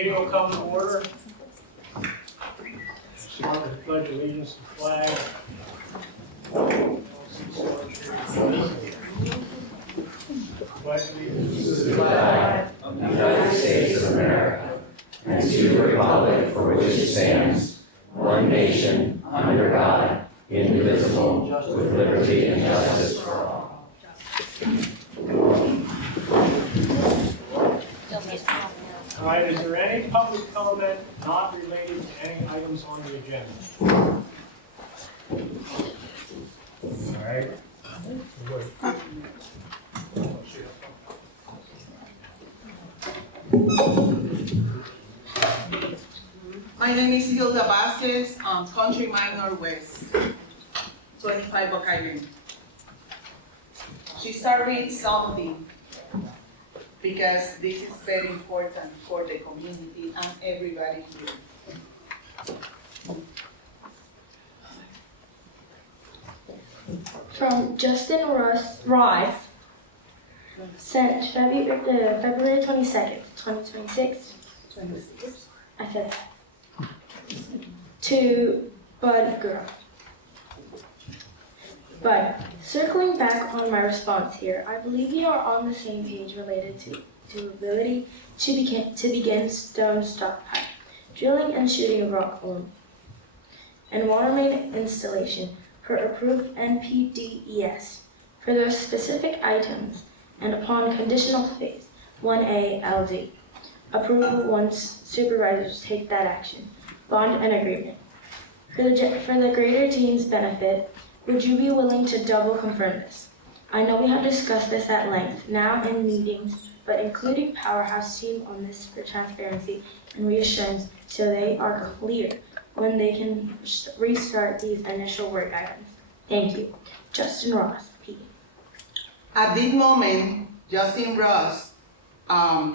Meeting will come to order. Start with pledge allegiance to the flag. Pledge allegiance to the flag of the United States of America and to the republic for which it stands, one nation, under God, indivisible, with liberty and justice for all. All right, is there any public comment not related to any items on the agenda? All right. My name is Hilda Vasquez, Country Minor West, 25 Oak Island. She started something because this is very important for the community and everybody here. From Justin Ross, sent February 22nd, 2026. 26. I said that. To Bud Girl. But circling back on my response here, I believe you are on the same page related to ability to begin stone stockpile, drilling and shooting of rock and water main installation per approved NPDES for those specific items and upon conditional phase 1A LD. Approval once supervisors take that action. Bond and agreement. For the greater team's benefit, would you be willing to double confirm this? I know we have discussed this at length now in meetings, but including Powerhouse team on this for transparency and reassurance so they are clear when they can restart these initial work items. Thank you. Justin Ross, P. At this moment, Justin Ross,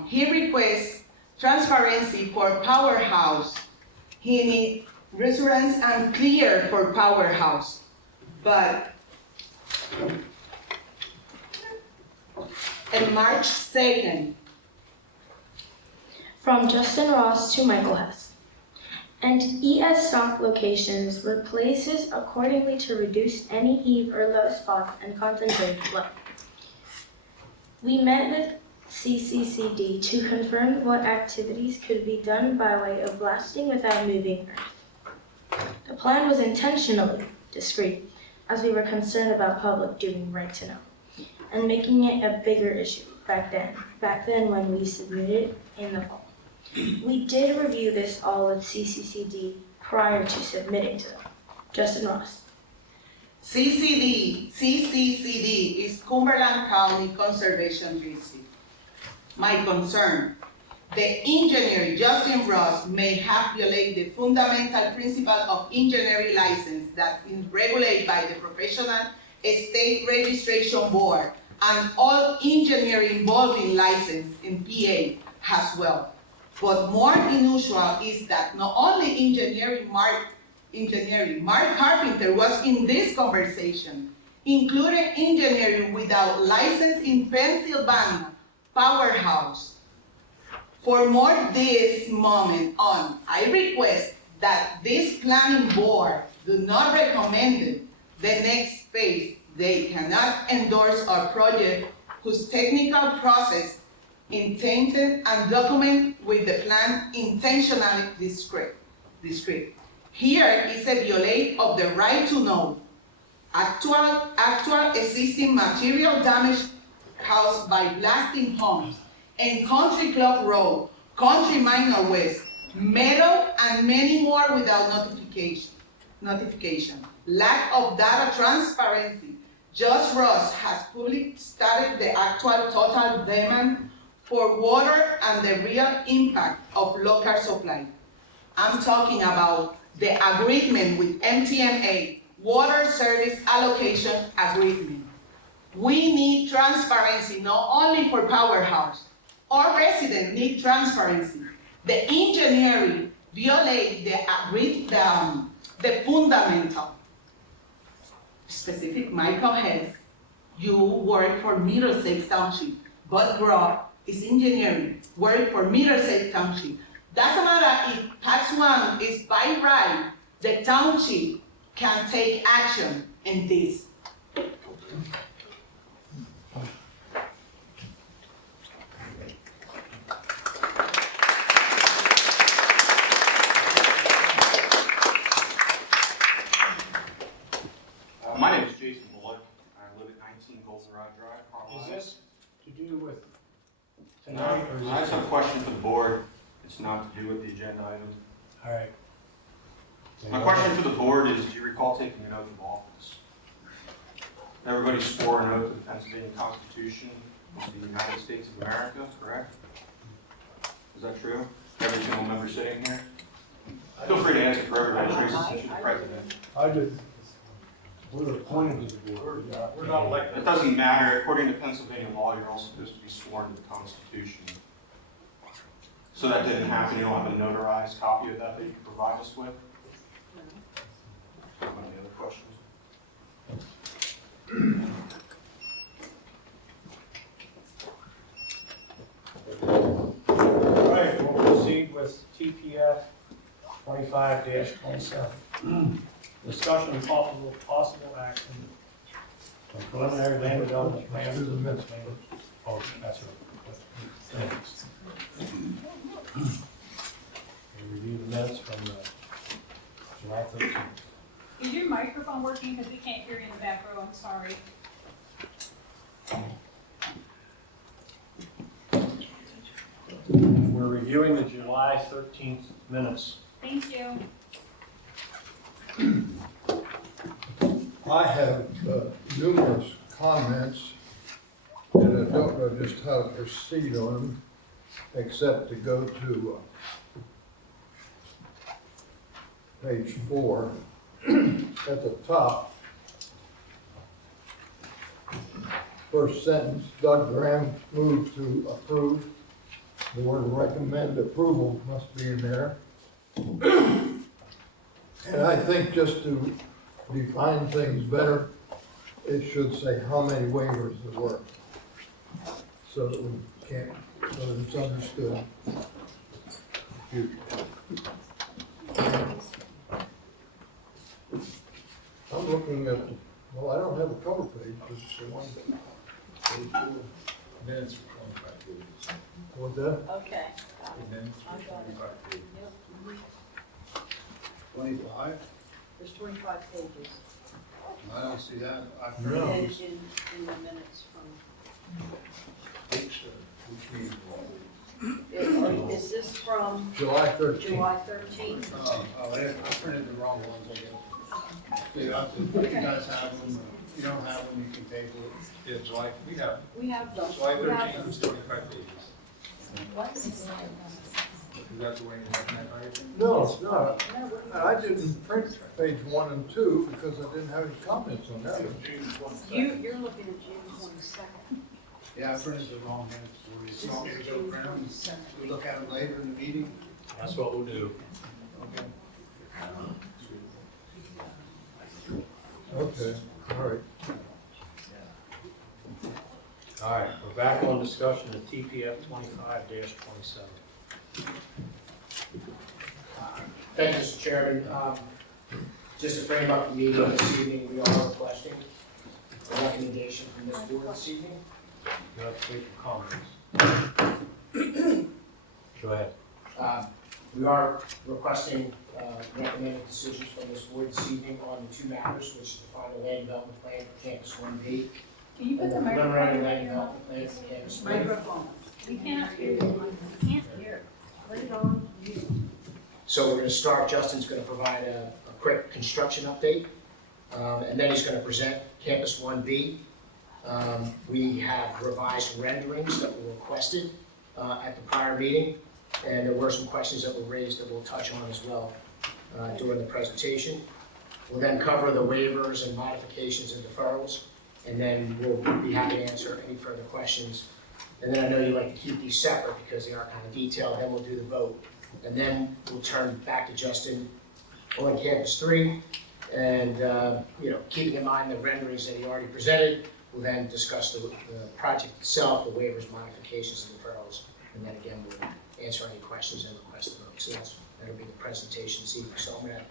he requests transparency for Powerhouse. He needs reassurance and clear for Powerhouse. But on March 2nd, From Justin Ross to Michael Hess. And ES stock locations were places accordingly to reduce any heave or low spots and concentrate flow. We met with CCCD to confirm what activities could be done by way of blasting without moving earth. The plan was intentionally discreet, as we were concerned about public doing right to know, and making it a bigger issue back then when we submitted it in the fall. We did review this all with CCCD prior to submitting to them. Justin Ross. CCCD is Cumberland County Conservation District. My concern, the engineer Justin Ross may have violated the fundamental principle of engineering license that is regulated by the Professional State Registration Board and all engineering involving license in PA as well. But more unusual is that not only Mark Carpenter was in this conversation, including engineering without license in Pennsylvania, Powerhouse. For more this moment on, I request that this planning board do not recommend the next phase. They cannot endorse our project whose technical process intended and documented with the plan intentionally discreet. Here is a violation of the right to know. Actual existing material damage caused by blasting homes and Country Club Road, Country Minor West, Meadow, and many more without notification. Lack of data transparency. Just Ross has publicly stated the actual total demand for water and the real impact of local supply. I'm talking about the agreement with MTMA, Water Service Allocation Agreement. We need transparency, not only for Powerhouse. Our residents need transparency. The engineering violate the fundamental. Specific Michael Hess, you work for Middlesex Township. Bud Groff is engineering, work for Middlesex Township. Doesn't matter if tax one is by right, the township can take action in this. My name is Jason Bullock. I live at 19 Goldenrod Drive, Is Carlisle. this to do with tonight, or is I just have a it? question for the board. It's not to do with the agenda item. All right. My question for the board is, do you recall taking an oath of office? Everybody swore an oath to the Pennsylvania Constitution of the United States of America, correct? Is that true? Every single member sitting here? Feel free to answer for everybody, Tracy, since you're the president. I did. We were appointed to the board. We're not elected. It doesn't matter. According to Pennsylvania law, you're all supposed to be sworn to the Constitution. So that didn't happen. You don't have a notarized copy of that you can provide us with? Any other questions? All right, we'll proceed with TPF 25-27. Discussion of possible action on preliminary land development plan. Do the minutes. Oh, that's right. Thanks. We review the minutes from July 13th. Is your microphone working? Because we can't hear you in the back row, I'm sorry. We're reviewing the July 13th minutes. Thank you. I have numerous comments, and I don't know just how to proceed on them, except to go to page 4. At the top, first sentence, Doug Graham moved to approve. The word recommend approval must be in there. And I think just to define things better, it should say how many waivers there were. So that we can't, so that it's understood. I'm looking at, well, I don't have a cover page, just the one. Page 4. Minutes for 25 pages. What's that? Okay. Minutes for 25 pages. 25? There's 25 pages I don't see that. I've No. heard in, those. in the minutes from, Which means, is this from July 13th. July 13th? I printed the wrong ones, I guess. You have to, if you guys have them, if you don't have them, you can table it. Yeah, July, we have. We have them. July We have 13th them. is 25 pages. What? Is that the way you have that, right? No, it's not. No, what And I didn't print page 1 and 2 because I didn't have any comments on that. You're looking at June 22nd. Yeah, I printed the wrong minutes. So This it's not is to June go around. 22nd. We look at it later in the meeting. That's what we'll do. Okay. Okay, all right. All right, we're back on discussion of TPF 25-27. Thank you, Mr. Chairman. Just to frame up the meeting this evening, we are requesting a recommendation from this board this evening. You have to wait for comments. Go ahead. We are requesting recommended decisions from this board this evening on the two matters, which is the final land development plan for Campus 1B Can you put and the the preliminary microphone land right here? development plan for Campus 3. Microphone. We can't hear you. We can't hear. Put it on mute. So we're going to start, Justin's going to provide a quick construction update, and then he's going to present Campus 1B. We have revised renderings that were requested at the prior meeting, and there were some questions that were raised that we'll touch on as well during the presentation. We'll then cover the waivers and modifications and deferrals, and then we'll be happy to answer any further questions. And then I know you like to keep these separate because they are kind of detailed, then we'll do the vote. And then we'll turn back to Justin on Campus 3. And, keeping in mind the renderings that he already presented, we'll then discuss the project itself, the waivers, modifications, and deferrals. And then again, we'll answer any questions and request a vote. So that'll be the presentation this evening. So I'm gonna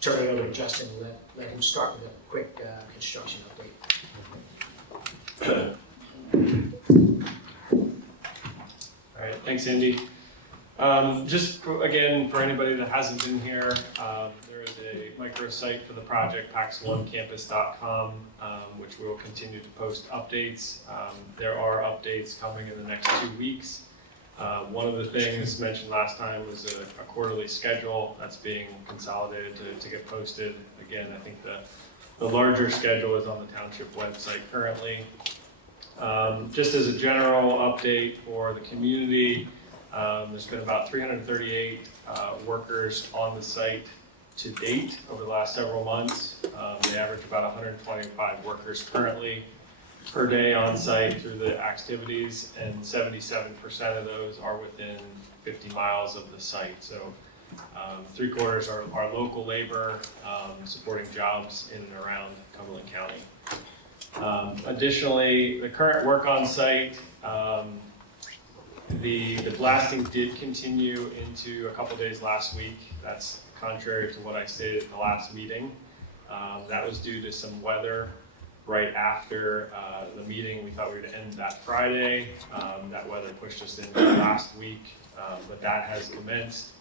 turn it over to Justin and let him start with a quick construction update. All right, thanks, Andy. Just again, for anybody that hasn't been here, there is a microsite for the project, pax1campus.com, which we will continue to post updates. There are updates coming in the next 2 weeks. One of the things mentioned last time was a quarterly schedule that's being consolidated to get posted. Again, I think the larger schedule is on the township website currently. Just as a general update for the community, there's been about 338 workers on the site to date over the last several months. They average about 125 workers currently per day on site through the activities, and 77% of those are within 50 miles of the site. So 3/4 are local labor supporting jobs in and around Cumberland County. Additionally, the current work on site, the blasting did continue into a couple days last week. That's contrary to what I stated at the last meeting. That was due to some weather right after the meeting. We thought we would end that Friday. That weather pushed us into last week, but that has commenced.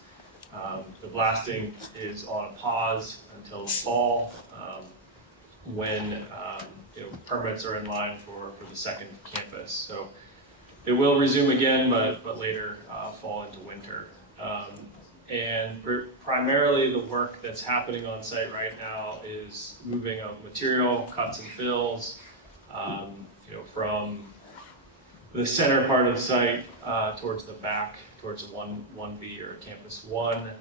The blasting is on a pause until fall, when permits are in line for the second campus. So it will resume again, but later fall into winter. And primarily the work that's happening on site right now is moving of material, cuts and fills, from the center part of the site towards the back, towards 1B or Campus 1.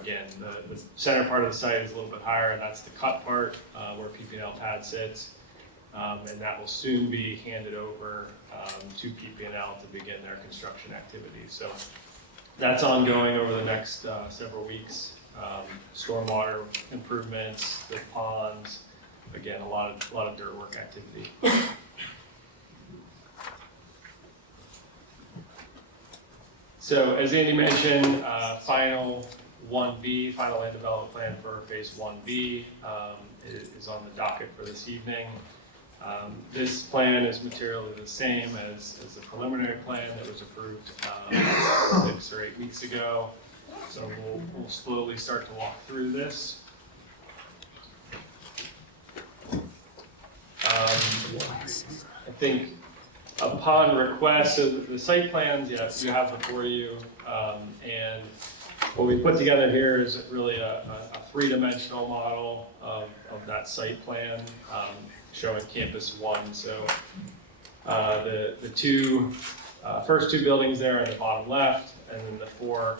Again, the center part of the site is a little bit higher, and that's the cut part where PP&L pad sits. And that will soon be handed over to PP&L to begin their construction activities. So that's ongoing over the next several weeks. Stormwater improvements, the ponds, again, a lot of dirt work activity. So as Andy mentioned, final 1B, final land development plan for phase 1B is on the docket for this evening. This plan is materially the same as the preliminary plan that was approved 6 or 8 weeks ago. So we'll slowly start to walk through this. I think upon request, so the site plans, yes, you have before you, and what we put together here is really a 3-dimensional model of that site plan, showing Campus 1. So the first two buildings there on the bottom left, and then the four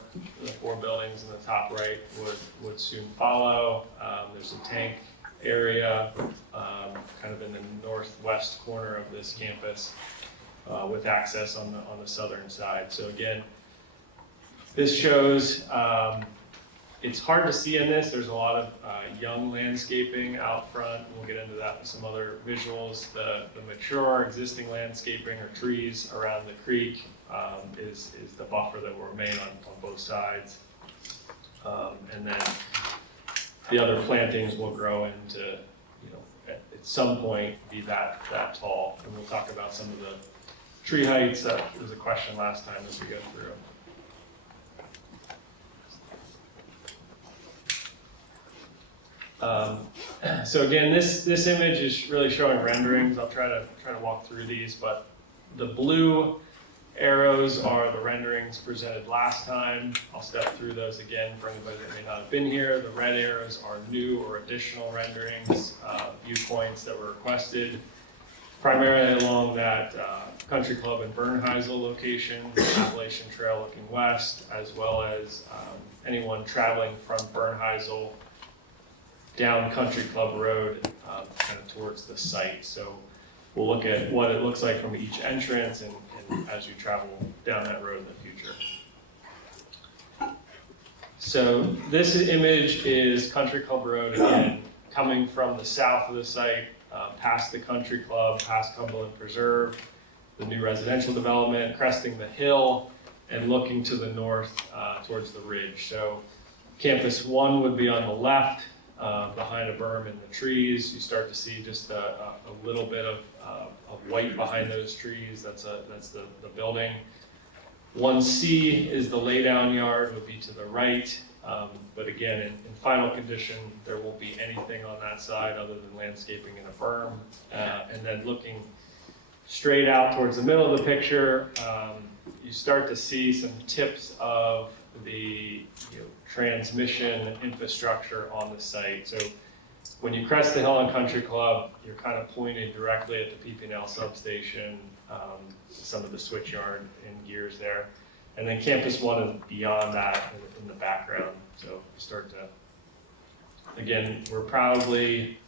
buildings in the top right would soon follow. There's a tank area kind of in the northwest corner of this campus with access on the southern side. So again, this shows, it's hard to see in this, there's a lot of young landscaping out front. We'll get into that with some other visuals. The mature existing landscaping or trees around the creek is the buffer that will remain on both sides. And then the other plantings will grow into, at some point be that tall. And we'll talk about some of the tree heights. There was a question last time as we go through. So again, this image is really showing renderings. I'll try to walk through these, but the blue arrows are the renderings presented last time. I'll step through those again for anybody that may not have been here. The red arrows are new or additional renderings, viewpoints that were requested, primarily along that Country Club and Bernheisel location, Appalachian Trail looking west, as well as anyone traveling from Bernheisel down Country Club Road, kind of towards the site. So we'll look at what it looks like from each entrance and as you travel down that road in the future. So this image is Country Club Road again, coming from the south of the site, past the Country Club, past Cumberland Preserve. the new residential development, cresting the hill, and looking to the north towards the ridge. So Campus 1 would be on the left, behind a berm in the trees. You start to see just a little bit of white behind those trees. That's the building. 1C is the laydown yard, would be to the right. But again, in final condition, there won't be anything on that side other than landscaping and a berm. And then looking straight out towards the middle of the picture, you start to see some tips of the transmission infrastructure on the site. So when you crest the hill on Country Club, you're kind of pointed directly at the PP&L substation, some of the switch yard and gears there. And then Campus 1 is beyond that in the background. So you start to, again, we're probably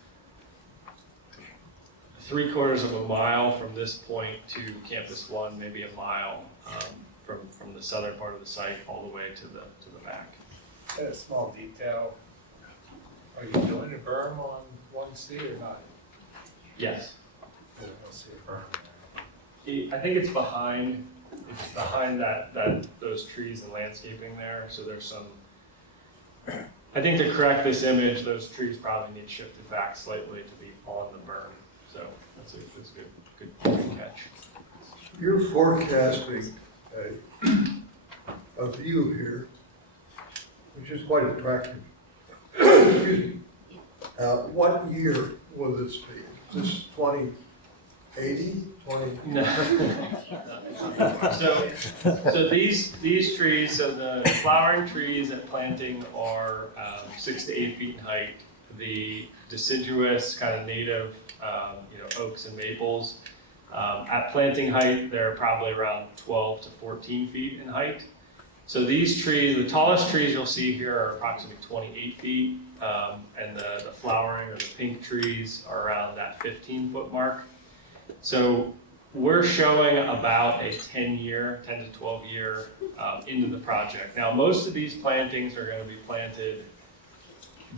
3/4 of a mile from this point to Campus 1, maybe a mile from the southern part of the site all the way to the back. A small detail. Are you doing a berm on 1C or not? Yes. I don't see a berm there. I think it's behind those trees and landscaping there. So there's some, I think to correct this image, those trees probably need shifted back slightly to be on the berm. So that's a good catch. You're forecasting a view here, which is quite attractive. Excuse me. What year will this be? Is this 2080, 20? No. So these trees, so the flowering trees at planting are 6 to 8 feet in height. The deciduous kind of native, oaks and maples, at planting height, they're probably around 12 to 14 feet in height. So these trees, the tallest trees you'll see here are approximately 28 feet, and the flowering or the pink trees are around that 15-foot mark. So we're showing about a 10 to 12 year into the project. Now, most of these plantings are going to be planted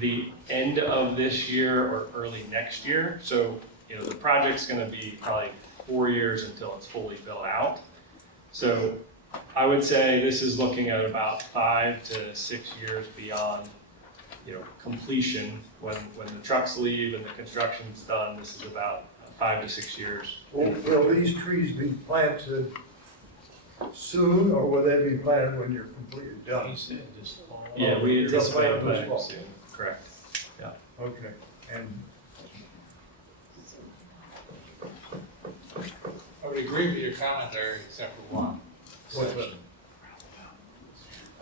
the end of this year or early next year. So, the project's going to be probably 4 years until it's fully built out. So I would say this is looking at about 5 to 6 years beyond, completion. When the trucks leave and the construction's done, this is about 5 to 6 years. Will these trees be planted soon, or will they be planted when you're completely done? He said this fall. Yeah, we You're gonna anticipate plant them this planting fall. soon, correct. Okay, and I would agree with your commentary except for one. what's that?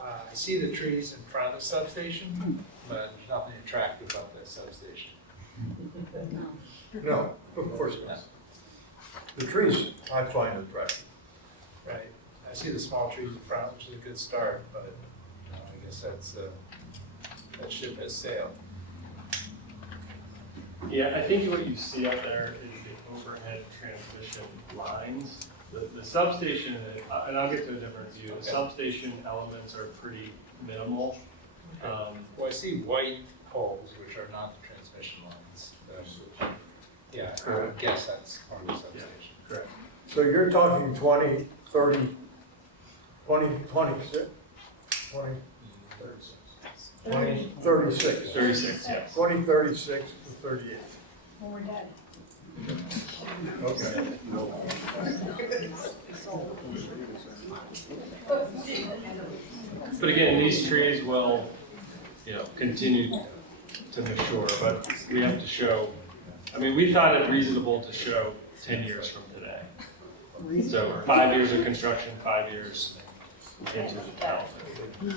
I see the trees in front of the substation, but there's nothing attractive about that substation. No, of course not. The trees I find attractive. Right. I see the small trees in front, which is a good start, but I guess that ship has sailed. Yeah, I think what you see up there is the overhead transmission lines. The substation, and I'll get to a different view, the substation elements are pretty minimal. Well, I see white poles, which are not the transmission lines. Yeah, I would guess that's part of the substation. Correct. So you're talking 20, 30, 20, 26, 20, 36. 36, yes. 2036 to 38. When we're dead. Okay. But again, these trees will, continue to mature, but we have to show, we thought it reasonable to show 10 years from today. So 5 years of construction, 5 years into development.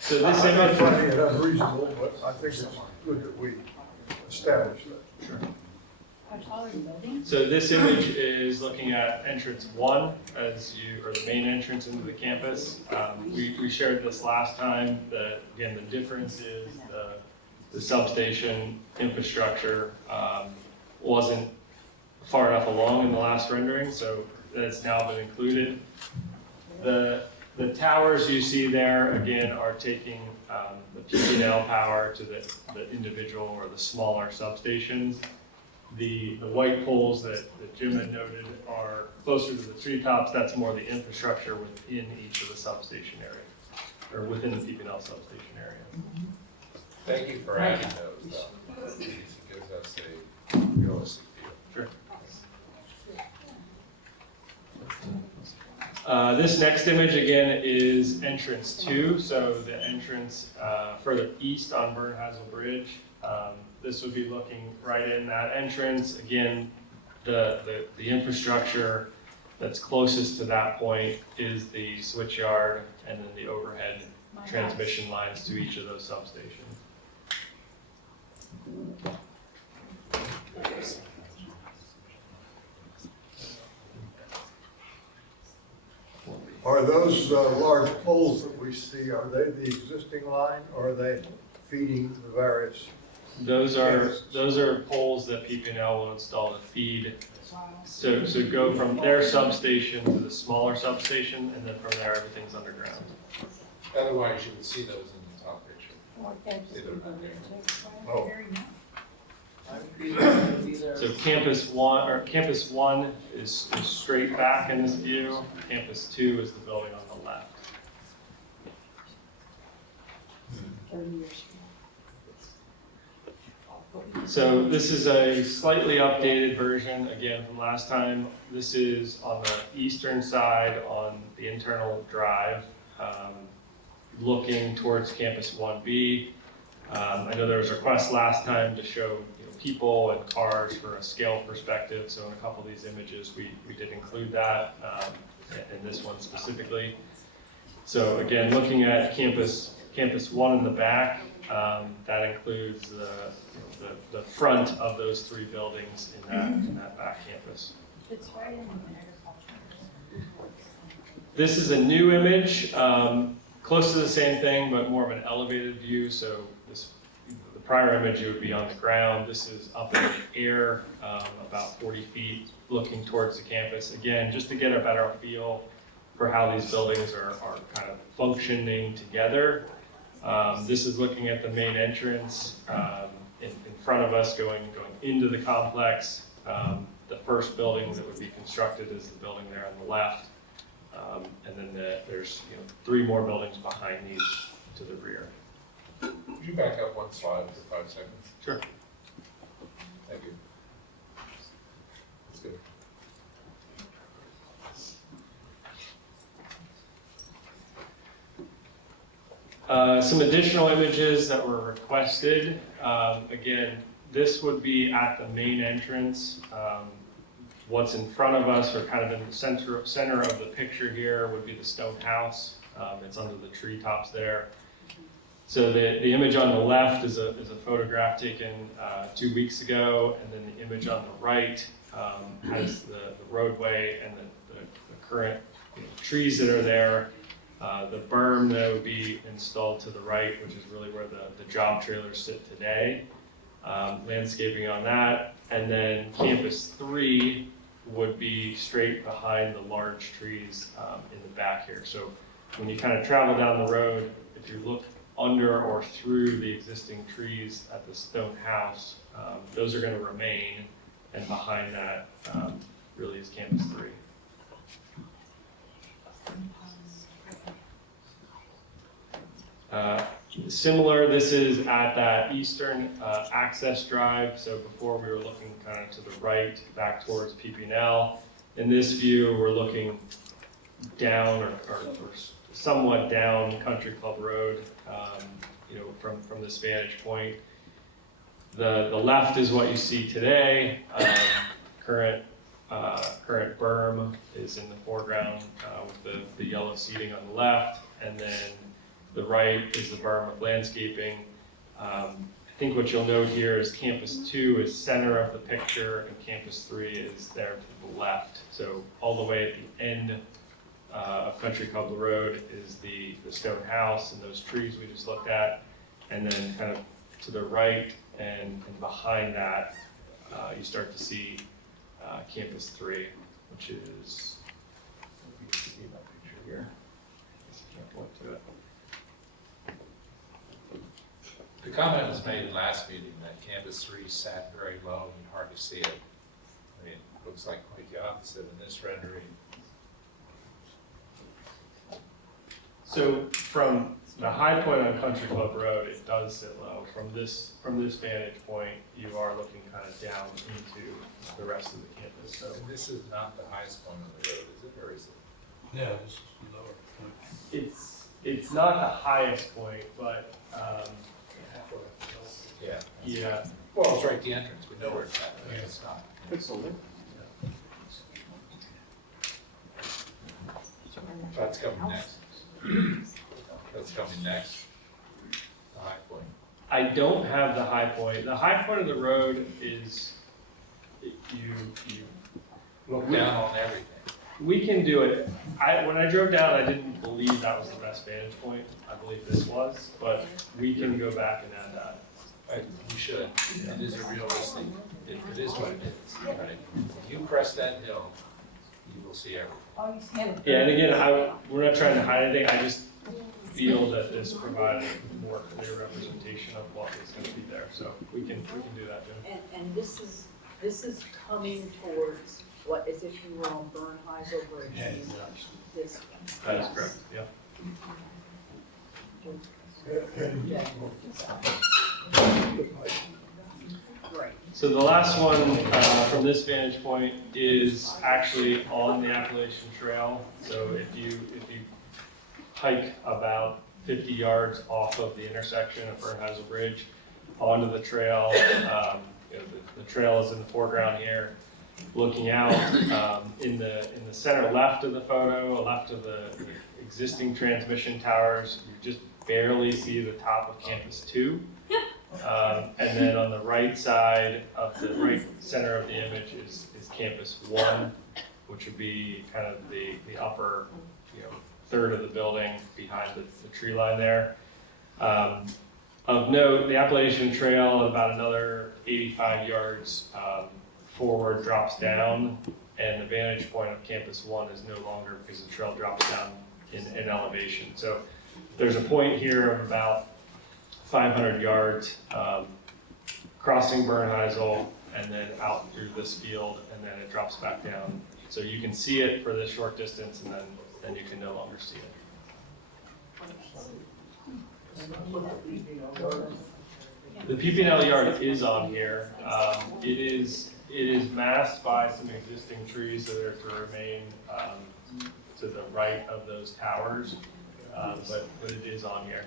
So this I'm not image, finding it unreasonable, but I think it's good that we establish that. sure. How tall are the buildings? So this image is looking at entrance 1 or the main entrance into the campus. We shared this last time. Again, the difference is the substation infrastructure wasn't far enough along in the last rendering, so that's now been included. The towers you see there, again, are taking the PP&L power to the individual or the smaller substations. The white poles that Jim had noted are closer to the treetops. That's more the infrastructure within each of the substation area, or within the PP&L substation area. Thank you for adding those, though. It gives us a realistic view. Sure. This next image again is entrance 2, so the entrance further east on Bernheisel Bridge. This would be looking right in that entrance. Again, the infrastructure that's closest to that point is the switch yard and then the overhead transmission lines to each of those substations. Are those large poles that we see, are they the existing line or are they feeding the various? Those are poles that PP&L will install to feed. So go from their substation to the smaller substation, and then from there everything's underground. Otherwise, you would see those in the top picture. See them up there. Oh. So campus one is straight back in this view. Campus 2 is the building on the left. 30 years. So this is a slightly updated version, again, from last time. This is on the eastern side on the internal drive, looking towards Campus 1B. I know there was a request last time to show people and cars for a scale perspective, so in a couple of these images we did include that, in this one specifically. So again, looking at Campus 1 in the back, that includes the front of those 3 buildings in that back campus. It's right in the agriculture. This is a new image, close to the same thing, but more of an elevated view. So the prior image, it would be on the ground. This is up in the air, about 40 feet, looking towards the campus. Again, just to get a better feel for how these buildings are kind of functioning together. This is looking at the main entrance in front of us going into the complex. The first building that would be constructed is the building there on the left. And then there's 3 more buildings behind these to the rear. Would you back up one slide for 5 seconds? Sure. Thank you. That's good. Some additional images that were requested. Again, this would be at the main entrance. What's in front of us, or kind of in the center of the picture here, would be the stone house. It's under the treetops there. So the image on the left is a photograph taken 2 weeks ago, and then the image on the right has the roadway and the current trees that are there. The berm that would be installed to the right, which is really where the job trailers sit today. Landscaping on that. And then Campus 3 would be straight behind the large trees in the back here. So when you kind of travel down the road, if you look under or through the existing trees at the stone house, those are going to remain. And behind that really is Campus 3. Similar, this is at that eastern access drive. So before we were looking kind of to the right, back towards PP&L. In this view, we're looking down or somewhat down Country Club Road, from this vantage point. The left is what you see today. Current berm is in the foreground with the yellow seating on the left, and then the right is the berm with landscaping. I think what you'll note here is Campus 2 is center of the picture, and Campus 3 is there to the left. So all the way at the end of Country Club Road is the stone house and those trees we just looked at, and then kind of to the right and behind that, you start to see Campus 3, which is, you can see that picture here. I can't point to it. comment was made last meeting that campus 3 sat very low and you hardly see it. I mean, it looks like quite the opposite in this rendering. So from the high point on Country Club Road, it does sit low. From this vantage point, you are looking kind of down into the rest of the campus. So And this is not the highest point on the road, is it, or is it? Yeah, this is lower. it's not the highest point, but Yeah. yeah. Well, it's right at the entrance, we know where it's at, I mean, it's not. That's coming next. That's coming next. The high point. I don't have the high point. The high point of the road is you. Look down on everything. We can do it. When I drove down, I didn't believe that was the best vantage point. I believe this was, but we can go back and add that. You should. It is a realistic, it is what it is, right? If you press that hill, you will see everything. Yeah, and again, we're not trying to hide anything. I just feel that this provided more clear representation of what is going to be there. So we can do that, Jim. And this is coming towards what, as if you were on Bernheisel Bridge. This one. That is correct. Yeah. Right. So the last one from this vantage point is actually on the Appalachian Trail. So if you hike about 50 yards off of the intersection of Bernheisel Bridge onto the trail, the trail is in the foreground here. Looking out in the center left of the photo, left of the existing transmission towers, you just barely see the top of Campus 2. And then on the right side of the right center of the image is Campus 1, which would be kind of the upper third of the building behind the tree line there. Of note, the Appalachian Trail at about another 85 yards forward drops down, and the vantage point of Campus 1 is no longer because the trail drops down in elevation. So there's a point here of about 500 yards crossing Bernheisel and then out through this field, and then it drops back down. So you can see it for this short distance, and then you can no longer see it. The PP&L yard is on here. It is masked by some existing trees that are to remain to the right of those towers, but it is on here.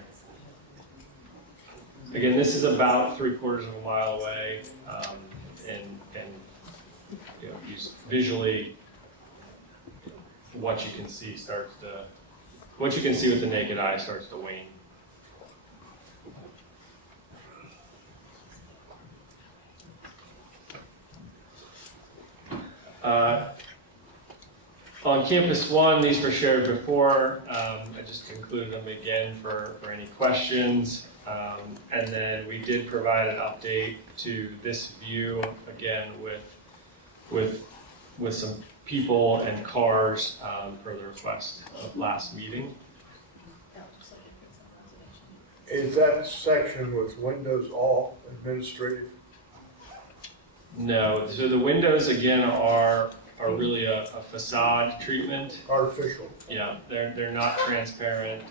Again, this is about 3/4 of a mile away, and visually, what you can see with the naked eye starts to wane. On Campus 1, these were shared before. I just included them again for any questions. And then we did provide an update to this view, again, with some people and cars per the request of last meeting. Is that section with windows all administrative? No, so the windows, again, are really a facade treatment. Artificial? Yeah, they're not transparent.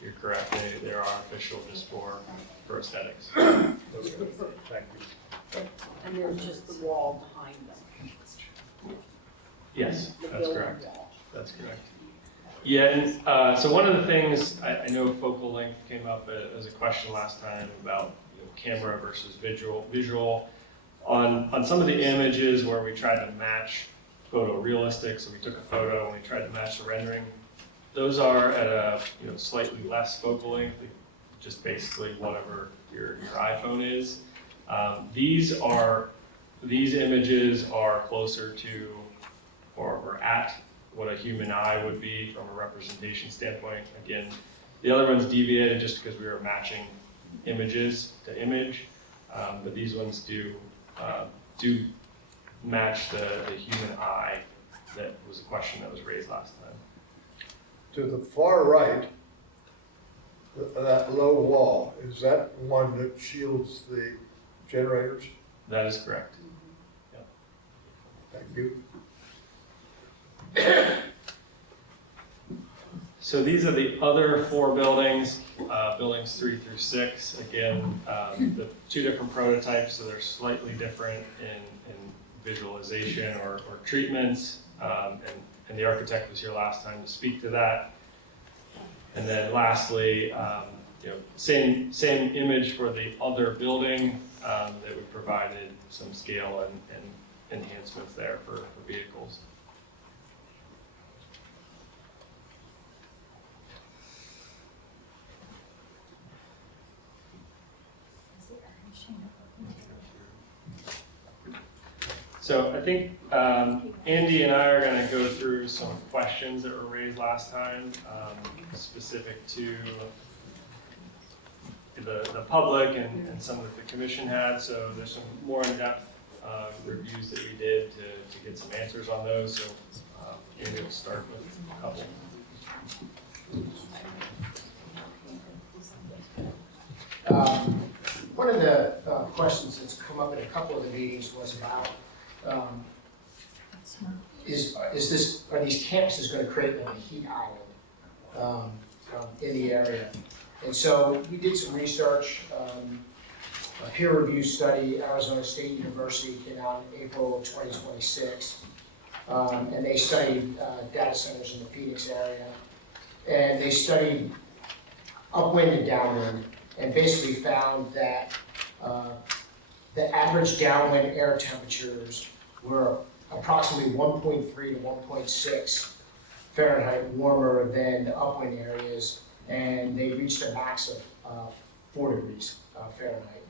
You're correct, they are artificial just for aesthetics. Okay, thank you. And there's just the wall behind them. Yes, The that's building correct. wall. That's correct. Yeah, and so one of the things, I know focal length came up as a question last time about camera versus visual. On some of the images where we tried to match photorealistic, so we took a photo and we tried to match the rendering, those are at a slightly less focal length, just basically whatever your iPhone is. These images are closer to or at what a human eye would be from a representation standpoint. Again, the other ones deviated just because we were matching images to image, but these ones do match the human eye. That was a question that was raised last time. To the far right, that low wall, is that one that shields the generators? That is correct. Thank you. So these are the other 4 buildings, buildings 3 through 6. Again, the 2 different prototypes, so they're slightly different in visualization or treatments. And the architect was here last time to speak to that. And then lastly, same image for the other building that we provided some scale and enhancements there for vehicles. So I think Andy and I are going to go through some questions that were raised last time, specific to the public and some that the commission had. So there's some more in-depth reviews that we did to get some answers on those. So Andy will start with a couple. One of the questions that's come up in a couple of the meetings was about are these campuses going to create a heat island in the area? And so we did some research, a peer-reviewed study. Arizona State University came out in April 2026, and they studied data centers in the Phoenix area, and they studied upwind and downwind, and basically found that the average downwind air temperatures were approximately 1.3 to 1.6 Fahrenheit warmer than the upwind areas, and they reached a max of 4 degrees Fahrenheit.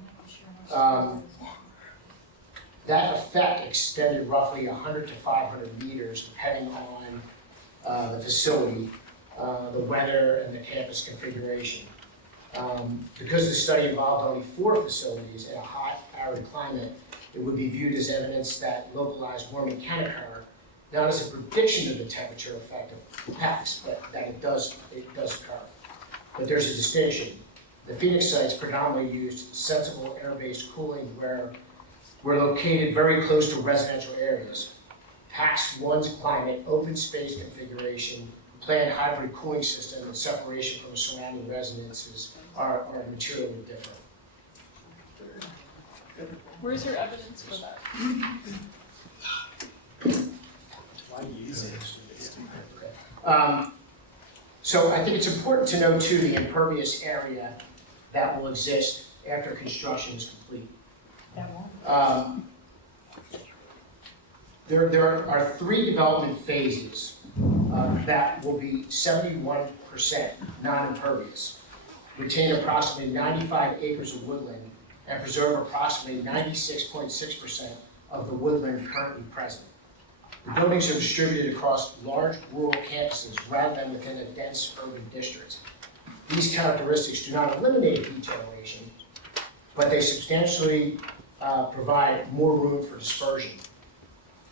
That effect extended roughly 100 to 500 meters depending on the facility, the weather, and the campus configuration. Because the study involved only 4 facilities in a hot, arid climate, it would be viewed as evidence that localized warming can occur, not as a prediction of the temperature effect of PACs, but that it does occur. But there's a distinction. The Phoenix sites predominantly used sensible air-based cooling where we're located very close to residential areas. PAC's one's climate, open space configuration, planned hybrid cooling system, and separation from surrounding residences are materially different. Where's your evidence for that? So I think it's important to know too the impervious area that will exist after construction is complete. There are 3 development phases that will be 71% non-impervious, retain approximately 95 acres of woodland, and preserve approximately 96.6% of the woodland currently present. The buildings are distributed across large rural campuses rather than within a dense urban district. These characteristics do not eliminate heat generation, but they substantially provide more room for dispersion.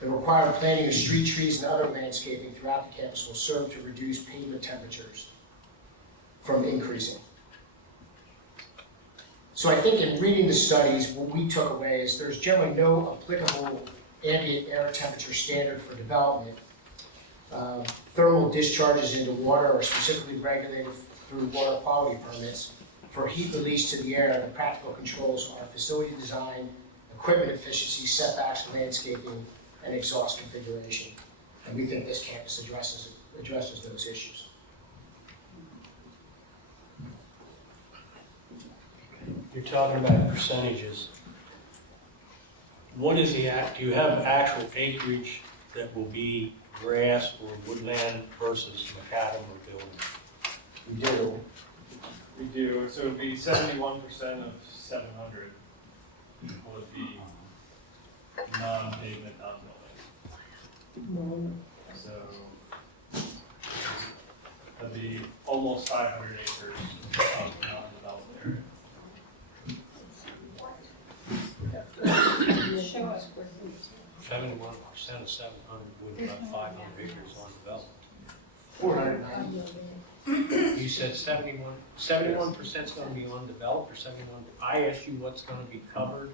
The required planting of street trees and other landscaping throughout the campus will serve to reduce pavement temperatures from increasing. So I think in reading the studies, what we took away is there's generally no applicable ambient air temperature standard for development. Thermal discharges into water are specifically regulated through water quality permits. For heat release to the air, the practical controls are facility design, equipment efficiency, setbacks, landscaping, and exhaust configuration. And we think this campus addresses those issues. You're talking about percentages. What is do you have actual acreage that will be grass or woodland versus macadam or building? We do. So it would be 71% of 700 would be non-pavement, non-building. So that'd be almost 500 acres of non-developed area. Show us. 71% of 700 would be about 500 acres on development. 490. You said 71% is gonna be undeveloped, or 71, I asked you what's gonna be covered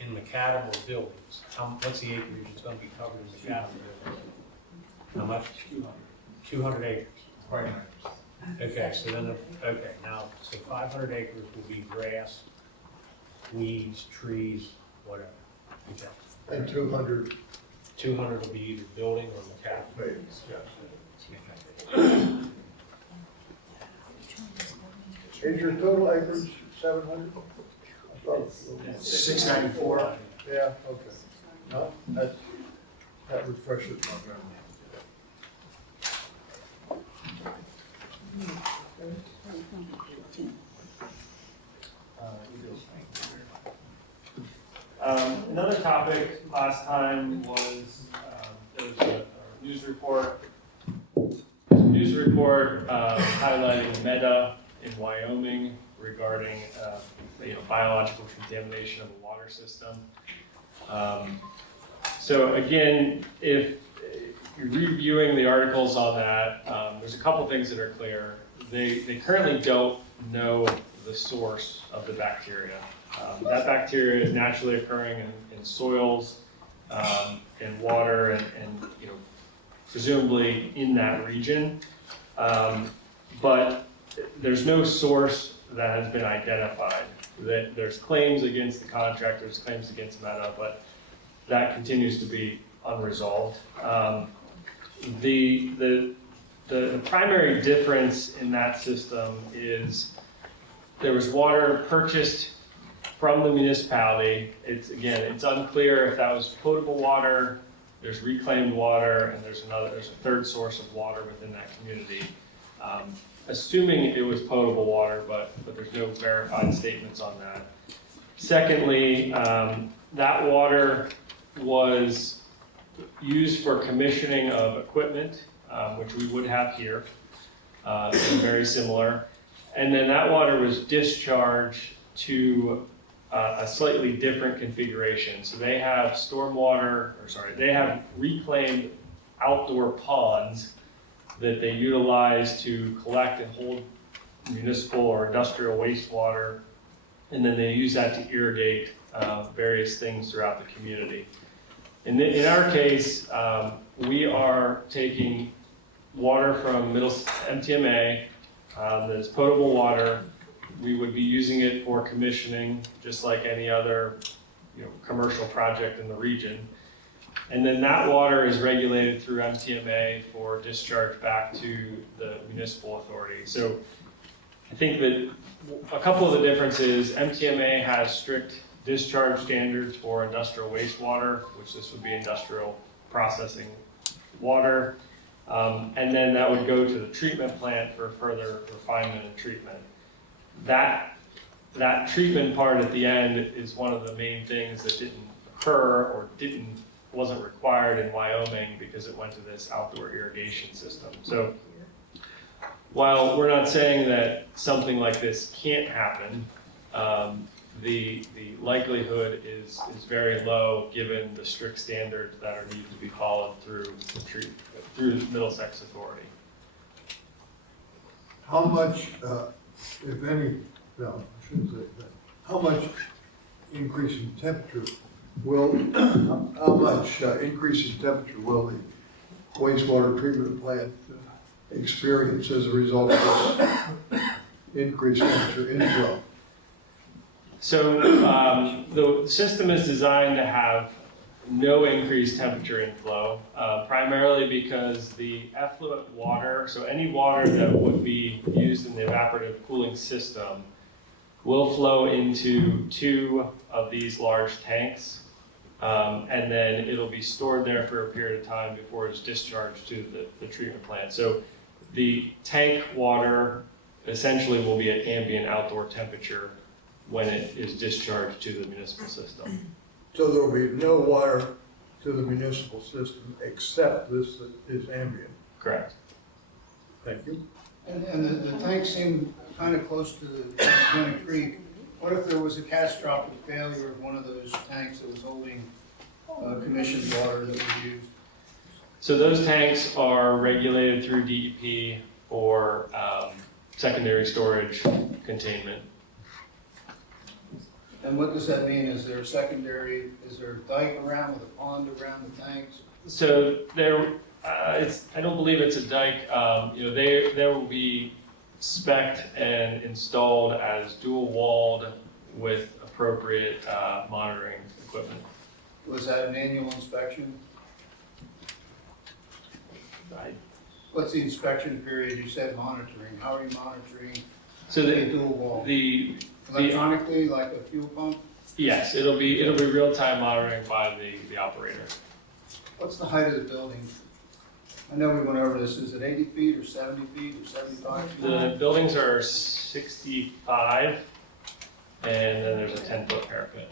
in macadam or buildings. What's the acreage that's gonna be covered in macadam buildings? How much? 200 acres. Right. Okay, so then, okay, now, so 500 acres will be grass, weeds, trees, whatever. Okay. And 200 200 will be either building or macadam. babies, yes. Is your total acreage 700? 694. Yeah, okay. No, that refreshes my memory. Another topic last time was, there was a news report. Highlighting MEDA in Wyoming regarding, biological contamination of the water system. So again, if you're reviewing the articles on that, there's a couple things that are clear. They currently don't know the source of the bacteria. That bacteria is naturally occurring in soils, in water, and presumably in that region. But there's no source that has been identified. There's claims against the contractors, claims against Meta, but that continues to be unresolved. The primary difference in that system is there was water purchased from the municipality. It's unclear if that was potable water, there's reclaimed water, and there's a third source of water within that community. Assuming it was potable water, but there's no verified statements on that. Secondly, that water was used for commissioning of equipment, which we would have here, very similar. And then that water was discharged to a slightly different configuration. So they have they have reclaimed outdoor ponds that they utilize to collect and hold municipal or industrial wastewater, and then they use that to irrigate various things throughout the community. In our case, we are taking water from MTMA that is potable water. We would be using it for commissioning, just like any other commercial project in the region. And then that water is regulated through MTMA for discharge back to the municipal authority. So I think that a couple of the differences, MTMA has strict discharge standards for industrial wastewater, which this would be industrial processing water. And then that would go to the treatment plant for further refinement and treatment. That treatment part at the end is one of the main things that didn't occur or wasn't required in Wyoming because it went to this outdoor irrigation system. So while we're not saying that something like this can't happen, the likelihood is very low given the strict standards that are needed to be followed through Middlesex Authority. How much, if any, no, I shouldn't say that. How much increase in temperature will the wastewater treatment plant experience as a result of this increased temperature inflow? So the system is designed to have no increased temperature inflow, primarily because the effluent water, so any water that would be used in the evaporative cooling system, will flow into 2 of these large tanks, and then it'll be stored there for a period of time before it's discharged to the treatment plant. So the tank water essentially will be at ambient outdoor temperature when it is discharged to the municipal system. So there will be no water to the municipal system except this that is ambient. Correct. Thank you. And the tanks seem kind of close to the Gwinnett Creek. What if there was a catastrophic failure of one of those tanks that was holding commissioned water that was used? So those tanks are regulated through DEP for secondary storage containment. And what does that mean? Is there a secondary, is there a dike around with a pond around the tanks? So there, I don't believe it's a dike. There will be spec'd and installed as dual walled with appropriate monitoring equipment. Was that an annual inspection? What's the inspection period? You said monitoring. How are you monitoring So the the, dual wall? the Electronically, like a fuel pump? yes, it'll be real-time monitoring by the operator. What's the height of the building? I know we went over this. Is it 80 feet or 70 feet or 75 feet? The buildings are 65, and then there's a 10-foot parapet.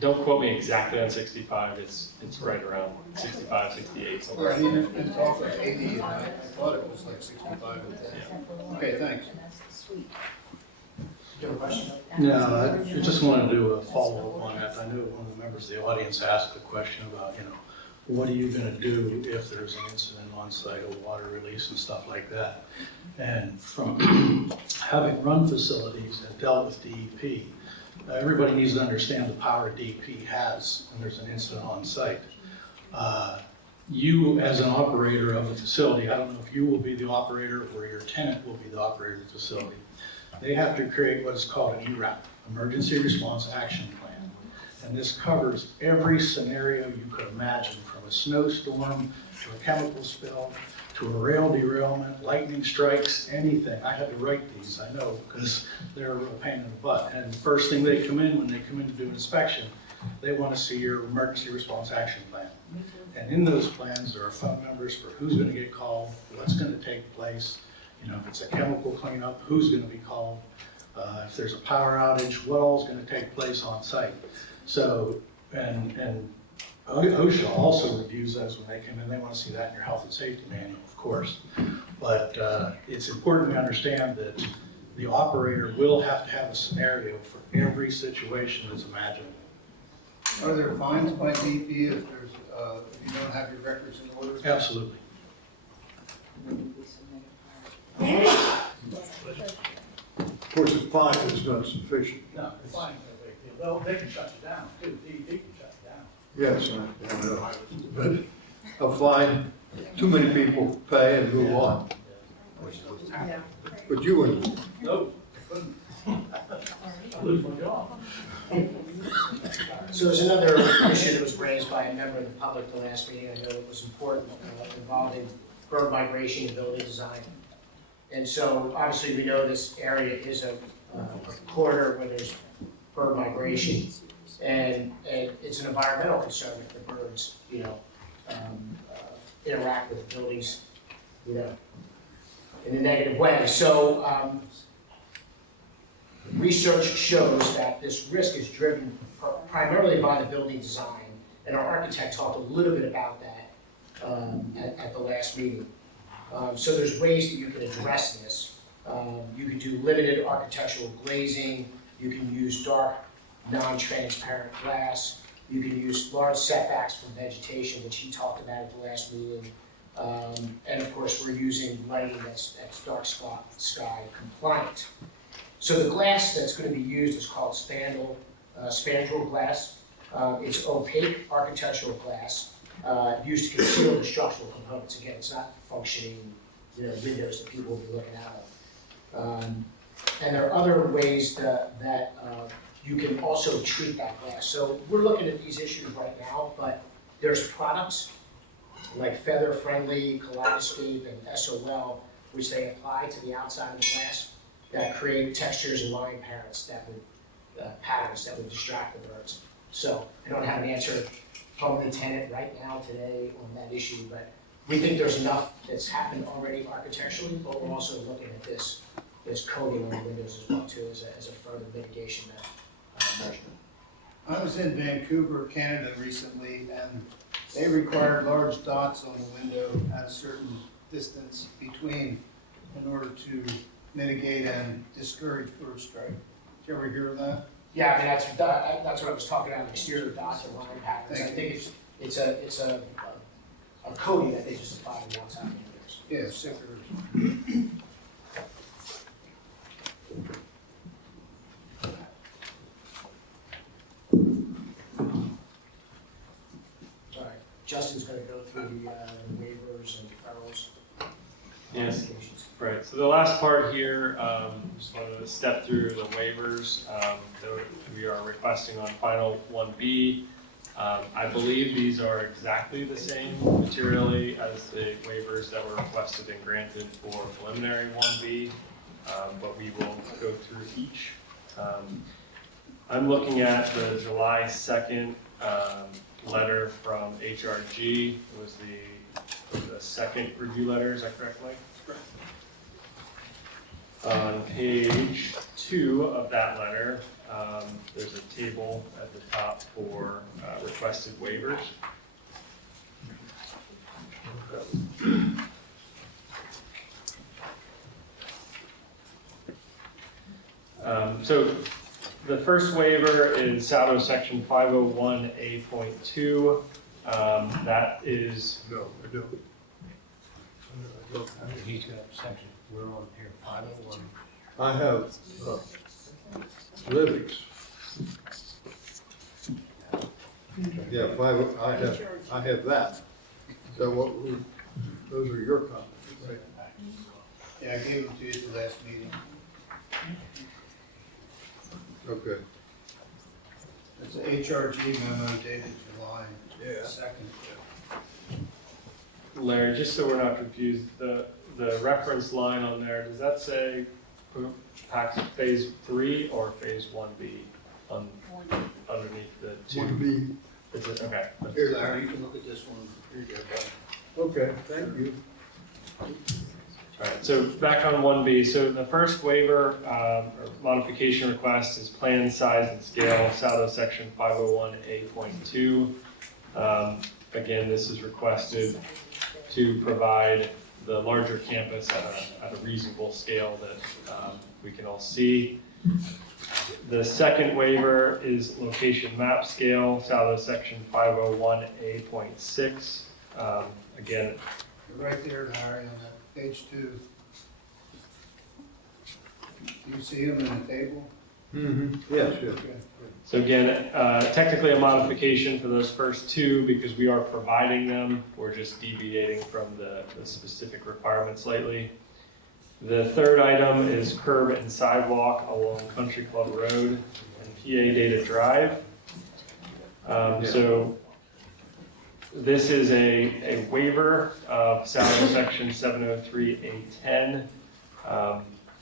Don't quote me exactly on 65, it's right around 65, 68, somewhere. Well, I mean, there's been talk of 80, and I thought it was like 65 and 10. Okay, thanks. Do you have a question? No, I just wanted to do a follow-up on that. I know one of the members of the audience asked a question about, what are you gonna do if there's an incident on site, a water release and stuff like that? And from having run facilities and dealt with DEP, everybody needs to understand the power DEP has when there's an incident on site. You, as an operator of a facility, I don't know if you will be the operator or your tenant will be the operator of the facility. They have to create what is called an ERAP, Emergency Response Action Plan. And this covers every scenario you could imagine, from a snowstorm to a chemical spill to a rail derailment, lightning strikes, anything. I had to write these, I know, because they're a real pain in the butt. And the first thing they come in, when they come in to do an inspection, they want to see your emergency response action plan. And in those plans, there are phone numbers for who's going to get called, what's going to take place. If it's a chemical cleanup, who's going to be called. If there's a power outage, what all's going to take place on site. So, and OSHA also reviews those when they come in. They want to see that in your health and safety manual, of course. But it's important to understand that the operator will have to have a scenario for every situation that's imaginable. Are there fines by DEP if there's, if you don't have your records in order? Absolutely. Of course, a fine is not sufficient. No, it's fine. Well, they can shut you down too. DEP can shut you down. Yes, I know. But a fine, too many people pay and move on. Yeah. But you wouldn't. No, I couldn't. I lose my job. So there's another issue that was raised by a member of the public the last meeting. I know it was important, involving bird migration and building design. And so obviously we know this area is a corridor where there's bird migration. And it's an environmental concern if the birds, interact with the buildings, in a negative way. So research shows that this risk is driven primarily by the building design. And our architect talked a little bit about that at the last meeting. So there's ways that you can address this. You can do limited architectural glazing. You can use dark, non-transparent glass. You can use large setbacks from vegetation, which he talked about at the last meeting. And of course, we're using lighting that's dark sky compliant. So the glass that's going to be used is called spandrel glass. It's opaque architectural glass used to conceal the structural components. Again, it's not functioning, windows that people will be looking out of. And there are other ways that you can also treat that glass. So we're looking at these issues right now, but there's products like Feather-Friendly, Kaleidoscape, and SOL, which they apply to the outside of the glass that create textures and line patterns that would distract the birds. So I don't have an answer from the tenant right now today on that issue, but we think there's enough that's happened already architecturally, but we're also looking at this coating on the windows as well too, as a further mitigation measure. I was in Vancouver, Canada recently, and they required large dots on the window at a certain distance between in order to mitigate and discourage bird strike. Did you ever hear of that? Yeah, I mean, that's what I was talking about, exterior dots and line patterns. I think it's a coating that they just apply to the outside windows. Yeah, stickers. All right, Justin's gonna go through the waivers and deferrals. Yes. Modifications. Right, so the last part here, just wanted to step through the waivers that we are requesting on final 1B. I believe these are exactly the same materially as the waivers that were requested and granted for preliminary 1B, but we will go through each. I'm looking at the July 2nd letter from HRG. It was the second review letter, is that correct, Mike? On page 2 of that letter, there's a table at the top for requested waivers. So the first waiver is SADO section 501A.2. That is, No, I don't. He's got a section, we're on here, 501. I have, livings. Yeah, I have that. So those are your comments, right? Yeah, I gave them to you at the last meeting. Okay. It's an HRG memo dated July Yeah. 2nd. Larry, just so we're not confused, the reference line on there, does that say phase 3 or phase 1B underneath the 2? 1B. Is it, okay. Here, Larry, you can look at this one. Here you go, bud. Okay, thank you. All right, so back on 1B, so the first waiver or modification request is plan size and scale, SADO section 501A.2. Again, this is requested to provide the larger campus at a reasonable scale that we can all see. The second waiver is location map scale, SADO section 501A.6. Again, You're right there, Larry, on that page 2. Do you see them in the table? Mm-hmm. Yes, yes. Okay. so again, technically a modification for those first two because we are providing them. We're just deviating from the specific requirements slightly. The third item is curb and sidewalk along Country Club Road and PA Data Drive. So this is a waiver of SADO section 703A10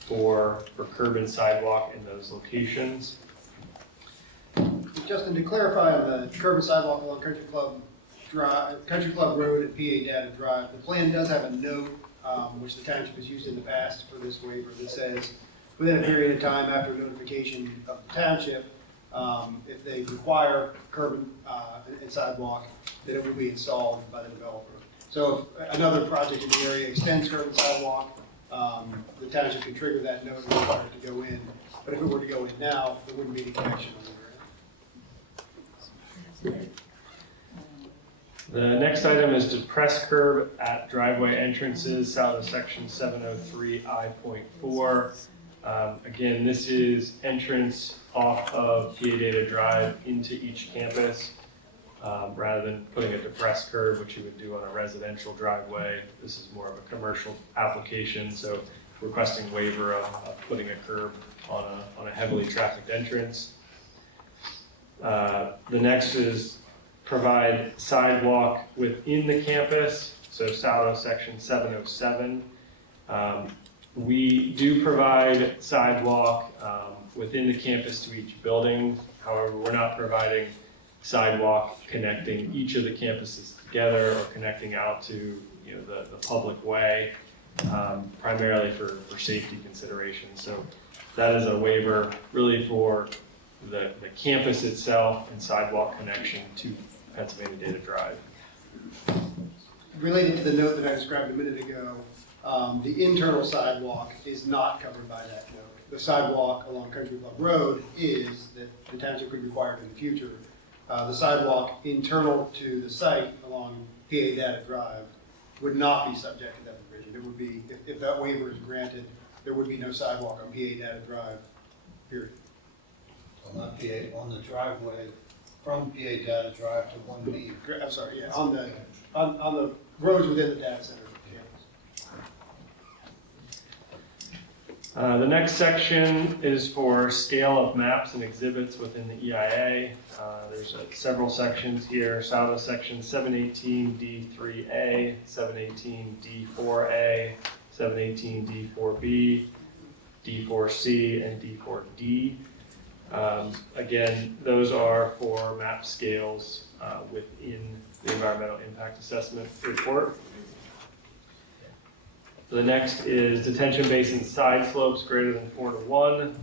for curb and sidewalk in those locations. Justin, to clarify on the curb and sidewalk along Country Club Road and PA Data Drive, the plan does have a note, which the township has used in the past for this waiver, that says, within a period of time after notification of the township, if they require curb and sidewalk, then it will be installed by the developer. So if another project in the area extends curb and sidewalk, the township can trigger that note and require it to go in. But if it were to go in now, there wouldn't be any connection on the ground. The next item is depressed curb at driveway entrances, south of section 703I.4. Again, this is entrance off of PA Data Drive into each campus. Rather than putting a depressed curb, which you would do on a residential driveway, this is more of a commercial application, so requesting waiver of putting a curb on a heavily trafficked entrance. The next is provide sidewalk within the campus, so SADO section 707. We do provide sidewalk within the campus to each building. However, we're not providing sidewalk connecting each of the campuses together or connecting out to the public way, primarily for safety considerations. So that is a waiver really for the campus itself and sidewalk connection to Pennsylvania Data Drive. Related to the note that I described a minute ago, the internal sidewalk is not covered by that note. the sidewalk along Country Club Road is that the township could require in the future. The sidewalk internal to the site along PA Data Drive would not be subject to that provision. It would be, if that waiver is granted, there would be no sidewalk on PA Data Drive, period. So not PA, on the driveway from PA Data Drive to 1B. I'm sorry, yeah, on the roads within the data center campus. The next section is for scale of maps and exhibits within the EIA. There's several sections here. So out of section 718D3A, 718D4A, 718D4B, D4C, and D4D. Again, those are for map scales within the environmental impact assessment report. The next is detention basin side slopes greater than 4:1,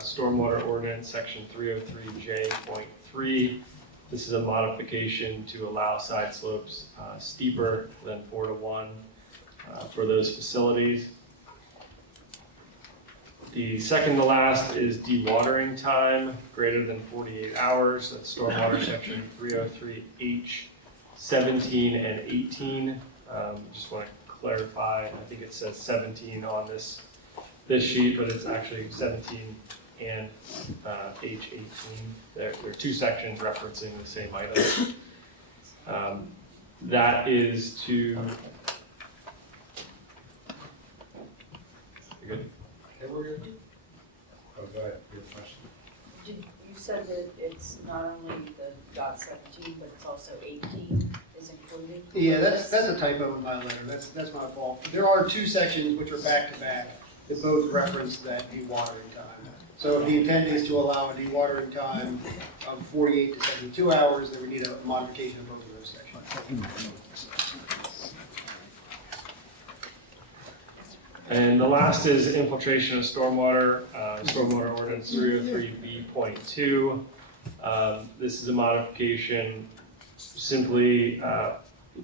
stormwater ordinance section 303J.3. This is a modification to allow side slopes steeper than 4:1 for those facilities. The second to last is dewatering time greater than 48 hours. That's stormwater section 303H 17 and 18. Just want to clarify, I think it says 17 on this sheet, but it's actually 17 and H18. There are two sections referencing the same item. That is to. You good? Okay, we're good. Oh, go ahead, your question. You said that it's not only the dot 17, but it's also 18 is included? Yeah, that's a typo in my letter. That's my fault. There are two sections which are back to back that both reference that dewatering time. So if the intent is to allow a dewatering time of 48 to 72 hours, then we need a modification of both of those sections. And the last is infiltration of stormwater, stormwater ordinance 303B.2. This is a modification simply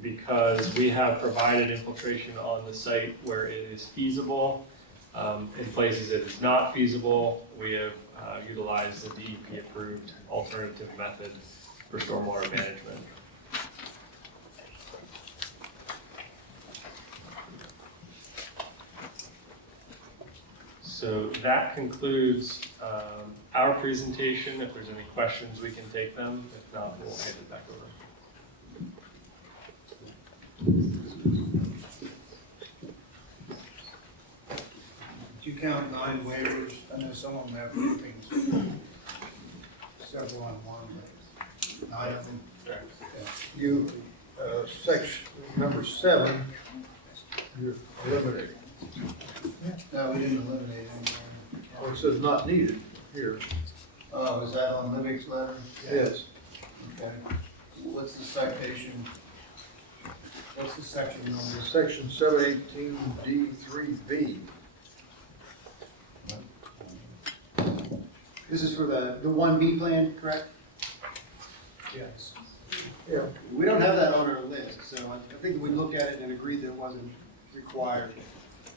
because we have provided infiltration on the site where it is feasible. In places it is not feasible, we have utilized the DEP-approved alternative method for stormwater management. So that concludes our presentation. If there's any questions, we can take them. If not, we'll hand it back over. Did you count 9 waivers? I know some of them have groupings, several on one, but 9 of them. You, section number 7, you're eliminating. No, we didn't eliminate anything. Oh, it says not needed here. Oh, is that on Livick's letter? Yes. Okay. What's the citation? What's the section number? Section 718D3B. This is for the 1B plan, correct? Yes. Yeah. We don't have that on our list, so I think we looked at it and agreed that it wasn't required.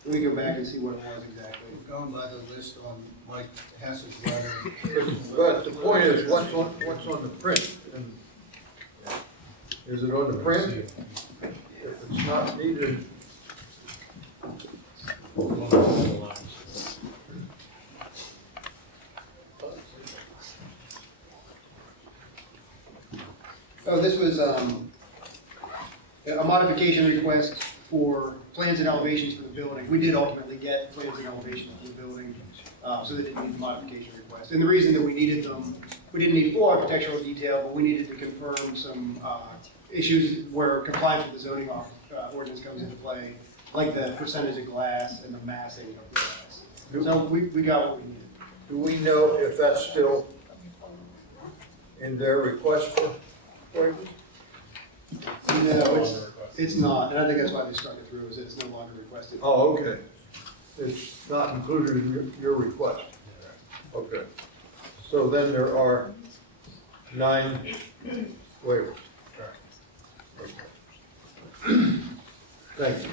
Let me go back and see what it was exactly. We're going by the list on Mike Hess's letter. But the point is, what's on the print? And is it on the print? If it's not needed. Oh, this was a modification request for plans and elevations for the building. We did ultimately get plans and elevations for the building, so they didn't need the modification request. And the reason that we needed them, we didn't need full architectural detail, but we needed to confirm some issues where compliance with the zoning ordinance comes into play, like the percentage of glass and the massing of the glass. So we got what we needed. Do we know if that's still in their request for waivers? No, it's not, and I think that's why they struck it through, is it's no longer requested. Oh, okay. It's not included in your request. Okay. So then there are 9 waivers. Okay. Thank you.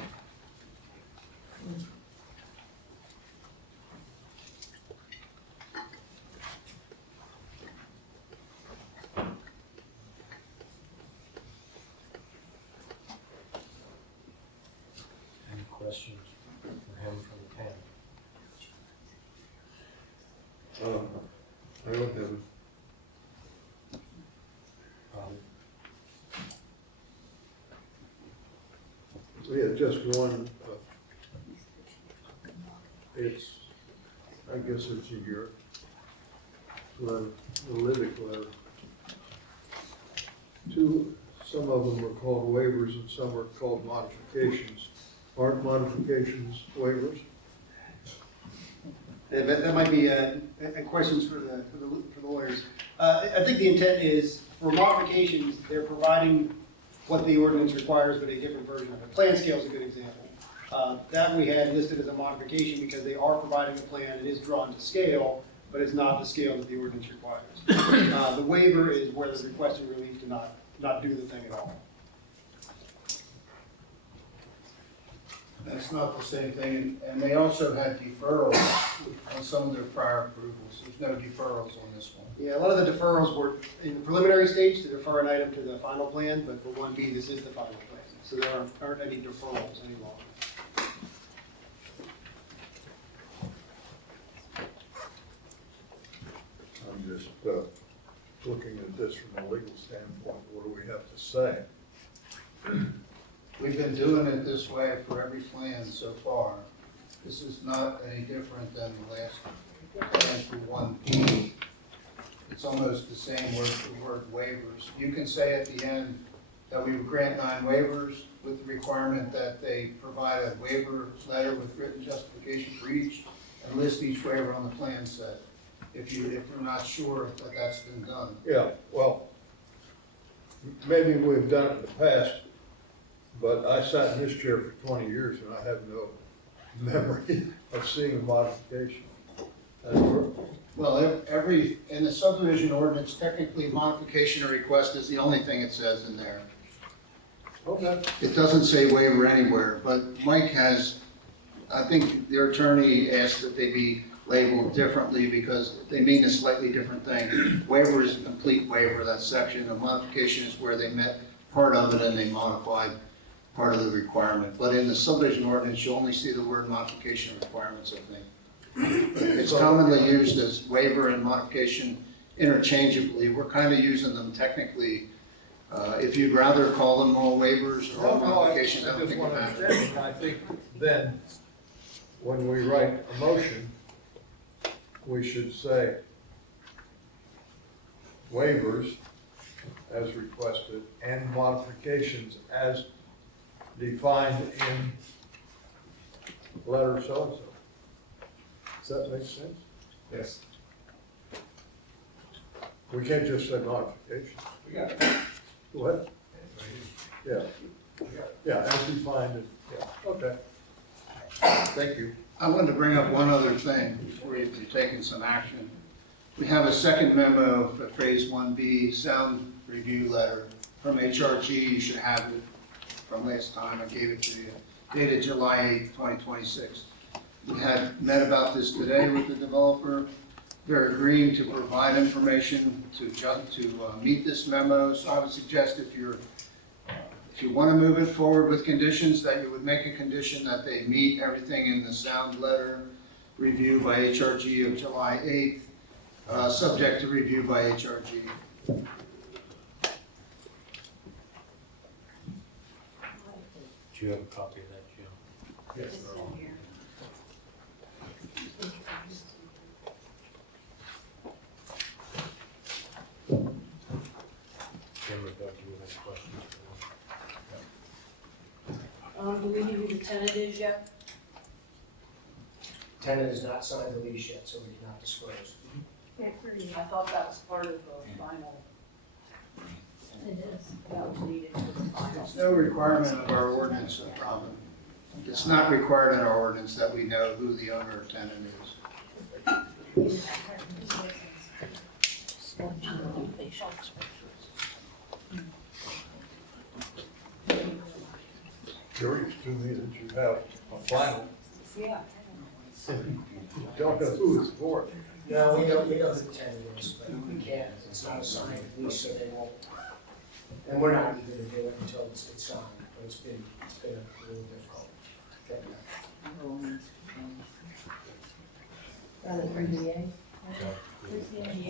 We had just one, I guess it's a year, letter, a Lydic letter. Some of them were called waivers and some were called modifications. Aren't modifications waivers? Yeah, that might be questions for the lawyers. I think the intent is, for modifications, they're providing what the ordinance requires, but a different version of it. Plan scale is a good example. That we had listed as a modification because they are providing a plan, it is drawn to scale, but it's not the scale that the ordinance requires. The waiver is where they're requesting relief to not do the thing at all. That's not the same thing, and they also had deferrals on some of their prior approvals. There's no deferrals on this one. Yeah, a lot of the deferrals were in the preliminary stage to defer an item to the final plan, but for 1B, this is the final plan. So there aren't any deferrals any longer. I'm just looking at this from a legal standpoint. What do we have to say? We've been doing it this way for every plan so far. This is not any different than the last plan for 1P. It's almost the same word for word waivers. You can say at the end that we would grant 9 waivers with the requirement that they provide a waiver letter with written justification for each and list each waiver on the plan set, if you're not sure that that's been done. Yeah, well, maybe we've done it in the past, but I sat in this chair for 20 years and I have no memory of seeing a modification. Well, in the subdivision ordinance, technically modification or request is the only thing it says in there. Okay. It doesn't say waiver anywhere, but Mike has, I think their attorney asked that they be labeled differently because they mean a slightly different thing. Waiver is a complete waiver of that section. A modification is where they met part of it and they modified part of the requirement. But in the subdivision ordinance, you only see the word modification requirements, I think. It's commonly used as waiver and modification interchangeably. We're kind of using them technically. If you'd rather call them all waivers or all modifications, I don't think it matters. I think then, when we write a motion, we should say waivers as requested and modifications as defined in letter so-and-so. Does that make sense? Yes. We can't just say modification. We got it. What? Yeah. Yeah, as defined, yeah, okay. Thank you. I wanted to bring up one other thing before you're taking some action. We have a second memo for phase 1B sound review letter from HRG. You should have it from last time. I gave it to you. Dated July 8th, 2026. We had met about this today with the developer. They're agreeing to provide information to meet this memo. So I would suggest if you want to move it forward with conditions, that you would make a condition that they meet everything in the sound letter review by HRG of July 8th, subject to review by HRG. Do you have a copy of that, Jim? Yes, they're all. Jim or Doug, do you have questions? Do we know who the tenant is yet? Tenant has not signed the lease yet, so we cannot disclose. I thought that was part of the final. It is. That was needed for the final. It's no requirement of our ordinance, Robin. It's not required in our ordinance that we know who the owner or tenant is. Curious to me that you have a final. Yeah. You don't know who it's for. No, we know who the tenant is, but we can't. It's not a signed lease, so they won't. And we're not even gonna do it until it's signed, but it's been a little difficult. getting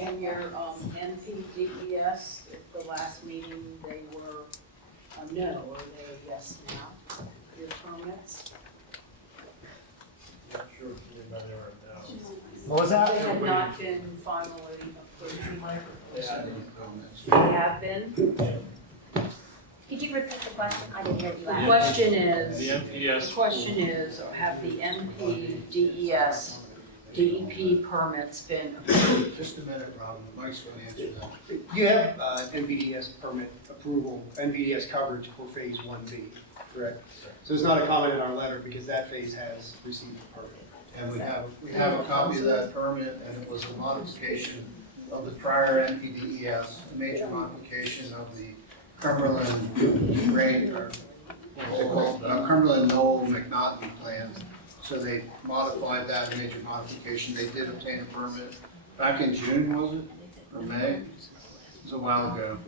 And your NPDES, at the last meeting, they were a no, or they a yes now? Your permits. Not sure if you remember or no. What was that? They had not been finally approved. comments. They have been. Could you repeat the question? I didn't hear you The ask. question is, The MPS. the question is, have the MP, DES, DEP permits been approved? Just a minute, Robin, Mike's gonna answer that. You have NPDES permit approval, NPDES coverage for phase 1B, correct? So it's not a comment in our letter because that phase has received a permit. And we have a copy of that permit, and it was a modification of the prior NPDES, a major modification of the Cumberland Drain, or what's it called, Cumberland Knoll McNaughton plan. So they modified that, a major modification. They did obtain a permit back in June, was it, or May? It was a while ago.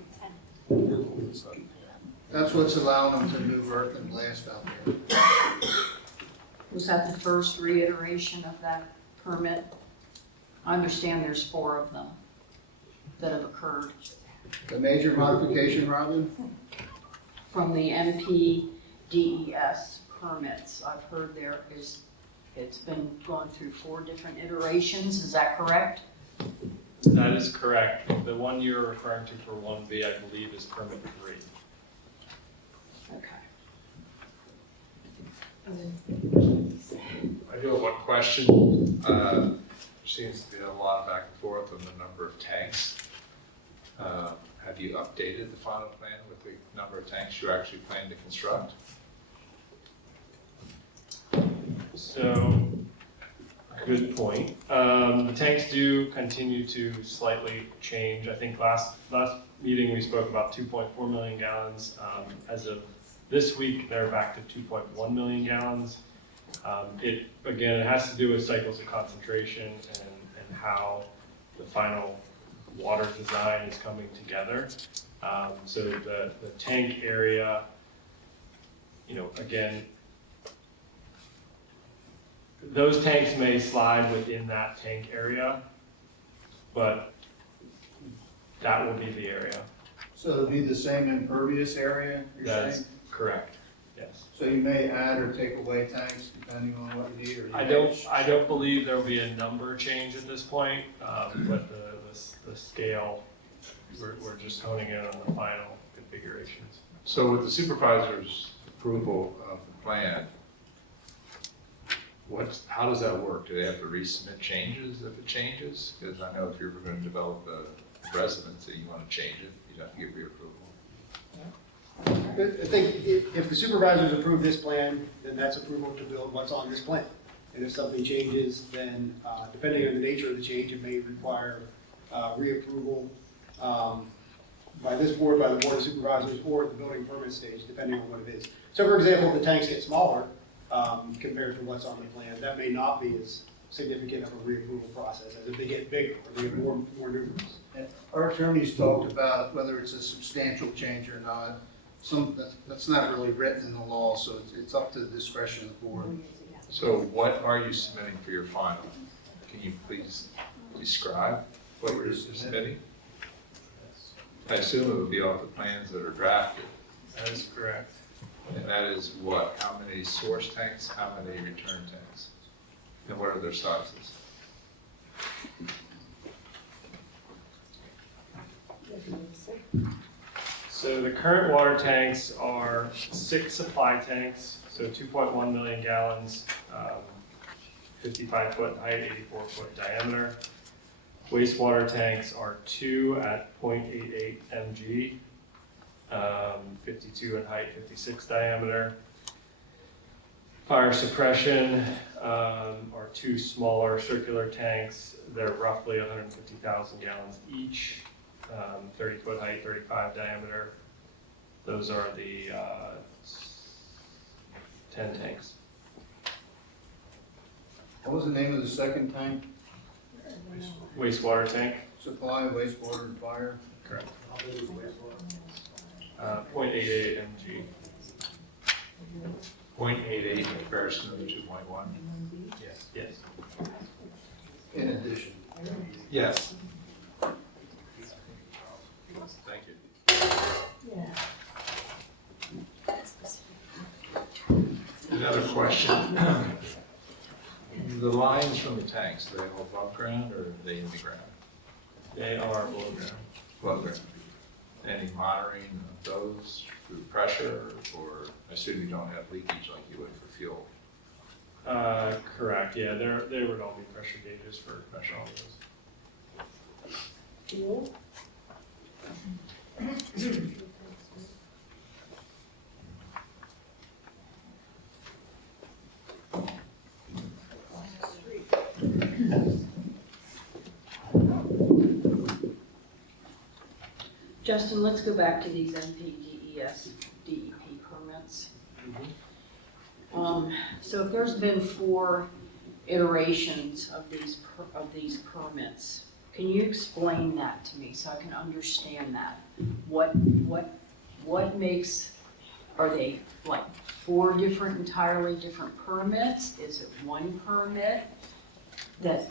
That's what's allowing them to move earth and blast out there. Was that the first reiteration of that permit? I understand there's 4 of them that have occurred The major modification, Robin? from the MP, DES permits. I've heard it's been gone through 4 different iterations, is that correct? That is correct. The one you're referring to for 1B, I believe, is permit 3. Okay. I do have one question. There seems to be a lot of back and forth on the number of tanks. Have you updated the final plan with the number of tanks you actually plan to construct? So, good point. The tanks do continue to slightly change. I think last meeting we spoke about 2.4 million gallons. As of this week, they're back to 2.1 million gallons. It has to do with cycles of concentration and how the final water design is coming together. So the tank area, again, those tanks may slide within that tank area, but that will be the area. So it'll be the same impervious area, you're That is saying? correct, yes. So you may add or take away tanks depending on what you need, or you I don't believe there will be a number change at this point, but the scale, we're just honing in on the final configurations. So with the supervisor's approval of the plan, how does that work? Do they have to resubmit changes if it changes? Because I know if you're going to develop a residence and you want to change it, you'd have to get reapproval. I think if the supervisors approve this plan, then that's approval to build what's on this plan. And if something changes, then depending on the nature of the change, it may require reapproval by this board, by the board of supervisors, or at the building permit stage, depending on what it is. So for example, if the tanks get smaller compared to what's on the plan, that may not be as significant of a reapproval process as if they get bigger or they get more numerous. And our attorneys talked about whether it's a substantial change or not. That's not really written in the law, so it's up to the discretion of the board. So what are you submitting for your final? Can you please describe what you're submitting? I assume it would be off the plans that are drafted. That is correct. And that is what? How many source tanks, how many return tanks? And what are their sizes? So the current water tanks are 6 supply tanks, so 2.1 million gallons, 55 foot height, 84 foot diameter. Wastewater tanks are 2 at 0.88 mg, 52 in height, 56 diameter. Fire suppression are 2 smaller circular tanks. They're roughly 150,000 gallons each, 30 foot height, 35 diameter. Those are the 10 tanks. What was the name of the second tank? Wastewater tank. Supply, wastewater, and fire? Correct. 0.88 mg. 0.88 in comparison to the 2.1? Yes. Yes. In addition. Yes. Thank you. Another question. The lines from the tanks, are they all above ground or are they in the ground? They are below ground. Above ground. Any monitoring of those through pressure, or I assume you don't have leakage like you would for fuel? Correct, yeah, they would all be pressure gauges for measure all those. Justin, let's go back to these NPDES, DEP permits. So if there's been 4 iterations of these permits, can you explain that to me so I can understand that? What makes, are they like 4 entirely different permits? Is it one permit that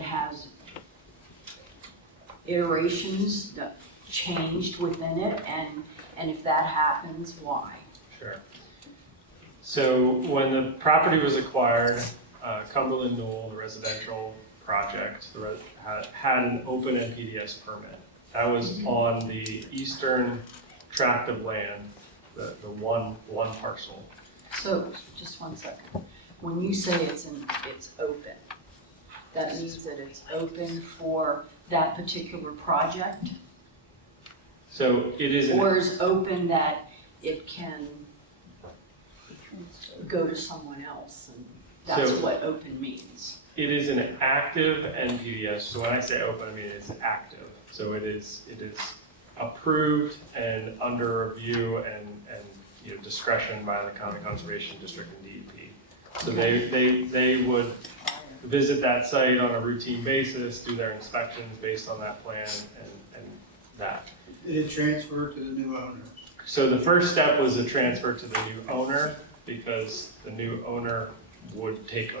has iterations that changed within it, and if that happens, why? Sure. So when the property was acquired, Cumberland Knoll, the residential project, had an open NPDES permit. That was on the eastern tract of land, the one parcel. So, just one second. When you say it's open, that means that it's open for that particular project? So it is. Or is open that it can go to someone else, and that's what open means? It is an active NPDES. So when I say open, I mean it's active. So it is approved and under review and discretion by the County Conservation District and DEP. So they would visit that site on a routine basis, do their inspections based on that plan and that. Did it transfer to the new owner? So the first step was a transfer to the new owner, because the new owner would take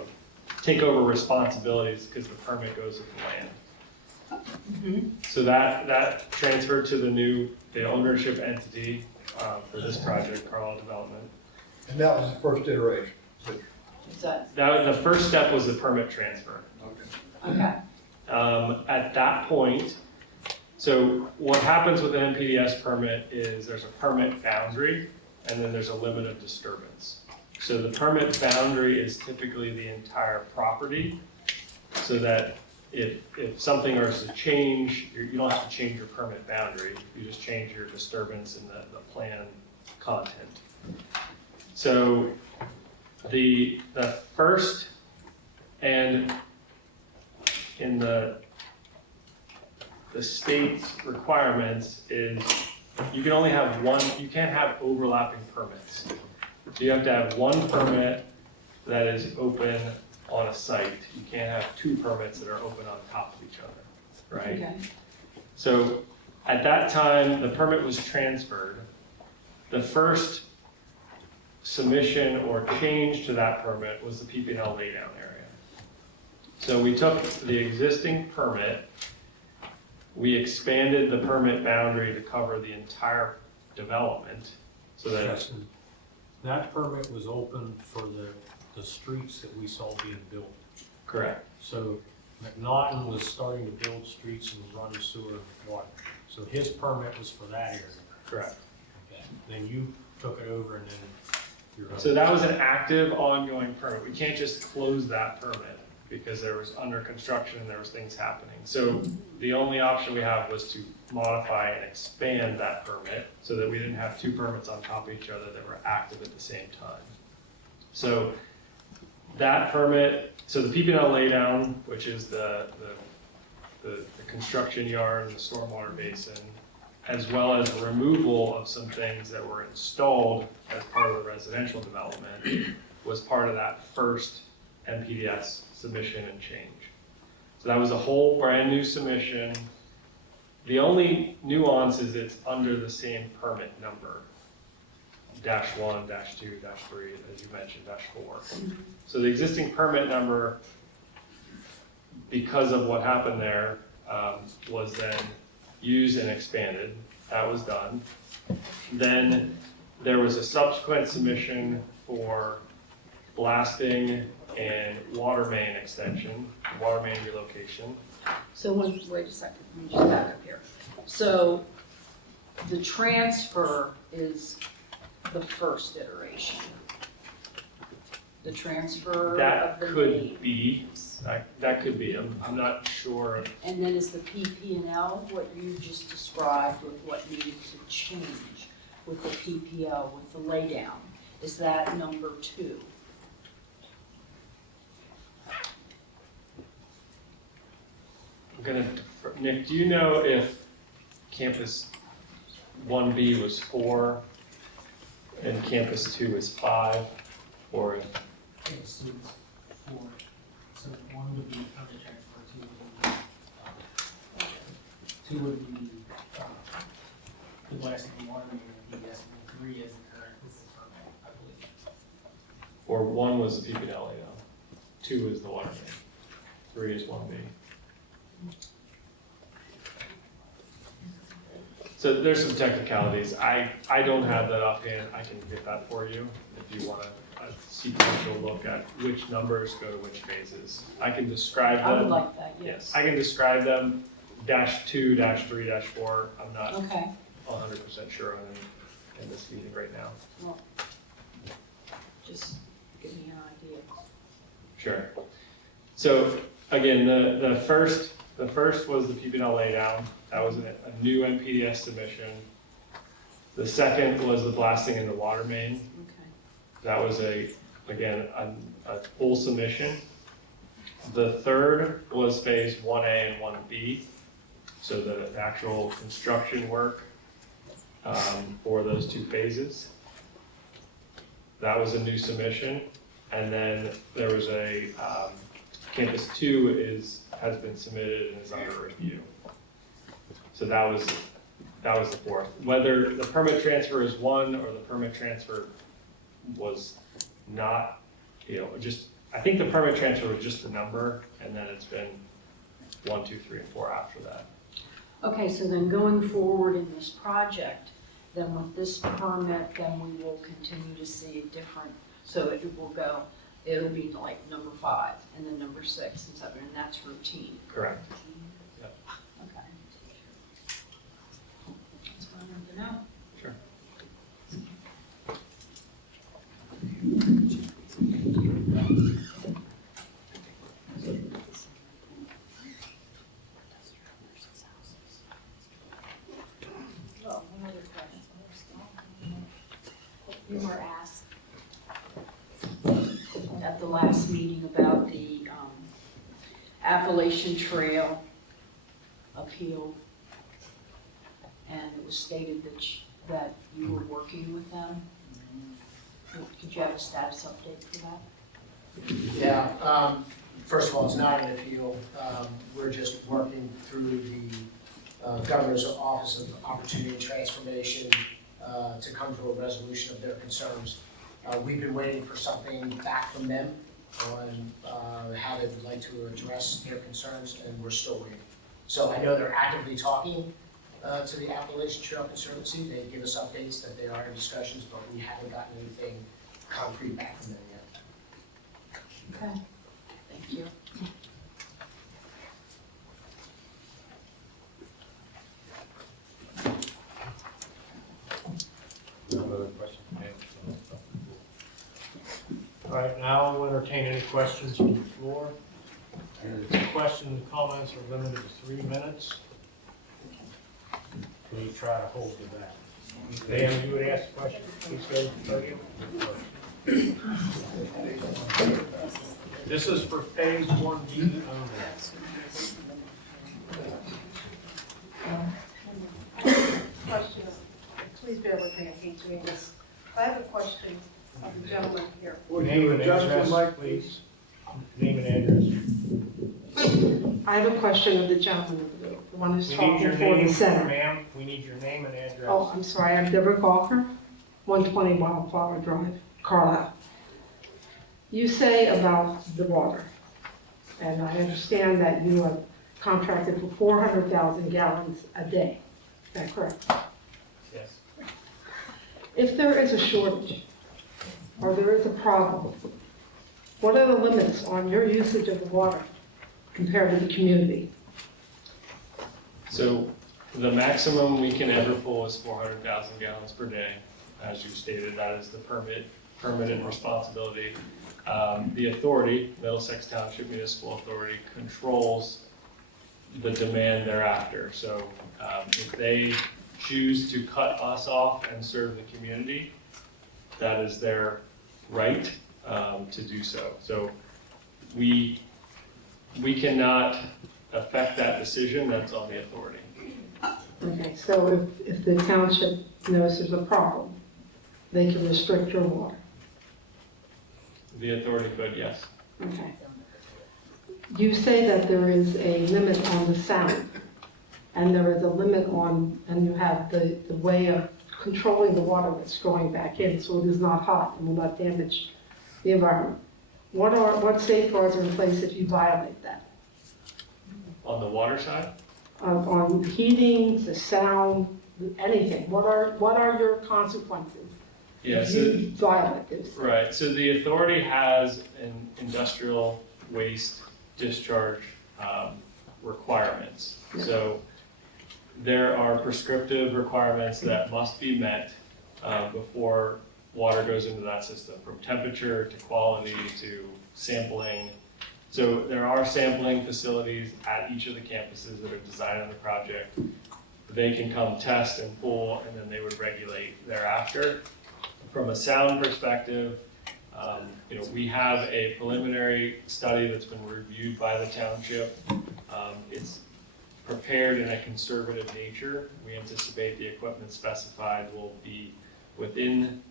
over responsibilities because the permit goes with the land. Mm-hmm. So that transferred to the ownership entity for this project, Carlisle Development. And that was the first iteration? The first step was the permit transfer. Okay. At that point, so what happens with an NPDES permit is there's a permit boundary and then there's a limit of disturbance. So the permit boundary is typically the entire property, so that if something is to change, you don't have to change your permit boundary, you just change your disturbance in the plan content. So the first, and in the state's requirements is you can only have one, you can't have overlapping permits. So you have to have one permit that is open on a site. You can't have 2 permits that are open on top of each other, right? Okay. So at that time, the permit was transferred. The first submission or change to that permit was the PP&L laydown area. So we took the existing permit, we expanded the permit boundary to cover the entire development, so that Justin, that permit was open for the streets that we saw being built. correct. So McNaughton was starting to build streets and run sewer and water. So his permit was for that area. Correct. Okay. Then you took it over and then you're. So that was an active, ongoing permit. We can't just close that permit because there was under construction and there was things happening. So the only option we have was to modify and expand that permit so that we didn't have 2 permits on top of each other that were active at the same time. So that permit, so the PP&L laydown, which is the construction yard and the stormwater basin, as well as removal of some things that were installed as part of the residential development, was part of that first NPDES submission and change. So that was a whole brand new submission. The only nuance is it's under the same permit number, -1, -2, -3, as you mentioned, -4. So the existing permit number, because of what happened there, was then used and expanded. That was done. Then there was a subsequent submission for blasting and water main extension, water main relocation. So wait a second, let me just back up here. So the transfer is the first iteration. The transfer That of the could names. be, that could be, I'm not sure. And then is the PP&L what you just described with what needed to change with the PPO, with the laydown? Is that number 2? I'm gonna, defer- Nick, do you know if campus 1B was 4 and campus 2 is 5, or if Campus 2 is 4, so 1 would be permit transfer, 2 would be the blasting and water main and ES, and 3 is the current, this is permit, I believe. or 1 was the PP&L laydown, 2 is the water main, 3 is 1B. So there's some technicalities. I don't have that offhand. I can get that for you if you want a sequential look at which numbers go to which phases. I can describe them. I would like that, yes. I can describe them, -2, -3, -4. I'm not Okay, 100% sure on them in this meeting right now. well, just give me an idea. Sure. So again, the first was the PP&L laydown. That was a new NPDS submission. The second was the blasting in the water main. Okay. That was a full submission. The third was phase 1A and 1B. So the actual construction work for those 2 phases. That was a new submission. And then there was a campus 2 has been submitted and is under review. So that was the fourth. Whether the permit transfer is 1 or the permit transfer was not, I think the permit transfer was just the number, and then it's been 1, 2, 3, and 4 after that. Okay, so then going forward in this project, then with this permit, then we will continue to see a different, so it'll be like number 5, and then number 6 and 7, and that's routine. Correct. Okay. That's what I wanted to know. Sure. Oh, one other question. You were asked at the last meeting about the Appalachian Trail appeal, and it was stated that you were working with them. Could you have a status update for that? Yeah, first of all, it's not an appeal. We're just working through the Governor's Office of Opportunity and Transformation to come to a resolution of their concerns. We've been waiting for something back from them on how they would like to address their concerns, and we're still waiting. So I know they're actively talking to the Appalachian Trail Conservancy. They give us updates that they are in discussions, but we haven't gotten anything concrete back from them yet. Okay, thank you. Another question? All right, now we'll entertain any questions from the floor. Questions and comments are limited to 3 minutes. Please try to hold to that. Dan, you would ask a question, please go to This is for phase 1B only. Question, please bear with me, I can't do this. I have a question of the gentleman here. Name and address, please. Name and address. I have a question of the gentleman, the one who's We need talking your for name, the center. ma'am. We need your name and address. Oh, I'm sorry, I'm Deborah Gawker, 120 Wildflower Drive, Carlisle. You say about the water, and I understand that you have contracted for 400,000 gallons a day. Is that correct? Yes. If there is a shortage or there is a problem, what are the limits on your usage of the water compared to the community? So the maximum we can ever pull is 400,000 gallons per day. As you stated, that is the permitted responsibility. The authority, Middlesex Township Municipal Authority, controls the demand thereafter. So if they choose to cut us off and serve the community, that is their right to do so. So we cannot affect that decision, that's on the authority. Okay, so if the township knows there's a problem, they can restrict your water. The authority could, yes. Okay. You say that there is a limit on the sound, and there is a limit on, and you have the way of controlling the water that's going back in, so it is not hot and will not damage the environment. What safeguards are in place if you violate that? On the water side? On heating, the sound, anything? What are your consequences Yes. if you violate this? Right, so the authority has an industrial waste discharge requirements. So there are prescriptive requirements that must be met before water goes into that system, from temperature to quality to sampling. So there are sampling facilities at each of the campuses that are designed on the project. They can come test and pull, and then they would regulate thereafter. From a sound perspective, we have a preliminary study that's been reviewed by the township. It's prepared in a conservative nature. We anticipate the equipment specified will be within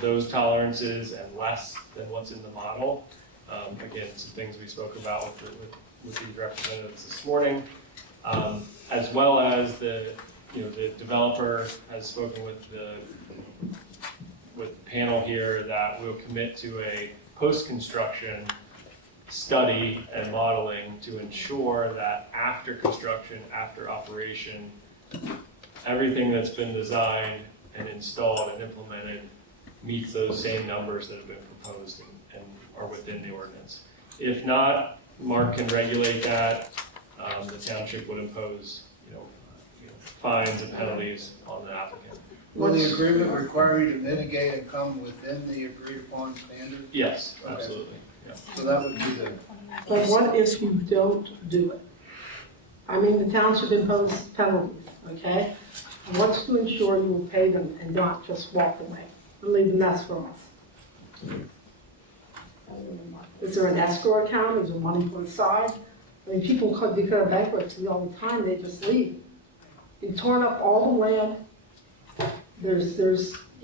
those tolerances and less than what's in the model. Again, some things we spoke about with these representatives this morning, as well as the developer has spoken with the panel here that we'll commit to a post-construction study and modeling to ensure that after construction, after operation, everything that's been designed and installed and implemented meets those same numbers that have been proposed and are within the ordinance. If not, Mark can regulate that. The township would impose, fines and penalties on the applicant. Will the agreement require you to mitigate and come within the agreed upon standard? Yes, Okay. absolutely. Yeah. So that would be the, But what if you don't do it? I mean, the township imposes penalties, okay? What's to ensure you will pay them and not just walk away and leave the mess for us? Is there an escrow account? Is there money put aside? I mean, people could declare bankruptcy all the time, they just leave. You've torn up all the land. There's,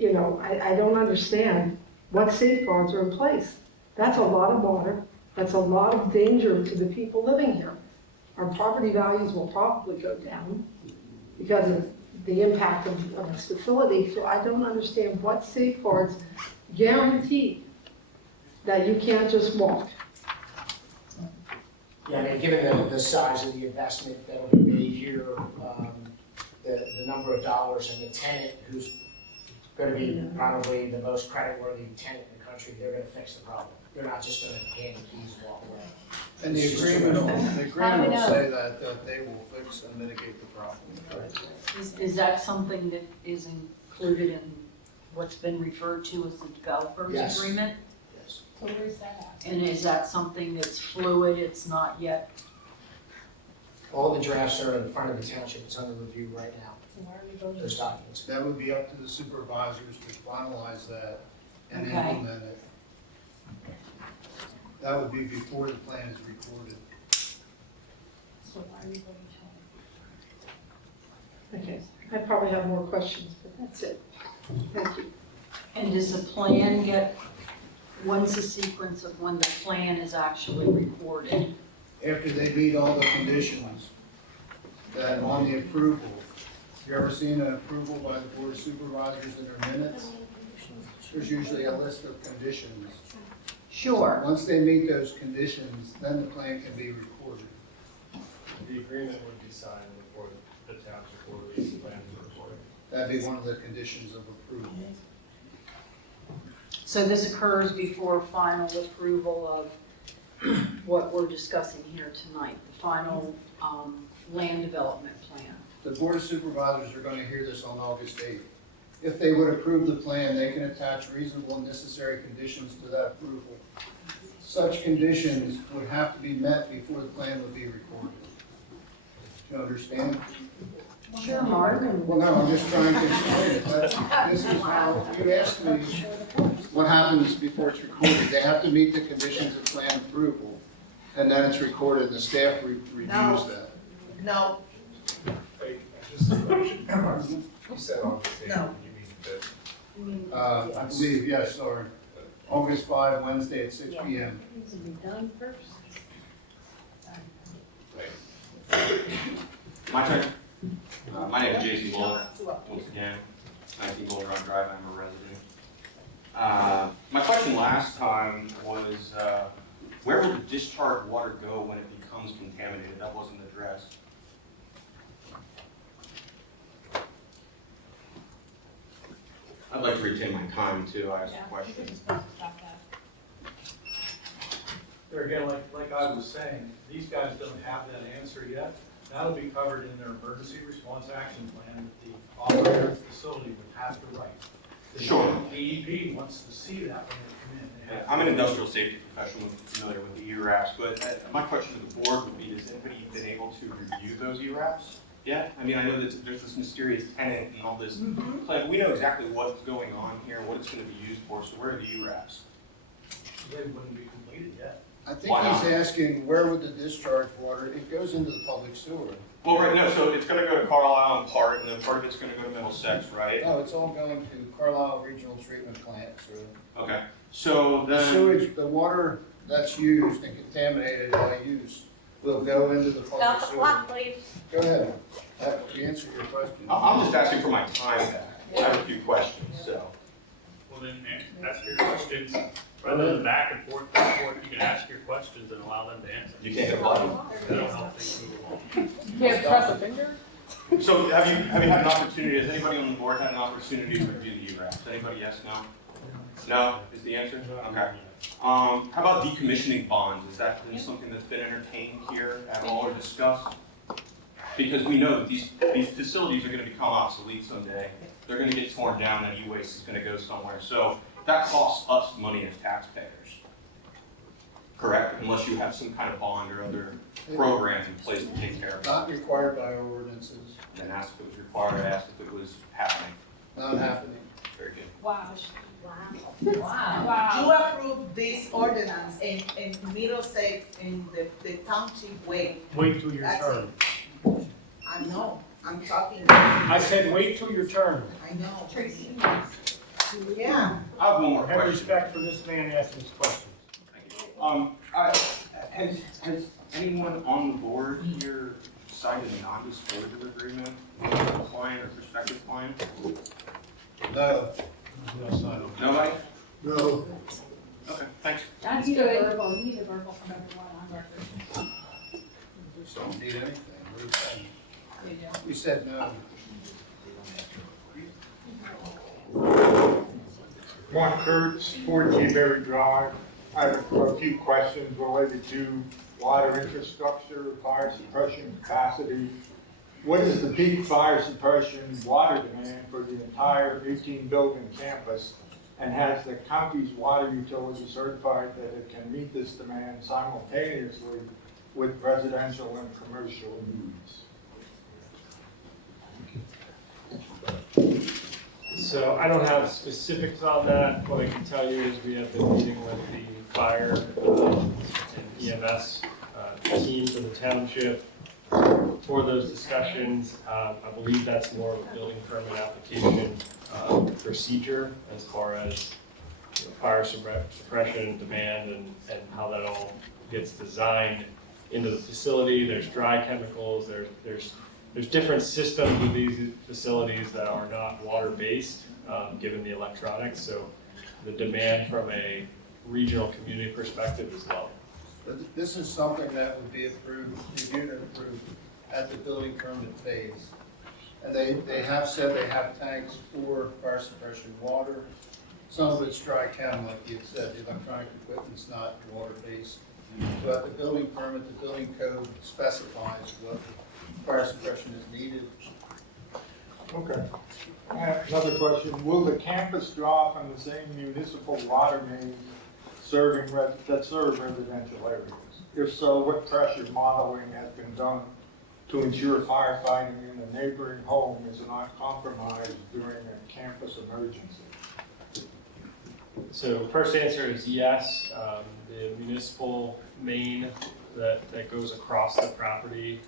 I don't understand what safeguards are in place. That's a lot of water. That's a lot of danger to the people living here. Our property values will probably go down because of the impact of this facility. So I don't understand what safeguards guarantee that you can't just walk. Yeah, I mean, given the size of the investment that'll be made here, the number of dollars, and the tenant who's gonna be probably the most creditworthy tenant in the country, they're gonna fix the problem. They're not just gonna hand the keys and walk away. and the agreement will say that they will fix and mitigate the problem. Is that something that is included in what's been referred to as the developer's Yes. agreement? Yes. So where's that at? And is that something that's fluid, it's not yet? All the drafts are in front of the township, it's under review right now, So why are we voting? those documents. That would be up to the supervisors to finalize that and Okay. implement it. That would be before the plan is recorded. So why are we voting? Okay, I probably have more questions, but that's it. Thank you. And does the plan get, when's the sequence of when the plan is actually recorded? After they meet all the conditions that on the approval, you ever seen an approval by the board of supervisors in their minutes? There's usually a list of conditions. Sure. Once they meet those conditions, then the plan can be recorded. The agreement would be signed before the township will release the plan to the recording. That'd be one of the conditions of approval. So this occurs before final approval of what we're discussing here tonight, the final land development plan. The Board of Supervisors are going to hear this on August 8th. If they would approve the plan, they can attach reasonable and necessary conditions to that approval. Such conditions would have to be met before the plan would be recorded. Do you understand? Sure, Mark. Well, no, I'm just trying to explain it, but this is how, you asked me what happens before it's recorded. They have to meet the conditions of plan approval, and then it's recorded, and the staff reviews that. No, Wait, just a question. You said August 8th, No. you mean the I believe, yes, sorry. August 5, Wednesday at 6 p.m. Needs to be done first. My turn. My name is Jason Bullock. Once again, 19 Bull Run Drive, I'm a resident. My question last time was, where will the discharged water go when it becomes contaminated? That wasn't addressed. I'd like to retain my time too. I asked a question. There again, like I was saying, these guys don't have that answer yet. That'll be covered in their emergency response action plan that the operator of the facility would have to write. The Sure. DEP wants to see that when they come in. They have I'm an industrial safety professional familiar with the ERAPs, but my question to the board would be, has anybody been able to review those ERAPs yet? I mean, I know that there's this mysterious tenant and all this. Like, we know exactly what's going on here, what it's going to be used for, so where are the ERAPs? They wouldn't be completed yet. I think Why not? he's asking, where would the discharge water, it goes into the public sewer. Well, right now, so it's going to go to Carlisle in part, and then part of it's going to go to Middlesex, right? No, it's all going to Carlisle Regional Treatment Plant, so. Okay, so The then, sewage, the water that's used and contaminated by use will go into the public Stop the sewer. clock, please. Go ahead, you answer your question. I'm just asking for my time back. I have a few questions, so. Well, then, ask your questions, rather than back and forth, you can ask your questions and allow them to answer. You can't hit a button. That'll help things move along. Can't press a finger? So have you had an opportunity, has anybody on the board had an opportunity to review the ERAPs? Anybody, yes, no? No, is the answer? Okay. How about decommissioning bonds? Is that been something that's been entertained here at all or discussed? Because we know that these facilities are gonna become obsolete someday. They're gonna get torn down and e-waste is gonna go somewhere. So that costs us money as taxpayers. Correct? Unless you have some kind of bond or other programs in place to take care of it. Not required by our ordinances, And then asked if it was required, I asked if it was happening. not happening. Very good. Wow. You Wow. approve this ordinance in Middlesex in the township way. Wait till your That's turn. I know, I'm talking. I said, wait till your turn. I know. Tracy. Yeah. I have one more Have question. respect for this man asking his questions. Has anyone on the board here signed a non-disclosure agreement with a client or prospective client? No. Nobody? No. Okay, thanks. That's good. Verbal, you need a verbal from everyone on record. We don't need anything. We said no. Mark Kurtz, 14 Berry Drive. I have a few questions related to water infrastructure, fire suppression capacity. What is the peak fire suppression water demand for the entire 18-building campus? And has the county's water utility certified that it can meet this demand simultaneously with residential and commercial needs? So I don't have specifics on that. What I can tell you is we have been meeting with the fire and EMS teams in the township for those discussions. I believe that's more of a building permit application procedure as far as fire suppression, demand, and how that all gets designed into the facility. There's dry chemicals, there's different systems with these facilities that are not water-based, given the electronics, so the demand from a regional community perspective is low. But this is something that would be approved, reviewed and approved at the building permit phase. And they have said they have tanks for fire suppression water Some of it's dry town, like you had said, the electronic equipment's not water-based. So at the building permit, the building code specifies what fire suppression is needed. Okay. I have another question. Will the campus draw from the same municipal water mains that serve residential areas? If so, what pressure modeling has been done to ensure firefighting in a neighboring home is not compromised during a campus emergency? So first answer is yes. The municipal main that goes across the property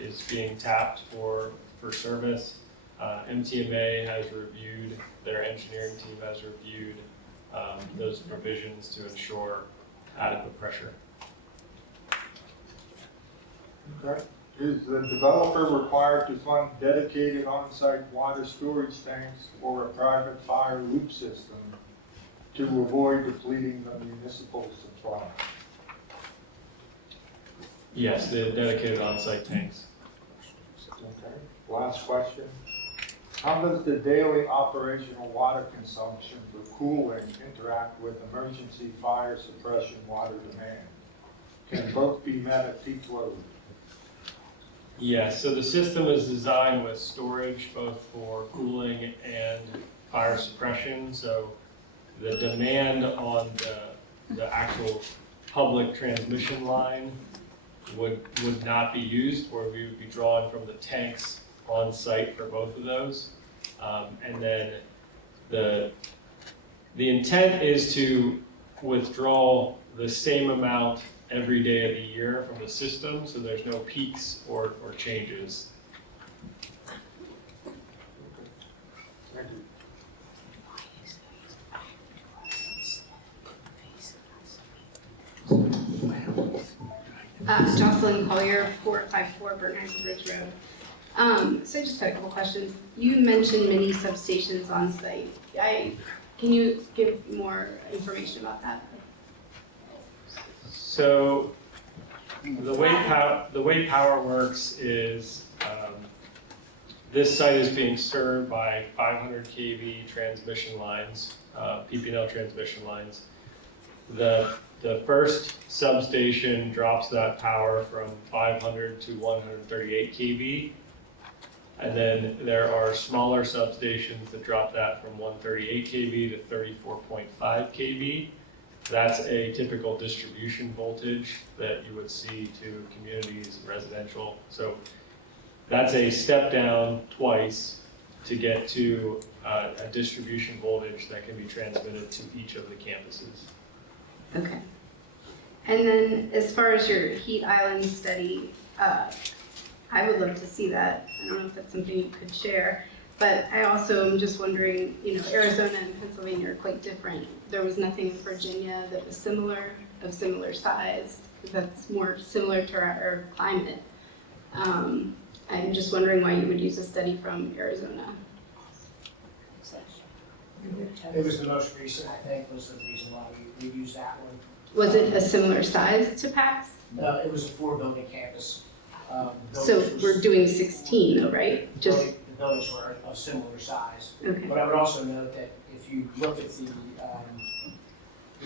is being tapped for service. MTMA has reviewed, their engineering team has reviewed those provisions to ensure adequate pressure. Okay. Is the developer required to fund dedicated on-site water storage tanks or a private fire loop system to avoid depleting the municipal supply? Yes, the dedicated on-site tanks. Okay. Last question. How does the daily operational water consumption for cooling interact with emergency fire suppression water demand? Can both be met at peak load? Yes, so the system is designed with storage both for cooling and fire suppression. So the demand on the actual public transmission line would not be used, where we would be drawing from the tanks on site for both of those. And then the intent is to withdraw the same amount every day of the year from the system, so there's no peaks or changes. Thank you. Jocelyn Collier, 454 Bernheim Bridge Road. So I just had a couple questions. You mentioned mini substations on site. Can you give more information about that? So the way power works is this site is being served by 500 kV transmission lines, PPL transmission lines. The first substation drops that power from 500 to 138 kV. And then there are smaller substations that drop that from 138 kV to 34.5 kV. That's a typical distribution voltage that you would see to communities and residential. So that's a step down twice to get to a distribution voltage that can be transmitted to each of the campuses. Okay. And then as far as your heat island study, I would love to see that. I don't know if that's something you could share, but I also am just wondering, Arizona and Pennsylvania are quite different. There was nothing in Virginia that was similar, of similar size, that's more similar to our climate. I'm just wondering why you would use a study from Arizona. It was the most recent, I think, was the reason why we used that one. Was it a similar size to PAX? No, it was a 4-building campus. So we're doing 16 though, right? The buildings were of similar size. Okay. But I would also note that if you look at the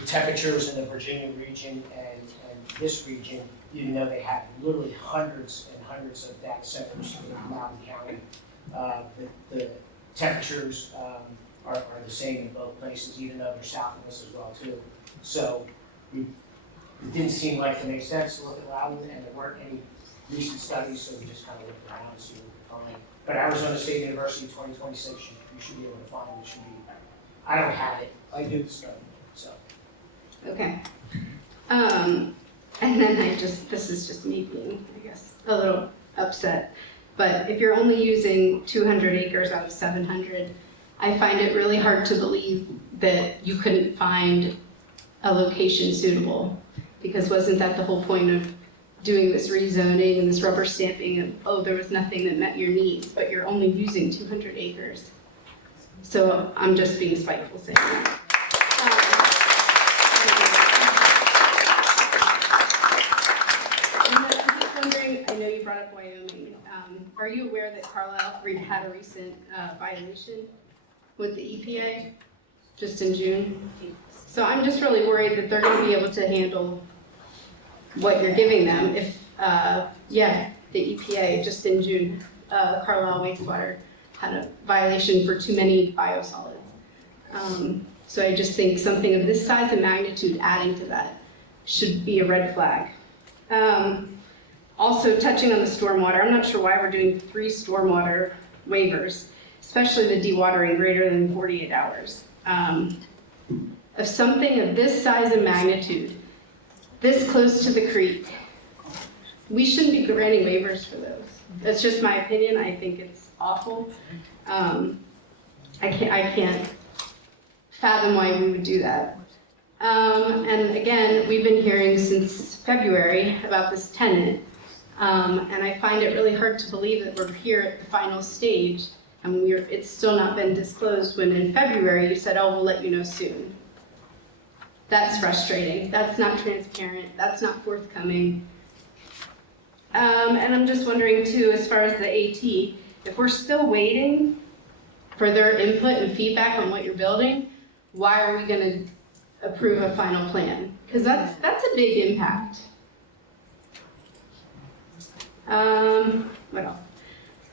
temperatures in the Virginia region and this region, even though they have literally hundreds and hundreds of data centers in Loudoun County, the temperatures are the same in both places, even though they're south of us as well too. So it didn't seem like it made sense to look at Loudoun, and there weren't any recent studies, so we just kind of looked around and see what we could find. But Arizona State University 2026, you should be able to find it. Should be. I don't have it. I did the study, so. Okay. And then this is just me being, I guess, a little upset. But if you're only using 200 acres out of 700, I find it really hard to believe that you couldn't find a location suitable. Because wasn't that the whole point of doing this rezoning and this rubber stamping of, oh, there was nothing that met your needs, but you're only using 200 acres. So I'm just being spiteful saying that. And then I'm just wondering, I know you brought up Wyoming. Are you aware that Carlisle had a recent violation with the EPA? just in June. So I'm just really worried that they're gonna be able to handle what you're giving them. If, the EPA, just in June, Carlisle wastewater had a violation for too many biosolids. So I just think something of this size and magnitude adding to that should be a red flag. Also touching on the stormwater, I'm not sure why we're doing 3 stormwater waivers, especially the dewatering greater than 48 hours. Of something of this size and magnitude, this close to the creek, we shouldn't be granting waivers for those. That's just my opinion. I think it's awful. I can't fathom why we would do that. And again, we've been hearing since February about this tenant, and I find it really hard to believe that we're here at the final stage and it's still not been disclosed when in February you said, oh, we'll let you know soon. That's frustrating. That's not transparent. That's not forthcoming. And I'm just wondering too, as far as the AT, if we're still waiting for their input and feedback on what you're building, why are we gonna approve a final plan? Because that's a big impact. What else?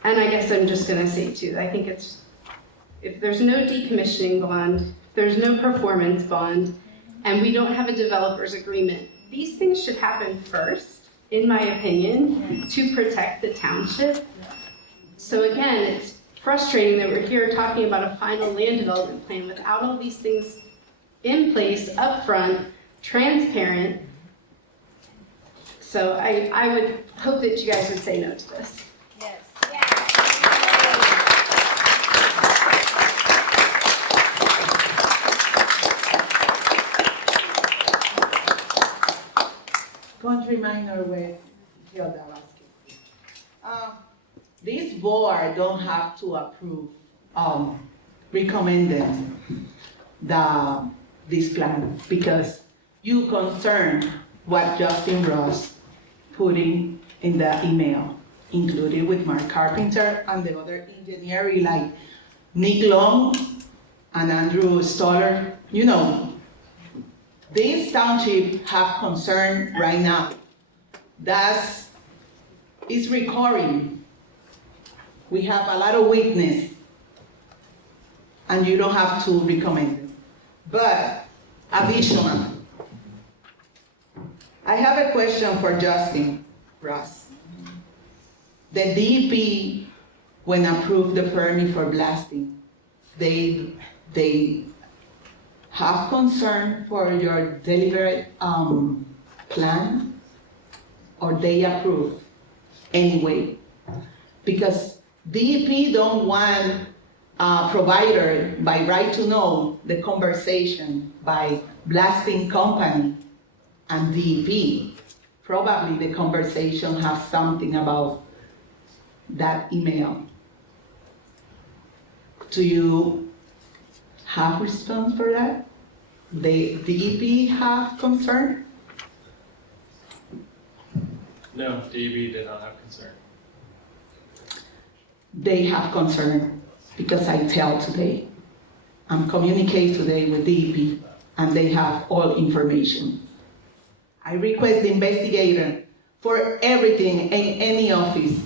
And I guess I'm just gonna say too, I think if there's no decommissioning bond, if there's no performance bond, and we don't have a developer's agreement, these things should happen first, in my opinion, to protect the township. So again, it's frustrating that we're here talking about a final land development plan without all these things in place, upfront, transparent. So I would hope that you guys would say no to this. Country minor with Hilda Vasquez. This board don't have to approve, recommending this plan because you concern what Justin Ross putting in the email, included with Mark Carpenter and the other engineering like Nick Long and Andrew Stoller. You know, this township have concern right now. It's recurring. We have a lot of witness, and you don't have to recommend it. But additional, I have a question for Justin Ross. The DEP, when approved the permit for blasting, they have concern for your deliberate plan, or they approve anyway? Because DEP don't want a provider by right to know the conversation by blasting company and DEP. Probably the conversation has something about that email. Do you have response for that? The DEP have concern? No, DEP did not have concern. They have concern because I tell today. I'm communicating today with DEP and they have all information. I request the investigator for everything in any office.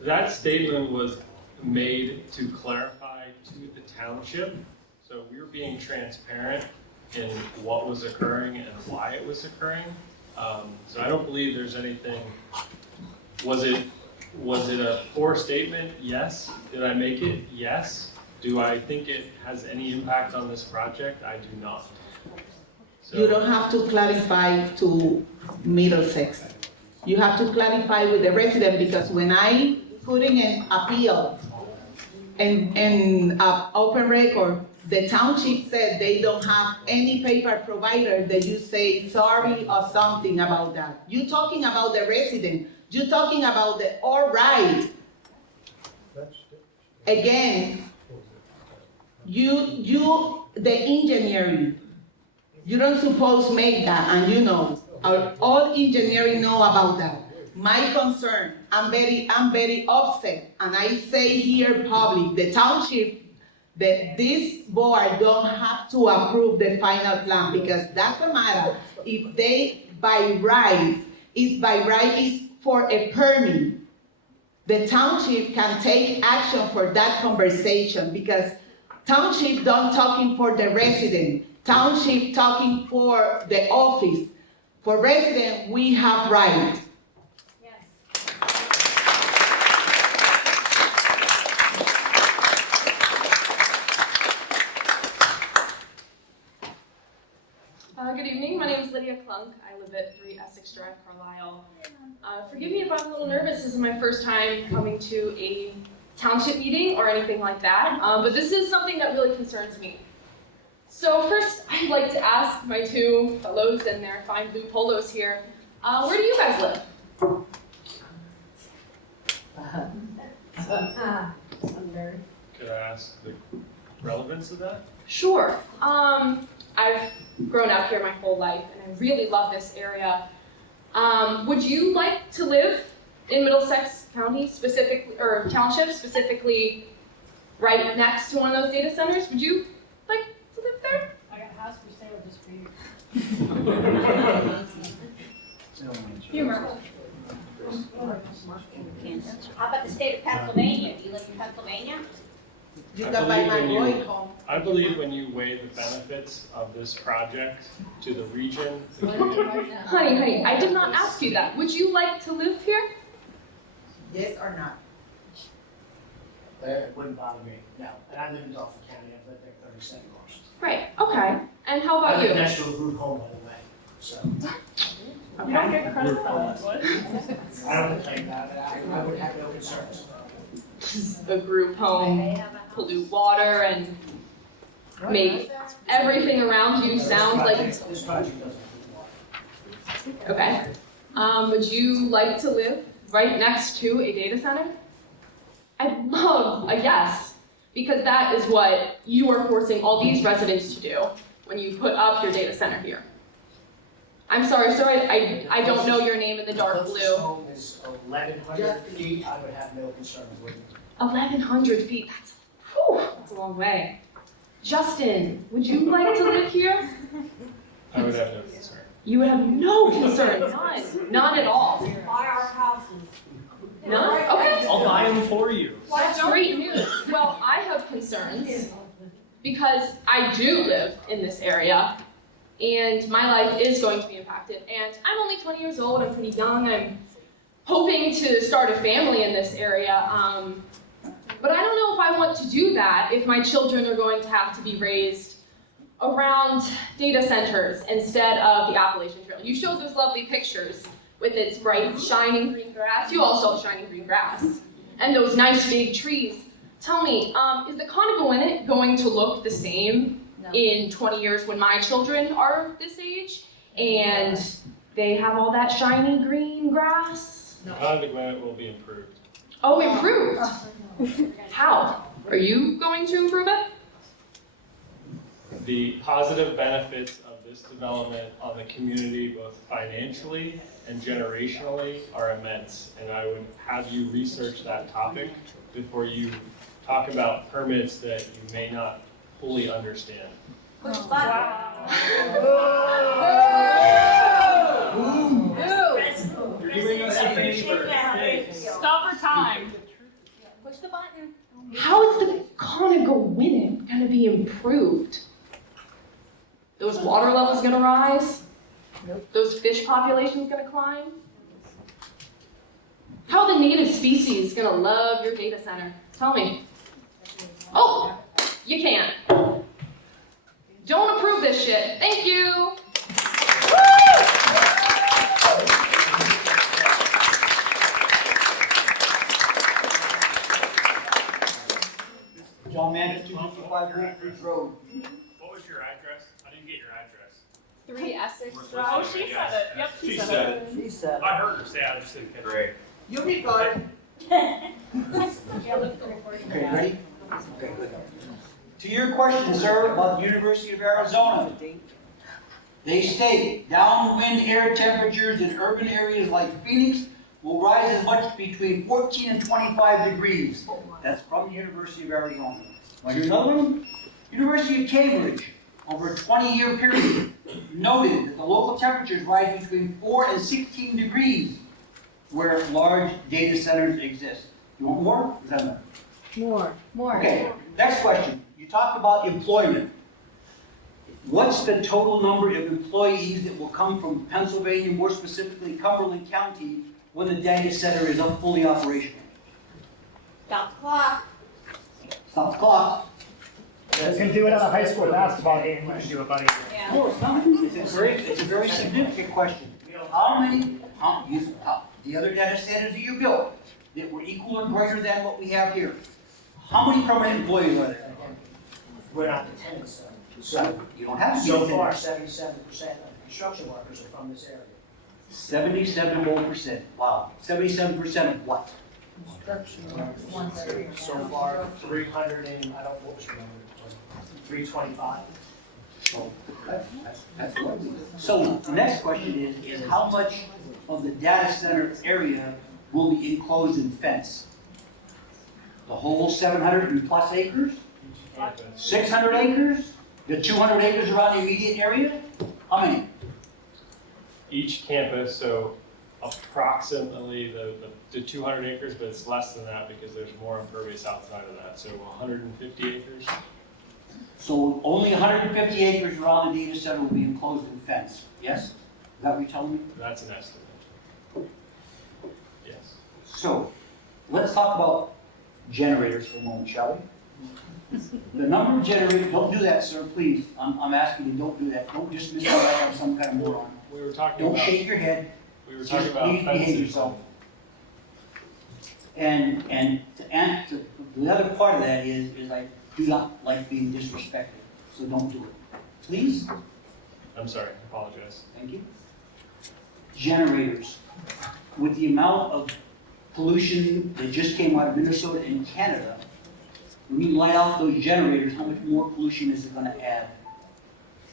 That statement was made to clarify to the township. So we were being transparent in what was occurring and why it was occurring. So I don't believe there's anything. Was it a poor statement? Yes. Did I make it? Yes. Do I think it has any impact on this project? I do not. So, you don't have to clarify to Middlesex. You have to clarify with the resident, because when I put in an appeal and open record, the township said they don't have any paper provider that you say sorry or something about that. You're talking about the resident. You're talking about the all right. Again, the engineering, you don't suppose make that, and you know, all engineering know about that. My concern, I'm very upset, and I say here public, the township that this board don't have to approve the final plan, because doesn't matter if they by right, is for a permit. The township can take action for that conversation, because township don't talking for the resident, township talking for the office. For resident, we have right. Good evening, my name is Lydia Klunk. I live at 3 Essex Drive, Carlisle. Forgive me if I'm a little nervous. This is my first time coming to a township meeting or anything like that, but this is something that really concerns me. So first, I'd like to ask my two fellows in their fine blue polos here, where do you guys live? Could I ask the relevance of that? Sure. I've grown up here my whole life, and I really love this area. Would you like to live in Middlesex County specifically, or Township specifically, right next to one of those data centers? Would you like to live there? I got a house for sale just for you. Humor. How about the state of Pennsylvania? Do you live in Pennsylvania? You can buy my boy home. I believe when you weigh the benefits of this project to the region, the community. Honey, I did not ask you that. Would you like to live here? Yes or not? It wouldn't bother me, no. And I live in Norfolk County, I've lived there 37 years. Right, okay. And how I about live you? next to a group home, by the way, so. You don't get credit for that. I don't complain about it, I would have no concerns. A group home, pollute water, and make everything around you sound like it's... This project doesn't include water. Okay. Would you like to live right next to a data center? I'd love a yes, because that is what you are forcing all these residents to do when you put up your data center here. I'm sorry, sir, I don't know your name in the dark blue. This home is 1,100 feet, I would have no concerns with it. 1,100 feet, that's a long way. Justin, would you like to live here? I would have no concern. You would have no concern, none at all. Buy our houses. None? Okay. I'll buy them for you. That's great news. Well, I have concerns because I do live in this area and my life is going to be impacted. And I'm only 20 years old, I'm pretty young, I'm hoping to start a family in this area. But I don't know if I want to do that if my children are going to have to be raised around data centers instead of the Appalachian Trail. You showed those lovely pictures with its bright, shining green grass. You also have shining green grass. And those nice big trees. Tell me, is the Conegawinet going to look the same in 20 years when my children are this age? And they have all that shiny green grass? The Conegawinet will be improved. Oh, improved? How? Are you going to improve it? The positive benefits of this development on the community, both financially and generationally, are immense. And I would have you research that topic before you talk about permits that you may not fully understand. You're doing us a favor. Stop our time. Push the button. How is the Conegawinet going to be improved? Those water levels going to rise? Those fish populations going to climb? How are the native species going to love your data center? Tell me. Oh, you can't. Don't approve this shit. Thank you. John Manis, 255 Wolf Road. What was your address? I didn't get your address. 3 Essex Drive. Oh, she said it. Yep, she said it. She said I heard her say it, I just didn't catch it. You be good. Okay, ready? Okay, good. To your question, sir, about the University of Arizona. They state downwind air temperatures in urban areas like Phoenix will rise as much between 14 and 25 degrees. That's from the University of Arizona. Want to hear another one? University of Cambridge, over a 20-year period, noted that the local temperatures rise between 4 and 16 degrees where large data centers exist. You want more? Is that enough? More. Okay, next question. You talked about employment. What's the total number of employees that will come from Pennsylvania, more specifically Cumberland County, when the data center is fully operational? Stop the clock. Stop the clock. You can do it on a high school basketball game, you can do it, buddy. No, it's not. It's a very significant question. How many, the other data centers that you built that were equal or greater than what we have here, how many permanent employees are there? We're not the tenants, though. So, You don't have to be. so a far, tenant. 77% of construction workers are from this area. 77%. Wow. 77% of what? So far, 300 and, I don't, what was your number? 325. That's lovely. So the next question is how much of the data center area will be enclosed and fenced? The whole 700 and plus acres? 600 acres? The 200 acres around the immediate area? How many? Each campus, so approximately the 200 acres, but it's less than that because there's more impervious outside of that, so 150 acres. So only 150 acres around the data center will be enclosed and fenced, yes? Is that what you're telling me? That's an estimate. Yes. So, let's talk about generators for a moment, shall we? The number of generators, don't do that, sir, please. I'm asking you, don't do that. Don't dismiss me like I'm some kind of moron. We were talking Don't about. shake your head. We were talking Just about please behave fences. yourself. And to answer, the other part of that is I do not like being disrespected, so don't do it. Please? I'm sorry, I apologize. Thank you. Generators. With the amount of pollution that just came out of Minnesota and Canada, when you light off those generators, how much more pollution is it going to add?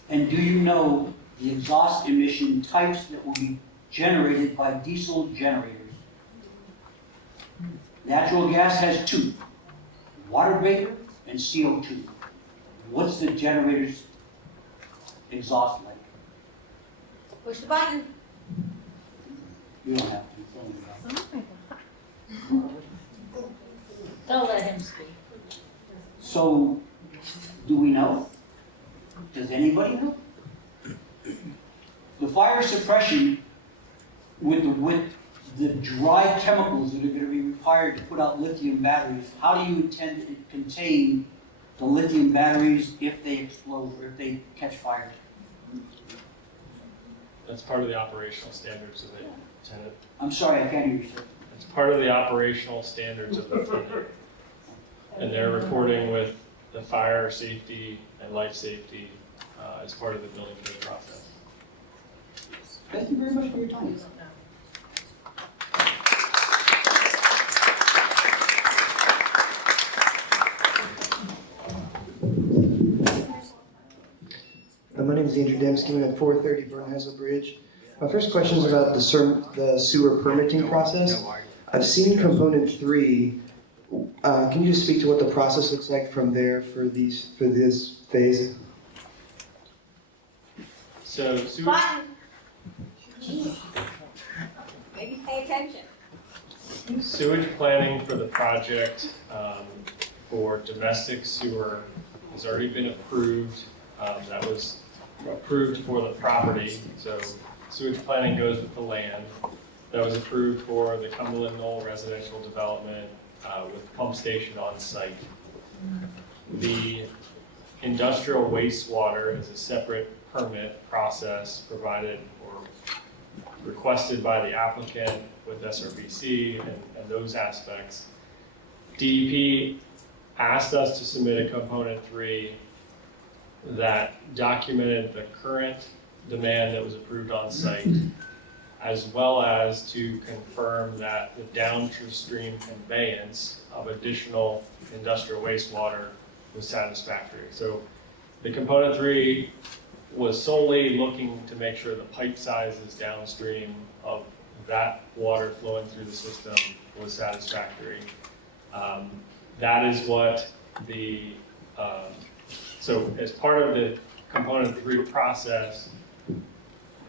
And do you know the exhaust emission types that will be generated by diesel generators? Natural gas has two, water vapor and CO2. What's the generator's exhaust like? Push the button. You don't have to. It's only about- Don't let him speak. So, do we know? Does anybody know? The fire suppression with the dry chemicals that are going to be required to put out lithium batteries, how do you intend to contain the lithium batteries if they explode or if they catch fire? That's part of the operational standards of the tenant. I'm sorry, I can't hear you, sir. It's part of the operational standards of the tenant. And they're reporting with the fire safety and life safety as part of the building code process. Thank you very much for your time. My name is Andrew Dembski. I'm at 430 Bernhazel Bridge. My first question is about the sewer permitting process. I've seen component 3. Can you just speak to what the process looks like from there for this phase? So sewage, Button. Jeez. Maybe pay attention. sewage planning for the project for domestic sewer has already been approved. That was approved for the property, so sewage planning goes with the land. That was approved for the Cumberland Knoll residential development with pump station on site. The industrial wastewater is a separate permit process provided or requested by the applicant with SRBC and those aspects. DEP asked us to submit a component 3 that documented the current demand that was approved on site, as well as to confirm that the downstream conveyance of additional industrial wastewater was satisfactory. So the component 3 was solely looking to make sure the pipe sizes downstream of that water flowing through the system was satisfactory. That is what the So as part of the component 3 process,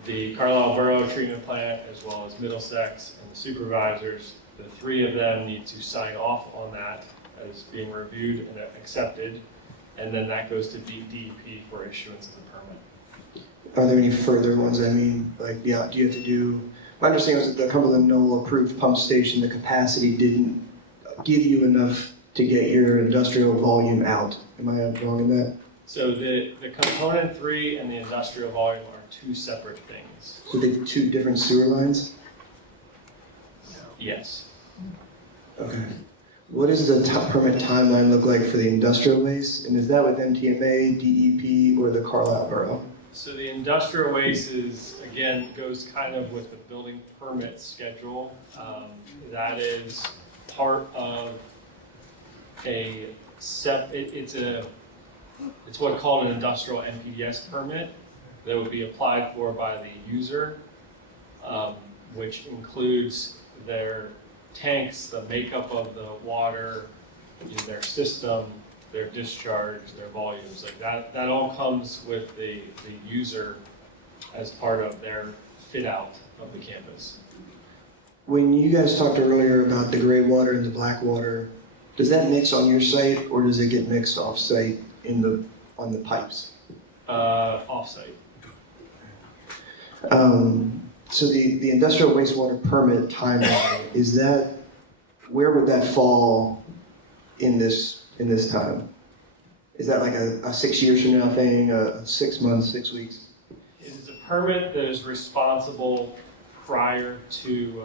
the Carlisle Borough Treatment Plant, as well as Middlesex and the supervisors, the 3 of them need to sign off on that as being reviewed and accepted, and then that goes to DEP for issuance of the permit. Are there any further ones? I mean, like, yeah, do you have to do, my understanding was that the Cumberland Knoll approved pump station, the capacity didn't give you enough to get your industrial volume out. Am I wrong in that? So the component 3 and the industrial volume are 2 separate things. So they 2 different sewer lines? Yes. Okay. What does the permit timeline look like for the industrial waste? And is that with MTMA, DEP, or the Carlisle Borough? So the industrial waste is, again, goes kind of with the building permit schedule. That is part of it's what's called an industrial NPDES permit that would be applied for by the user, which includes their tanks, the makeup of the water, their system, their discharge, their volumes, like that all comes with the user as part of their fit out of the campus. When you guys talked earlier about the gray water and the black water, does that mix on your site or does it get mixed off site on the pipes? Off site. So the industrial wastewater permit timeline, where would that fall in this time? Is that like a 6 years from now thing, 6 months, 6 weeks? It is a permit that is responsible prior to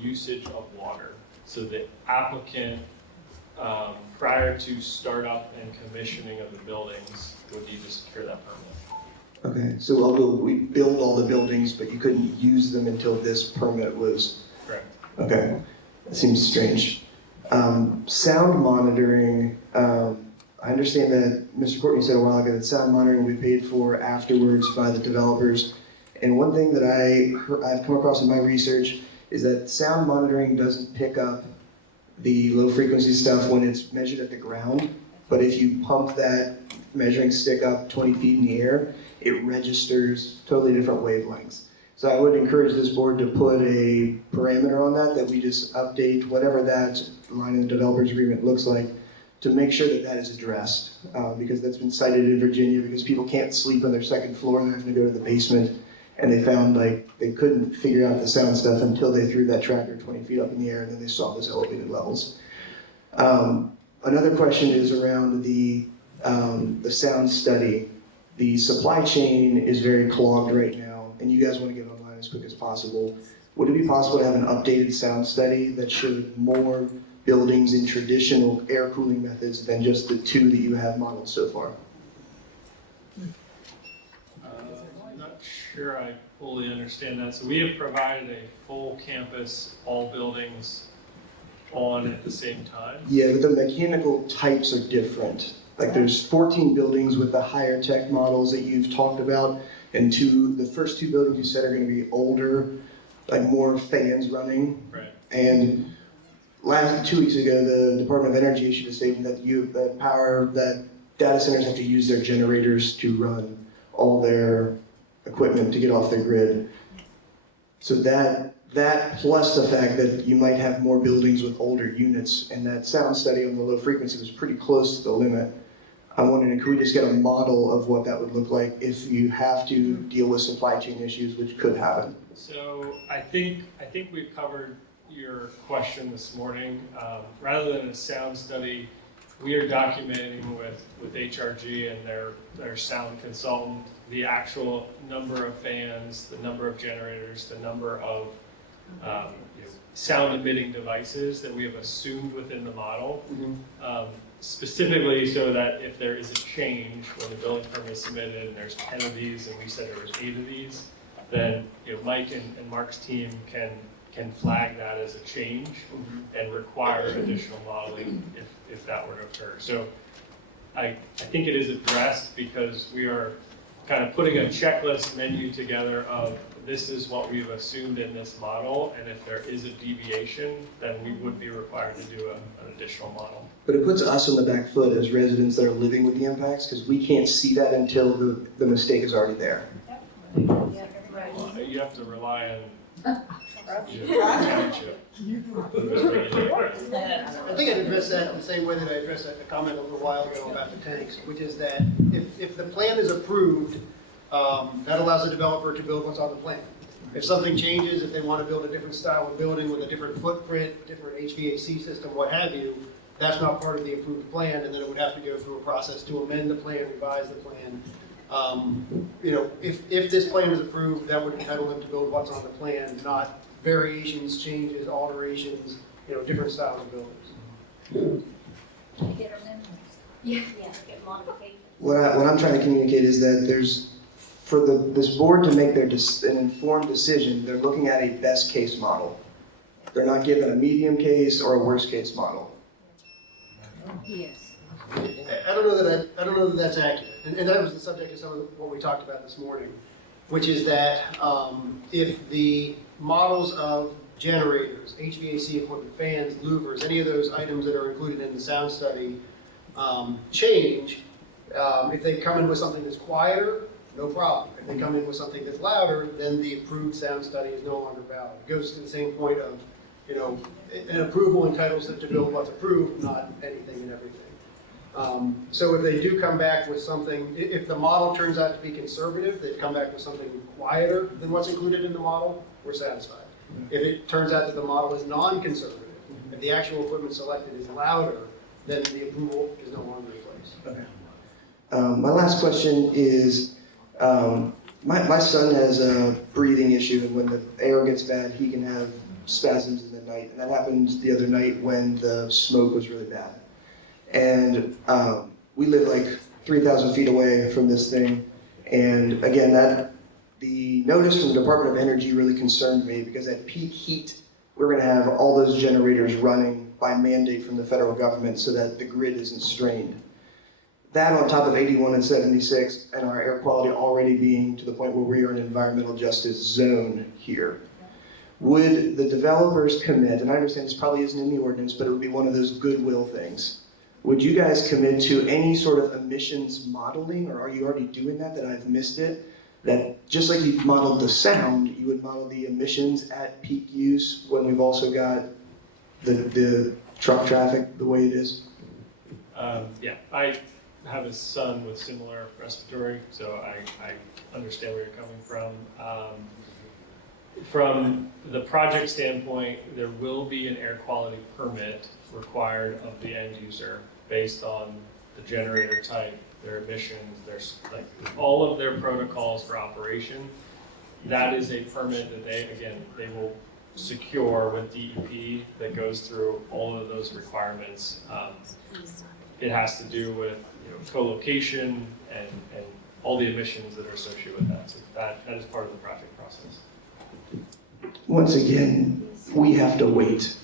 usage of water. So the applicant, prior to startup and commissioning of the buildings, would need to secure that permit. Okay, so we build all the buildings, but you couldn't use them until this permit was... Correct. Okay, that seems strange. Sound monitoring, I understand that Mr. Courtney said a while ago that sound monitoring will be paid for afterwards by the developers. And one thing that I've come across in my research is that sound monitoring doesn't pick up the low frequency stuff when it's measured at the ground, but if you pump that measuring stick up 20 feet in the air, it registers totally different wavelengths. So I would encourage this board to put a parameter on that we just update whatever that line in the developer's agreement looks like to make sure that is addressed, because that's been cited in Virginia because people can't sleep on their second floor and they're having to go to the basement, and they found like they couldn't figure out the sound stuff until they threw that tracker 20 feet up in the air and then they saw those elevated levels. Another question is around the sound study. The supply chain is very clogged right now, and you guys want to get online as quick as possible. Would it be possible to have an updated sound study that showed more buildings in traditional air cooling methods than just the 2 that you have modeled so far? I'm not sure I fully understand that. So we have provided a full campus, all buildings on at the same time. Yeah, but the mechanical types are different. Like there's 14 buildings with the higher tech models that you've talked about, and the first 2 buildings you said are going to be older, like more fans running. Right. And 2 weeks ago, the Department of Energy issued a statement that data centers have to use their generators to run all their equipment to get off their grid. So that plus the fact that you might have more buildings with older units, and that sound study on the low frequency was pretty close to the limit. I'm wondering, could we just get a model of what that would look like if you have to deal with supply chain issues, which could happen? So I think we've covered your question this morning. Rather than a sound study, we are documenting with HRG and their sound consultant the actual number of fans, the number of generators, the number of sound emitting devices that we have assumed within the model. Specifically so that if there is a change when the building permit is submitted and there's 10 of these and we said there was 8 of these, then Mike and Mark's team can flag that as a change and require additional modeling if that were to occur. So I think it is addressed because we are kind of putting a checklist menu together of this is what we've assumed in this model, and if there is a deviation, then we would be required to do an additional model. But it puts us on the back foot as residents that are living with the impacts, because we can't see that until the mistake is already there. You have to rely on township. I think I'd address that the same way that I addressed a comment a little while ago about the tanks, which is that if the plan is approved, that allows the developer to build what's on the plan. If something changes, if they want to build a different style of building with a different footprint, different HVAC system, what have you, that's not part of the approved plan, and then it would have to go through a process to amend the plan, revise the plan. You know, if this plan is approved, that would entitle them to build what's on the plan, not variations, changes, alterations, you know, different styles of buildings. Get amendments. Yeah, get modifications. What I'm trying to communicate is that there's, for this board to make an informed decision, they're looking at a best case model. They're not given a medium case or a worst case model. Yes. I don't know that that's accurate, and that was the subject of some of what we talked about this morning, which is that if the models of generators, HVAC equipment, fans, louvers, any of those items that are included in the sound study change, if they come in with something that's quieter, no problem. If they come in with something that's louder, then the approved sound study is no longer valid. It goes to the same point of, you know, an approval entitles them to build what's approved, not anything and everything. So if they do come back with something, if the model turns out to be conservative, they've come back with something quieter than what's included in the model, we're satisfied. If it turns out that the model is non-conservative, if the actual equipment selected is louder, then the approval is no longer in place. Okay. My last question is, my son has a breathing issue, and when the air gets bad, he can have spasms in the night. And that happened the other night when the smoke was really bad. And we live like 3,000 feet away from this thing. And again, the notice from the Department of Energy really concerned me, because at peak heat, we're going to have all those generators running by mandate from the federal government so that the grid isn't strained. That on top of 81 and 76 and our air quality already being to the point where we are an environmental justice zone here. Would the developers commit, and I understand this probably isn't in the ordinance, but it would be one of those goodwill things. Would you guys commit to any sort of emissions modeling, or are you already doing that I've missed it? That just like you modeled the sound, you would model the emissions at peak use when we've also got the truck traffic the way it is? Yeah, I have a son with similar respiratory, so I understand where you're coming from. From the project standpoint, there will be an air quality permit required of the end user based on the generator type, their emissions, like all of their protocols for operation. That is a permit that they will secure with DEP that goes through all of those requirements. It has to do with co-location and all the emissions that are associated with that. So that is part of the project process. Once again, we have to wait,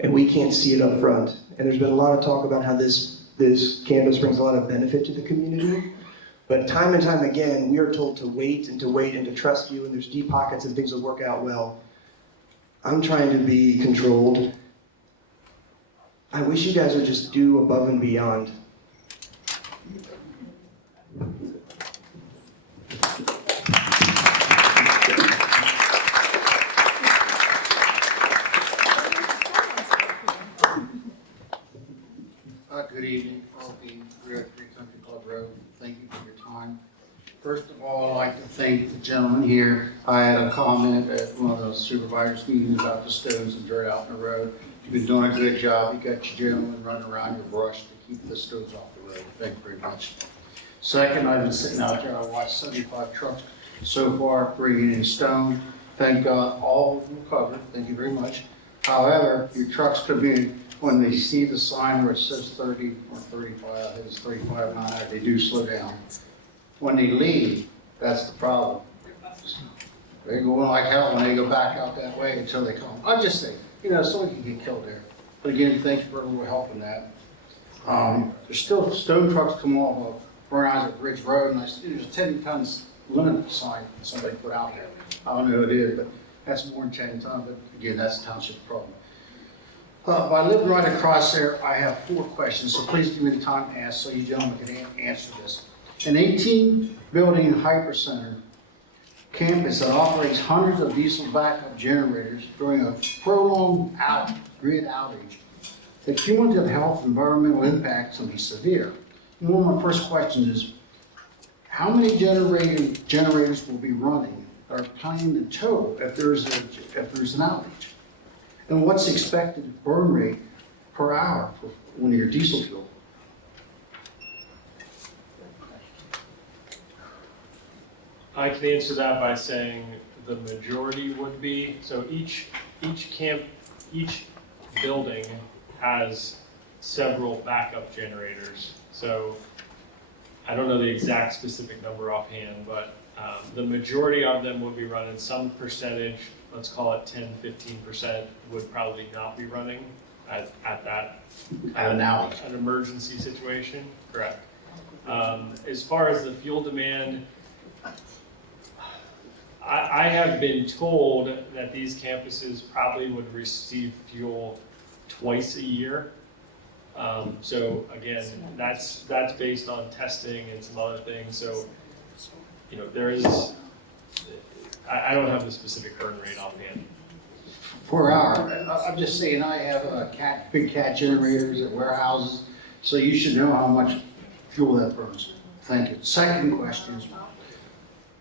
and we can't see it up front. And there's been a lot of talk about how this campus brings a lot of benefit to the community. But time and time again, we are told to wait and to trust you, and there's deep pockets and things will work out well. I'm trying to be controlled. I wish you guys would just do above and beyond. Good evening, Carl Dean, 303 Country Club Road. Thank you for your time. First of all, I'd like to thank the gentleman here. I had a comment at one of those supervisors meetings about the stones and dirt out in the road. You've been doing a good job. You got your gentleman running around your brush to keep the stones off the road. Thank you very much. Second, I've been sitting out there. I watched 75 trucks so far bringing in stone. Thank God all of them were covered. Thank you very much. However, your trucks come in. When they see the sign where it says 30 or 35, I think it's 35 miles an hour, they do slow down. When they leave, that's the problem. They go like hell when they go back out that way until they come. I'm just saying, someone can get killed there. But again, thanks for helping that. There's still stone trucks come off of Burn Isaac Ridge Road, and I see there's a 10 tons limit sign somebody put out there. I don't know who it is, but that's more than 10 tons, but again, that's a township problem. By living right across there, I have 4 questions, so please give me the time to ask so you gentlemen can answer this. An 18-building hypercenter campus that operates hundreds of diesel backup generators during a prolonged grid outage, the cumulative health and environmental impacts can be severe. And one of my first questions is, how many generators will be running or planning to tow if there's an outage? And what's the expected burn rate per hour for one of your diesel fuel? I can answer that by saying the majority would be, so each building has several backup generators. So I don't know the exact specific number offhand, but the majority of them would be running. Some percentage, let's call it 10-15%, would probably not be running at that an emergency situation. Correct. As far as the fuel demand, I have been told that these campuses probably would receive fuel twice a year. So again, that's based on testing and some other things. So, you know, there is, I don't have the specific burn rate offhand. Per hour. I'm just saying, I have big cat generators at warehouses, so you should know how much fuel that burns. Thank you. Second question is,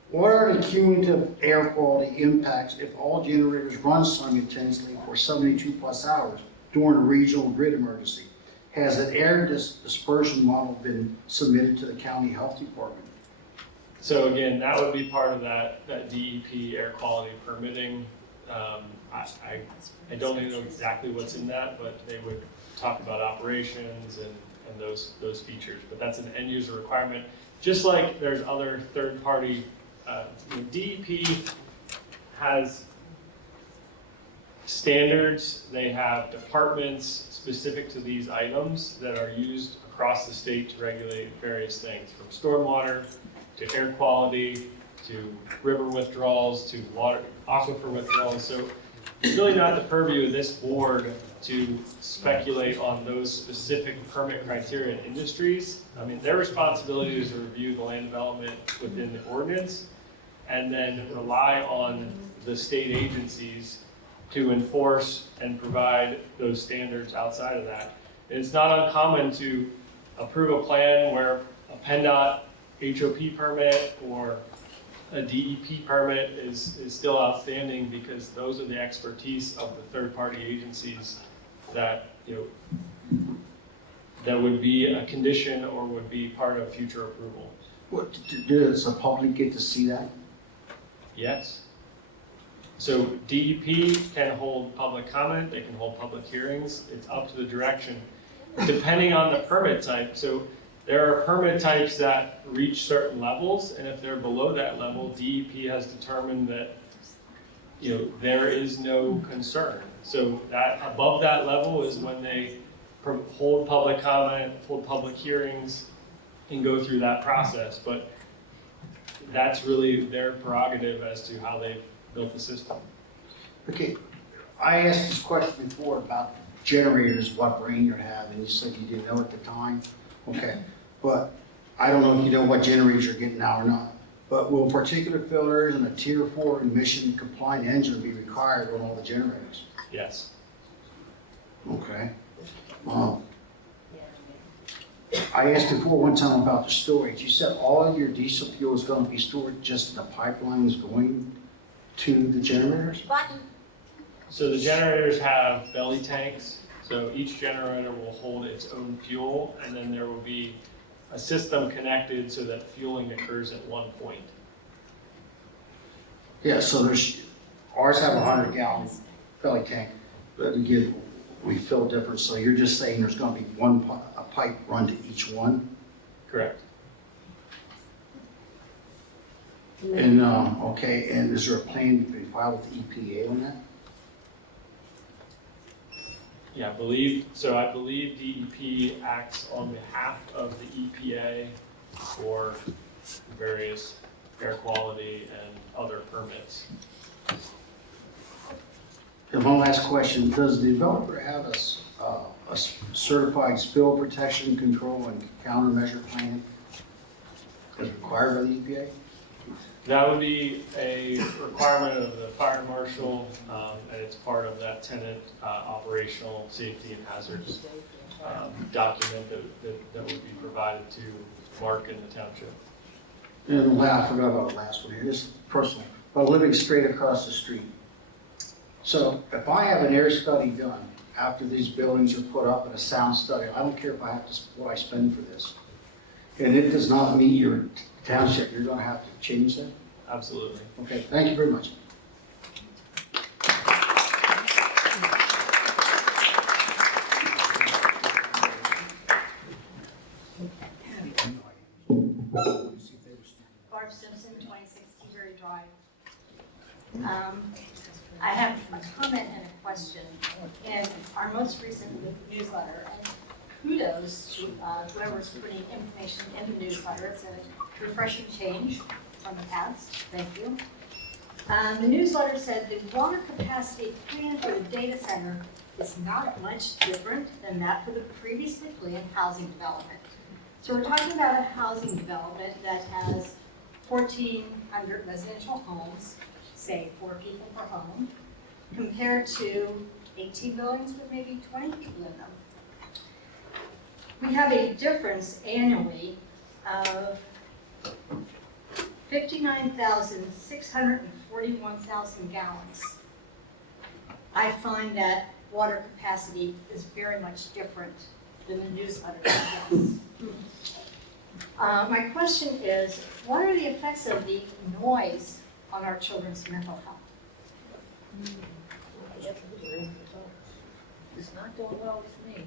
what are the cumulative air quality impacts if all generators run simultaneously for 72 plus hours during a regional grid emergency? Has an air dispersion model been submitted to the county health department? So again, that would be part of that DEP air quality permitting. I don't even know exactly what's in that, but they would talk about operations and those features. But that's an end user requirement. Just like there's other third party, DEP has standards, they have departments specific to these items that are used across the state to regulate various things, from stormwater to air quality to river withdrawals to water aquifer withdrawals. So it's really not the purview of this board to speculate on those specific permit criteria in industries. I mean, their responsibility is to review the land development within the ordinance and then rely on the state agencies to enforce and provide those standards outside of that. It's not uncommon to approve a plan where a PennDOT HOP permit or a DEP permit is still outstanding because those are the expertise of the third-party agencies that, that would be a condition or would be part of future approval. What, does the public get to see that? Yes. So DEP can hold public comment, they can hold public hearings, it's up to the direction, depending on the permit type. So there are permit types that reach certain levels, and if they're below that level, DEP has determined that, there is no concern. So that above that level is when they hold public comment, hold public hearings, and go through that process. But that's really their prerogative as to how they've built the system. Okay, I asked this question before about generators, what brain you have, and you said you didn't know at the time. Okay, but I don't know if you know what generators you're getting now or not. But will particulate filters and a Tier 4 emission compliant engine be required on all the generators? Yes. Okay. I asked before one time about the storage. You said all of your diesel fuel is going to be stored just in the pipelines going to the generators? So the generators have belly tanks. So each generator will hold its own fuel, and then there will be a system connected so that fueling occurs at one point. Yeah, so ours have a 100-gallon belly tank, but again, we fill different. So you're just saying there's going to be a pipe run to each one? Correct. And, okay, and is there a plan to be filed with the EPA on that? Yeah, I believe DEP acts on behalf of the EPA for various air quality and other permits. And one last question, does the developer have a certified spill protection control and countermeasure plan as required by the EPA? That would be a requirement of the fire marshal, and it's part of that tenant operational safety and hazards document that would be provided to Mark in the township. And I forgot about the last one here, this is personal, but living straight across the street. So if I have an air study done after these buildings are put up and a sound study, I don't care if I have to, what I spend for this, and it does not meet your township, you're gonna have to change that? Absolutely. Okay, thank you very much. Barb Simpson, 26 Seabury Drive. I have a comment and a question. In our most recent newsletter, and kudos to whoever's putting information in the newsletter. It's a refreshing change from the past. Thank you. The newsletter said the water capacity plan for the data center is not much different than that for the previously planned housing development. So we're talking about a housing development that has 1,400 residential homes, say 4 people per home, compared to 18 buildings with maybe 20 people in them. We have a difference annually of 59,641,000 gallons. I find that water capacity is very much different than the newsletter suggests. My question is, what are the effects of the noise on our children's mental health? It's not doing well with me.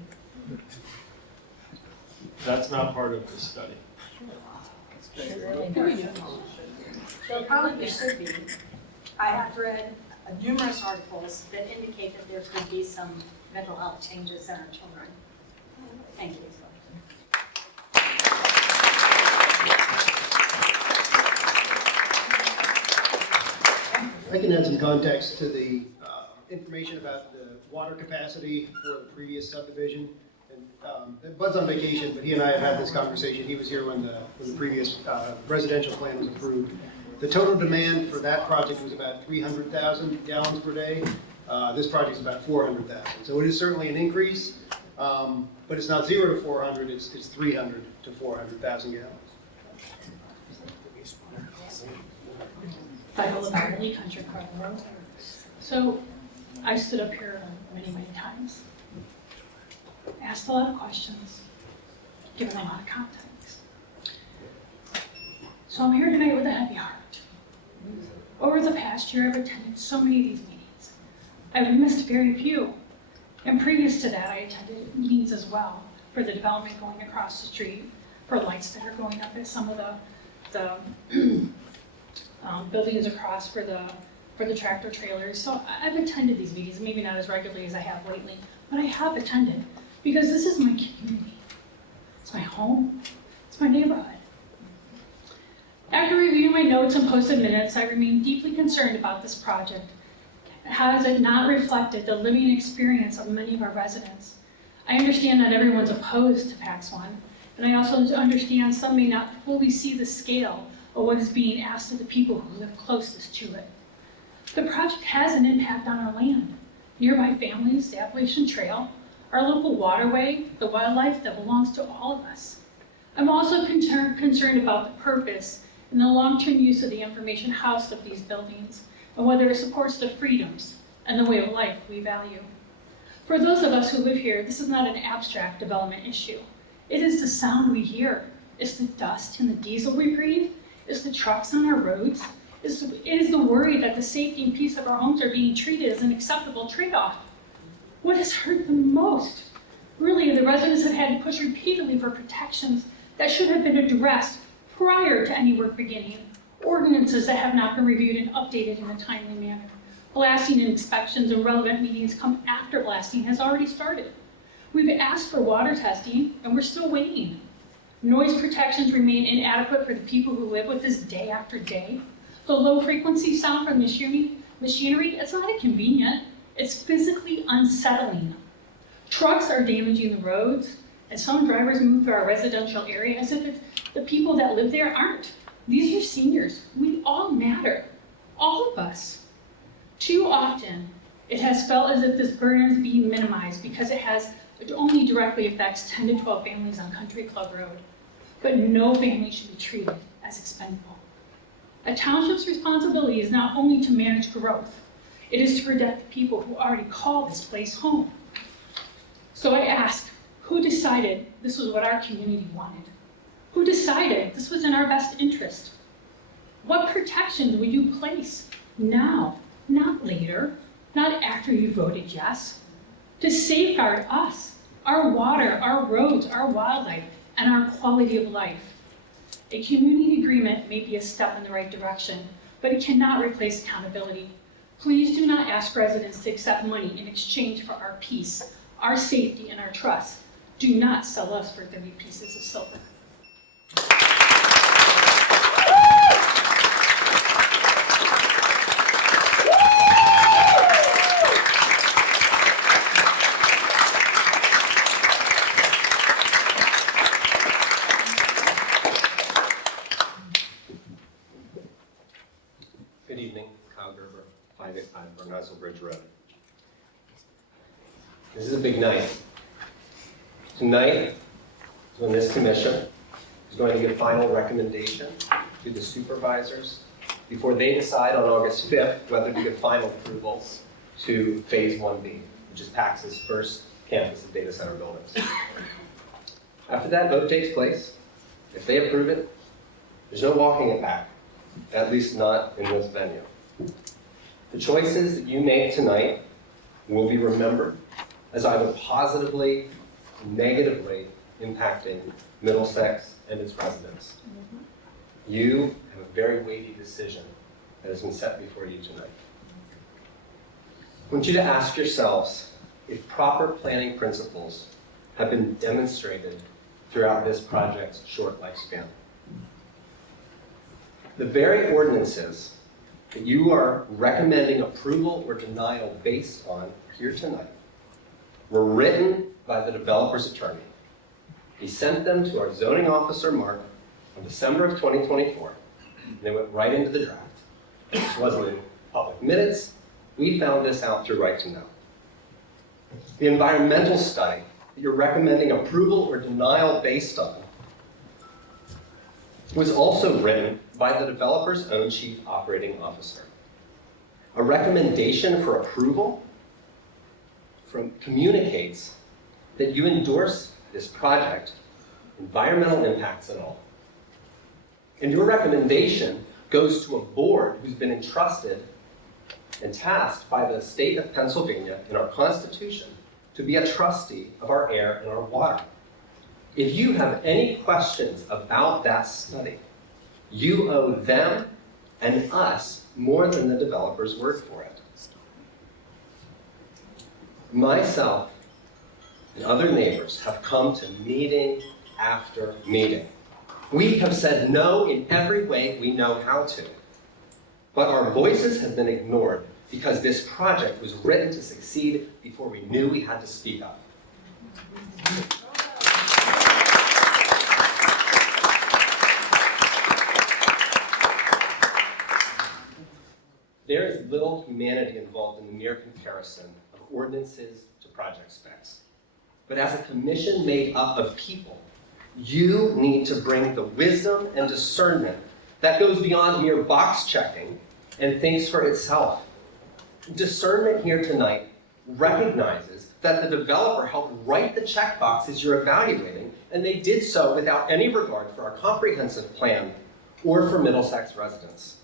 That's not part of the study. Well, probably should be. I have read numerous articles that indicate that there could be some mental health changes in our children. Thank you. I can add some context to the information about the water capacity for the previous subdivision. And Bud's on vacation, but he and I have had this conversation. He was here when the previous residential plan was approved. The total demand for that project was about 300,000 gallons per day. This project is about 400,000. So it is certainly an increase, but it's not 0 to 400, it's 300 to 400,000 gallons. Viola Beverly, Country Club Road. So I stood up here many, many times, asked a lot of questions, given a lot of context. So I'm here tonight with a heavy heart. Over the past year, I've attended so many of these meetings. I've missed very few. And previous to that, I attended meetings as well for the development going across the street, for lights that are going up at some of the buildings across for the tractor trailers. So I've attended these meetings, maybe not as regularly as I have lately, but I have attended because this is my community. It's my home. It's my neighborhood. After reviewing my notes and posted minutes, I remain deeply concerned about this project. How has it not reflected the living experience of many of our residents? I understand not everyone's opposed to PAX 1, and I also understand some may not fully see the scale of what is being asked of the people who live closest to it. The project has an impact on our land, nearby families, the Appalachian Trail, our local waterway, the wildlife that belongs to all of us. I'm also concerned about the purpose and the long-term use of the information housed of these buildings, and whether it supports the freedoms and the way of life we value. For those of us who live here, this is not an abstract development issue. It is the sound we hear. It's the dust and the diesel we breathe. It's the trucks on our roads. It is the worry that the safety and peace of our homes are being treated as an acceptable trade-off. What has hurt the most? Really, the residents have had to push repeatedly for protections that should have been addressed prior to any work beginning, ordinances that have not been reviewed and updated in a timely manner. Blasting and inspections and relevant meetings come after blasting has already started. We've asked for water testing, and we're still waiting. Noise protections remain inadequate for the people who live with this day after day. The low frequency sound from machinery, it's not inconvenient, it's physically unsettling. Trucks are damaging the roads, and some drivers move through our residential area as if the people that live there aren't. These are seniors. We all matter, all of us. Too often, it has felt as if this burden is being minimized because it only directly affects 10 to 12 families on Country Club Road. But no family should be treated as expendable. A township's responsibility is not only to manage growth, it is to protect the people who already call this place home. So I ask, who decided this was what our community wanted? Who decided this was in our best interest? What protections will you place now, not later, not after you voted yes, to safeguard us, our water, our roads, our wildlife, and our quality of life? A community agreement may be a step in the right direction, but it cannot replace accountability. Please do not ask residents to accept money in exchange for our peace, our safety, and our trust. Do not sell us for 30 pieces of silver. Good evening, Kyle Gerber, 585 Bernardsville Bridge Road. This is a big night. Tonight is when this commission is going to give final recommendation to the supervisors before they decide on August 5th whether to give final approval to Phase 1B, which is Pax's first campus of data center buildings. After that vote takes place, if they approve it, there's no walking it back. At least not in this venue. The choices that you make tonight will be remembered as either positively or negatively impacting Middlesex and its residents. You have a very weighty decision that has been set before you tonight. I want you to ask yourselves if proper planning principles have been demonstrated throughout this project's short lifespan. The very ordinances that you are recommending approval or denial based on here tonight were written by the developer's attorney. He sent them to our zoning officer, Mark, in December of 2024, and they went right into the draft. This wasn't in public minutes. We found this out through Right to Know. The environmental study that you're recommending approval or denial based on was also written by the developer's own chief operating officer. A recommendation for approval communicates that you endorse this project, environmental impacts and all. And your recommendation goes to a board who's been entrusted and tasked by the state of Pennsylvania in our Constitution to be a trustee of our air and our water. If you have any questions about that study, you owe them and us more than the developer's word for it. Myself and other neighbors have come to meeting after meeting. We have said no in every way we know how to. But our voices have been ignored because this project was written to succeed before we knew we had to speak up. There is little humanity involved in the mere comparison of ordinances to project specs. But as a commission made up of people, you need to bring the wisdom and discernment that goes beyond mere box checking and thinks for itself. Discernment here tonight recognizes that the developer helped write the checkboxes you're evaluating, and they did so without any regard for our comprehensive plan or for Middlesex residents.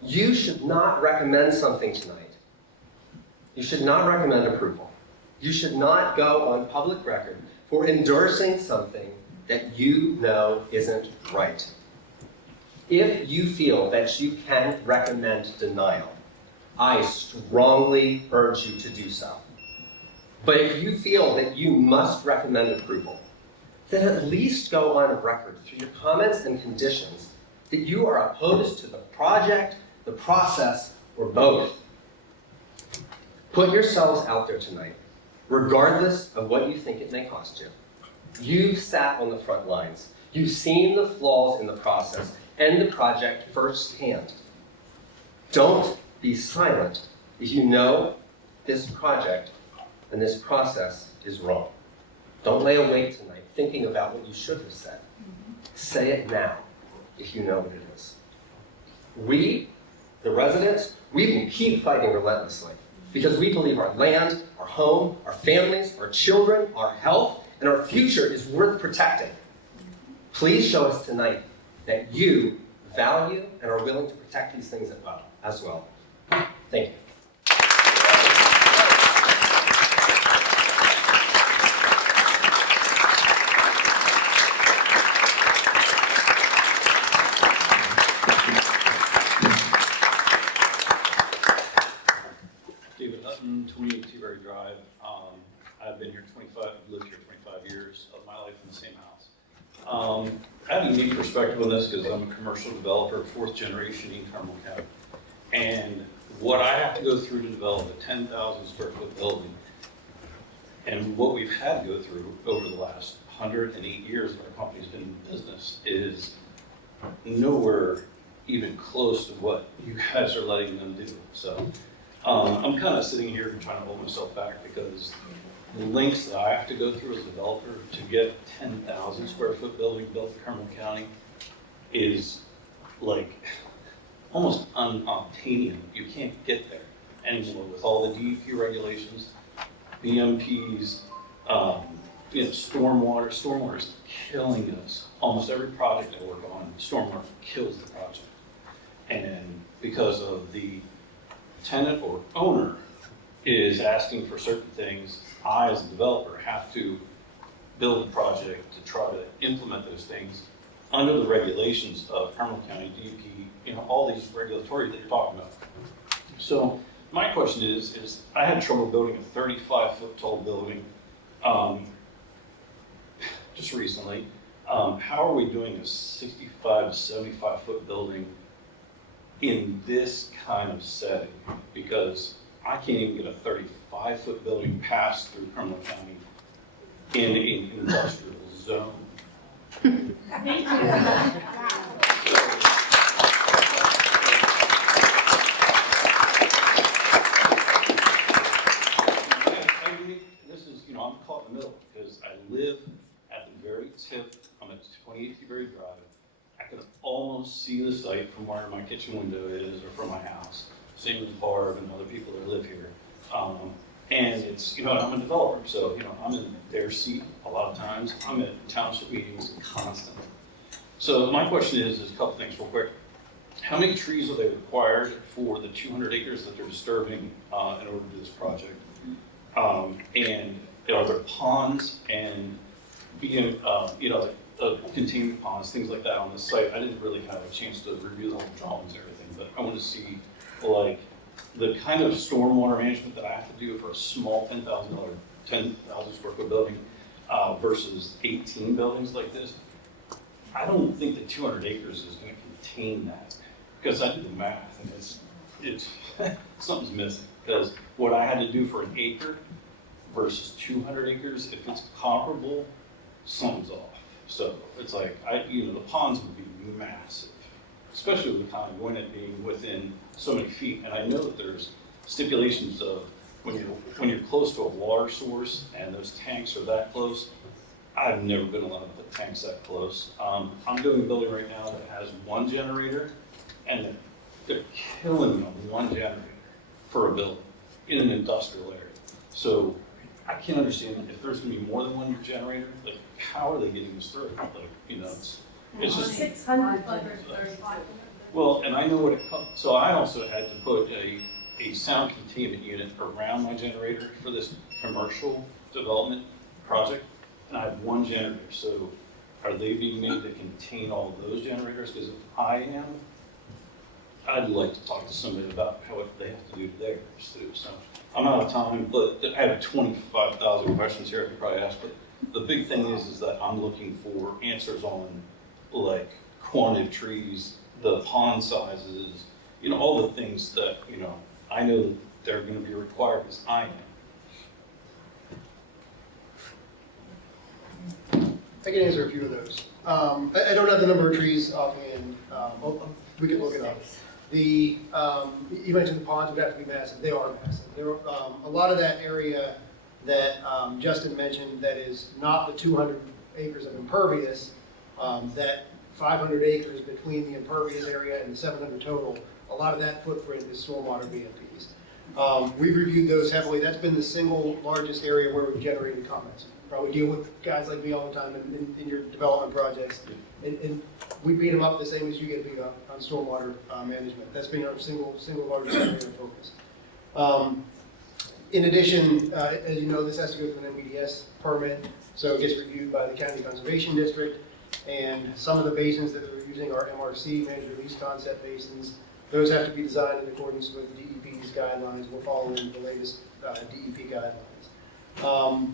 You should not recommend something tonight. You should not recommend approval. You should not go on public record for endorsing something that you know isn't right. If you feel that you can recommend denial, I strongly urge you to do so. But if you feel that you must recommend approval, then at least go on record through your comments and conditions that you are opposed to the project, the process, or both. Put yourselves out there tonight, regardless of what you think it may cost you. You've sat on the front lines. You've seen the flaws in the process and the project firsthand. Don't be silent if you know this project and this process is wrong. Don't lay awake tonight thinking about what you should have said. Say it now if you know what it is. We, the residents, we will keep fighting relentlessly because we believe our land, our home, our families, our children, our health, and our future is worth protecting. Please show us tonight that you value and are willing to protect these things as well. Thank you. David Hutton, 28 T-Berry Drive. I've been here lived here 25 years of my life in the same house. I have a unique perspective on this because I'm a commercial developer, 4th generation in Carmel County. And what I have to go through to develop a 10,000 square foot building, and what we've had to go through over the last 108 years that our company's been in business is nowhere even close to what you guys are letting them do. So I'm kind of sitting here and trying to hold myself back because the lengths that I have to go through as a developer to get 10,000 square foot building built in Carmel County is like almost unobtainium. You can't get there anymore with all the DEP regulations, BMPs, stormwater. Stormwater is killing us. Almost every project I work on, stormwater kills the project. And because of the tenant or owner is asking for certain things, I, as a developer, have to build a project to try to implement those things under the regulations of Carmel County, DEP, all these regulatory that you're talking about. So my question is I had trouble building a 35-foot tall building just recently. How are we doing a 65 to 75-foot building in this kind of setting? Because I can't even get a 35-foot building passed through Carmel County in an industrial zone. Thank you. This is, I'm caught in the middle because I live at the very tip. I'm at 28 T-Berry Drive. I can almost see the site from where my kitchen window is or from my house. Same as Barb and other people that live here. And it's, I'm a developer, so, I'm in their seat a lot of times. I'm at township meetings constantly. So my question is a couple things real quick. How many trees are they required for the 200 acres that they're disturbing in order to do this project? And are there ponds and, containment ponds, things like that on the site? I didn't really have a chance to review the whole drawings and everything, but I want to see, like, the kind of stormwater management that I have to do for a small $10,000 square foot building versus 18 buildings like this. I don't think that 200 acres is going to contain that because I did the math and it's something's missing because what I had to do for an acre versus 200 acres, if it's comparable, something's off. So it's like, the ponds would be massive, especially with the kind of it being within so many feet. And I know that there's stipulations of when you're close to a water source and those tanks are that close. I've never been allowed to put tanks that close. I'm doing a building right now that has one generator, and they're killing me on one generator for a building in an industrial area. So I can't understand if there's going to be more than one generator. Like, how are they getting this through? Like, it's just 600. Well, and I know what it comes. So I also had to put a sound containment unit around my generator for this commercial development project. And I have one generator, so are they being made to contain all of those generators? Because if I am, I'd like to talk to somebody about what they have to do to theirs too. So I'm out of time, but I have 25,000 questions here I could probably ask, but the big thing is that I'm looking for answers on like quantity of trees, the pond sizes, you know, all the things that, you know, I know that they're gonna be required because I am. I can answer a few of those. I don't have the number of trees offhand. We could look it up. You mentioned the ponds would have to be massive. They are massive. There, a lot of that area that Justin mentioned that is not the 200 acres of impervious, that 500 acres between the impervious area and the 700 total, a lot of that footprint is stormwater BMPs. We've reviewed those heavily. That's been the single largest area where we've generated comments. Probably deal with guys like me all the time in your development projects. And we beat them up the same as you get beat up on stormwater management. That's been our single largest area of focus. In addition, as you know, this has to go through an NPDES permit, so it gets reviewed by the County Conservation District. And some of the basins that they're using are MRC, Managed Release Concept basins. Those have to be designed in accordance with DEP's guidelines. We're following the latest DEP guidelines.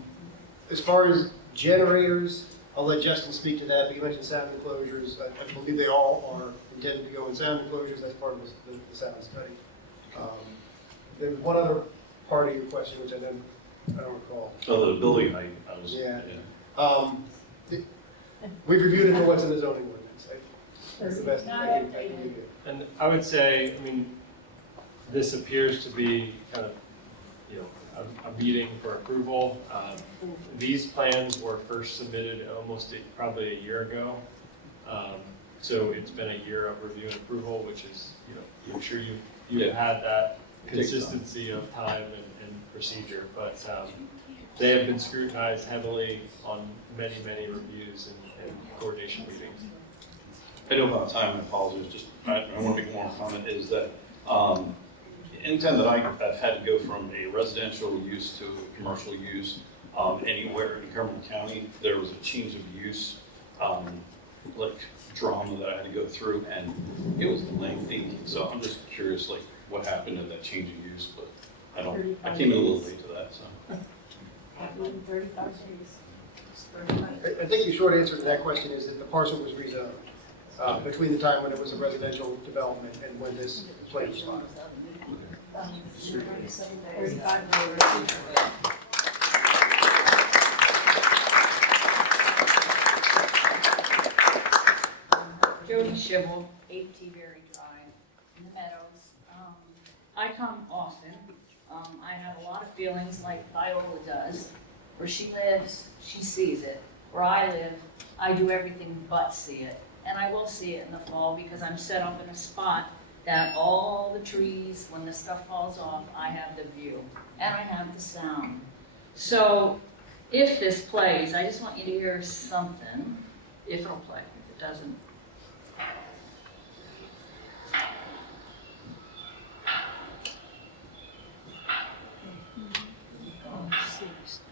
As far as generators, I'll let Justin speak to that, but you mentioned sound enclosures. I believe they all are intended to go in sound enclosures. That's part of the sound study. There was one other part of your question, which I don't recall. Oh, the building height, I was, yeah. We've reviewed it for what's in the zoning ordinance. That's the best I can do. And I would say, I mean, this appears to be kind of, you know, a meeting for approval. These plans were first submitted probably a year ago. So it's been a year of review and approval, which is, you know, I'm sure you've had that consistency of time and procedure, but they have been scrutinized heavily on many reviews and coordination meetings. I know about time, I apologize, just, I want to make one comment, is that anytime that I've had to go from a residential use to a commercial use, anywhere in Cumberland County, there was a change of use, like drama that I had to go through, and it was lengthy. So I'm just curious, like, what happened to that change of use, but I came in a little late to that, so. 35 days. I think the short answer to that question is that the parcel was rezoned between the time when it was a residential development and when this plan was filed. 35 days. Jody Shibble, 8 T-Berry Drive, in the Meadows. I come often. I have a lot of feelings like Viola does. Where she lives, she sees it. Where I live, I do everything but see it. And I will see it in the fall because I'm set up in a spot that all the trees, when the stuff falls off, I have the view. And I have the sound. So if this plays, I just want you to hear something. If it'll play. If it doesn't,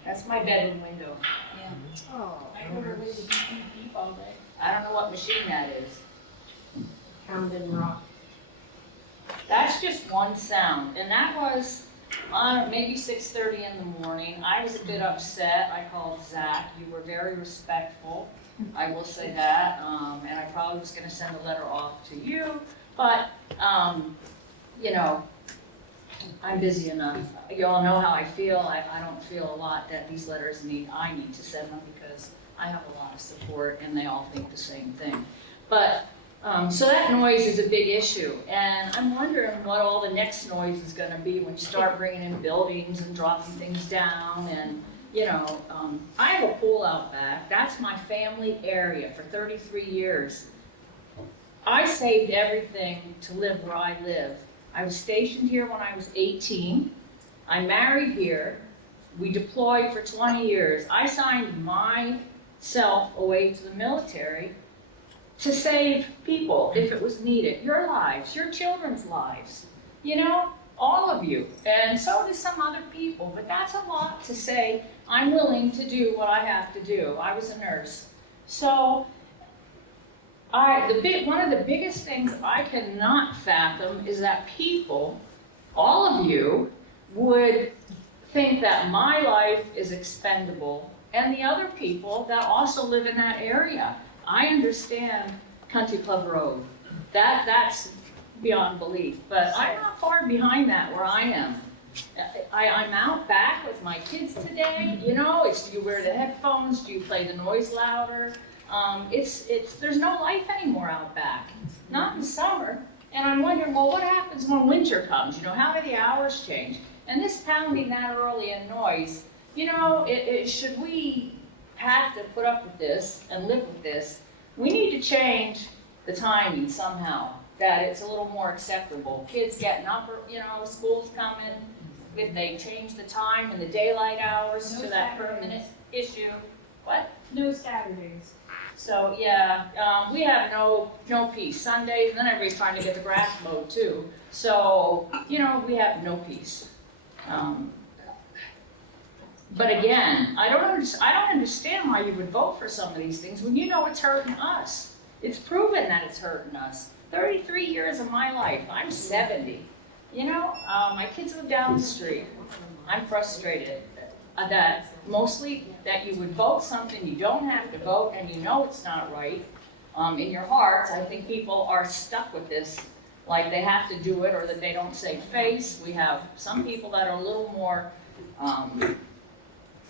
that's my bedroom window. Yeah. Oh. I heard her with the beep, beep, beep all day. I don't know what machine that is. Pounding rock. That's just one sound, and that was maybe 6:30 in the morning. I was a bit upset. I called Zach. You were very respectful. I will say that, and I probably was going to send a letter off to you, but you know, I'm busy enough. You all know how I feel. I don't feel a lot that these letters I need to send them because I have a lot of support and they all think the same thing. But, so that noise is a big issue. And I'm wondering what all the next noise is gonna be when you start bringing in buildings and dropping things down. And, you know, I have a pool out back. That's my family area for 33 years. I saved everything to live where I live. I was stationed here when I was 18. I married here. We deployed for 20 years. I signed myself away to the military to save people if it was needed. Your lives, your children's lives, you know, all of you. And so do some other people, but that's a lot to say, I'm willing to do what I have to do. I was a nurse. So one of the biggest things I cannot fathom is that people, all of you, would think that my life is expendable and the other people that also live in that area. I understand Country Club Road. That's beyond belief, but I'm not far behind that where I am. I'm out back with my kids today, you know, do you wear the headphones, do you play the noise louder? There's no life anymore out back, not in summer. And I'm wondering, well, what happens when winter comes? You know, how do the hours change? And this pounding that early and noise, you know, should we have to put up with this and live with this? We need to change the timing somehow, that it's a little more acceptable. Kids getting up, you know, school's coming. If they change the time and the daylight hours to that permanent issue. What? No Saturdays. So, yeah, we have no peace. Sundays, and then everybody's trying to get the grass mowed too. So, you know, we have no peace. But again, I don't understand why you would vote for some of these things when you know it's hurting us. It's proven that it's hurting us. 33 years of my life, I'm 70. You know, my kids live down the street. I'm frustrated that mostly that you would vote something you don't have to vote and you know it's not right. In your hearts, I think people are stuck with this, like they have to do it or that they don't save face. We have some people that are a little more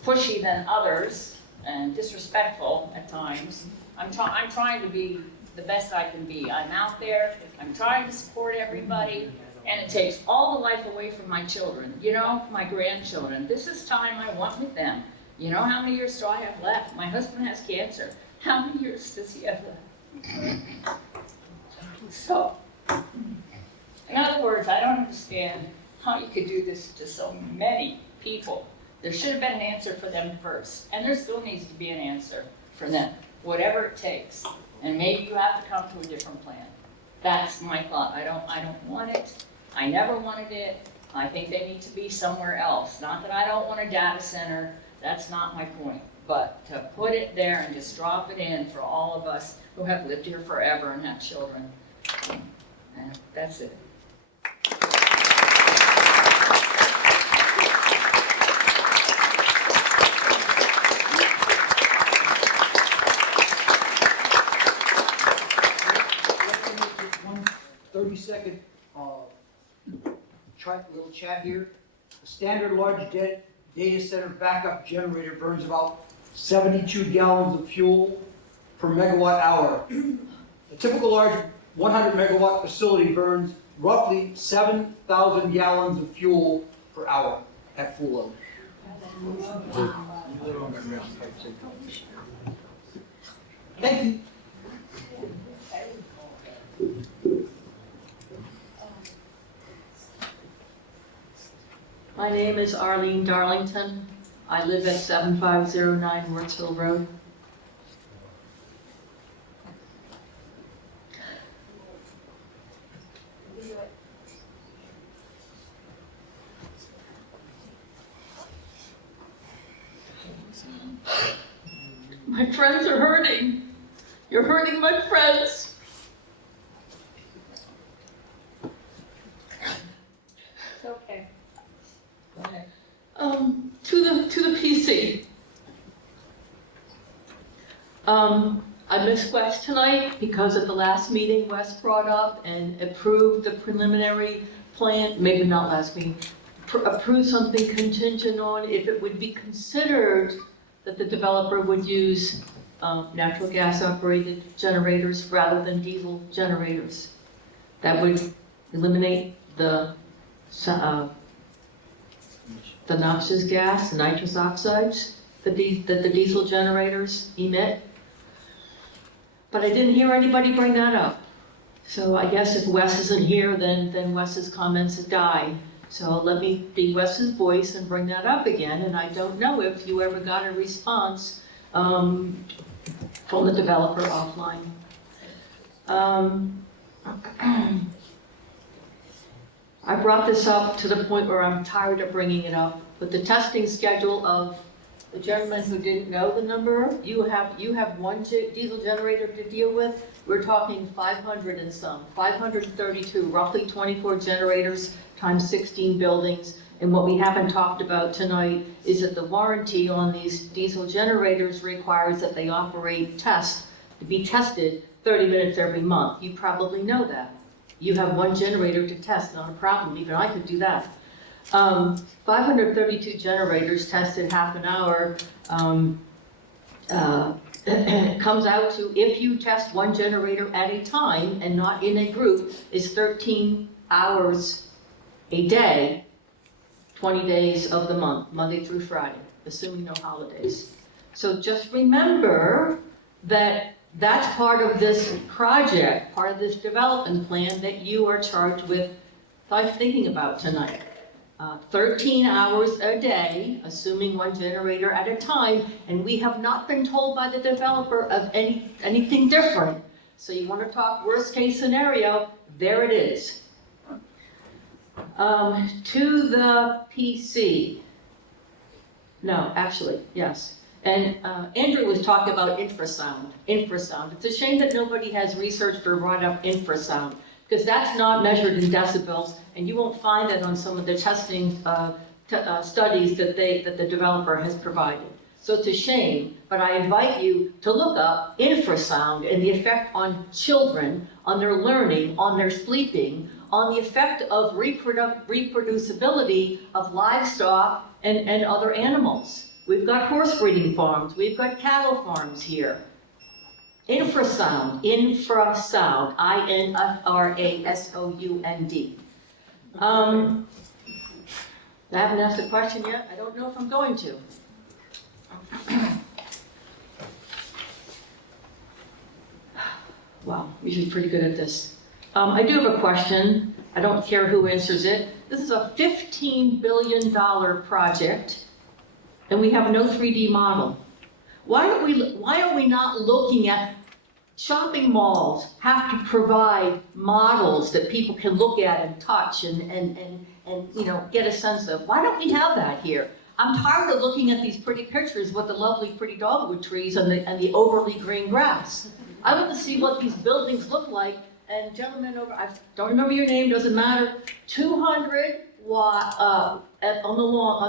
pushy than others and disrespectful at times. I'm trying to be the best I can be. I'm out there, I'm trying to support everybody. And it takes all the life away from my children, you know, my grandchildren. This is time I want with them. You know, how many years do I have left? My husband has cancer. How many years does he have left? So, in other words, I don't understand how you could do this to so many people. There should have been an answer for them first. And there still needs to be an answer for them, whatever it takes. And maybe you have to come to a different plan. That's my thought. I don't want it. I never wanted it. I think they need to be somewhere else. Not that I don't want a data center. That's not my point. But to put it there and just drop it in for all of us who have lived here forever and have children. And that's it. One 30-second little chat here. A standard large data center backup generator burns about 72 gallons of fuel per megawatt hour. A typical large 100 megawatt facility burns roughly 7,000 gallons of fuel per hour at full load. Thank you. My name is Arlene Darlington. I live at 7509 Wurtsville Road. My friends are hurting. You're hurting my friends. It's okay. Go ahead. To the PC. I missed Wes tonight because at the last meeting, Wes brought up and approved the preliminary plan, maybe not last meeting, approved something contingent on if it would be considered that the developer would use natural gas operated generators rather than diesel generators. That would eliminate the noxious gas, the nitrous oxides that the diesel generators emit. But I didn't hear anybody bring that up. So I guess if Wes isn't here, then Wes's comments die. So let me be Wes's voice and bring that up again. And I don't know if you ever got a response from the developer offline. I brought this up to the point where I'm tired of bringing it up, but the testing schedule of the gentleman who didn't know the number, you have one diesel generator to deal with. We're talking 500 and some, 532, roughly 24 generators times 16 buildings, And what we haven't talked about tonight is that the warranty on these diesel generators requires that they to be tested 30 minutes every month. You probably know that. You have one generator to test, not a problem, even I could do that. 532 generators tested half an hour, it comes out to, if you test one generator at a time and not in a group, is 13 hours a day, 20 days of the month, Monday through Friday, assuming no holidays. So just remember that that's part of this project, part of this development plan that you are charged with thinking about tonight. 13 hours a day, assuming one generator at a time, and we have not been told by the developer of anything different. So you want to talk worst case scenario, there it is. To the PC. No, actually, yes. And Andrew was talking about infrasound. It's a shame that nobody has researched or brought up infrasound, because that's not measured in decibels, and you won't find that on some of the testing studies that the developer has provided. So it's a shame, but I invite you to look up infrasound and the effect on children, on their learning, on their sleeping, on the effect of reproducibility of livestock and other animals. We've got horse breeding farms, we've got cattle farms here. Infrasound, INFRASOUND. I haven't asked a question yet. I don't know if I'm going to. Wow, I'm usually pretty good at this. I do have a question. I don't care who answers it. This is a $15 billion project, and we have no 3D model. Why are we not looking at shopping malls have to provide models that people can look at and touch and get a sense of? Why don't we have that here? I'm tired of looking at these pretty pictures with the lovely pretty dogwood trees and the overly green grass. I want to see what these buildings look like. And gentlemen over, I don't remember your name, doesn't matter, 200 on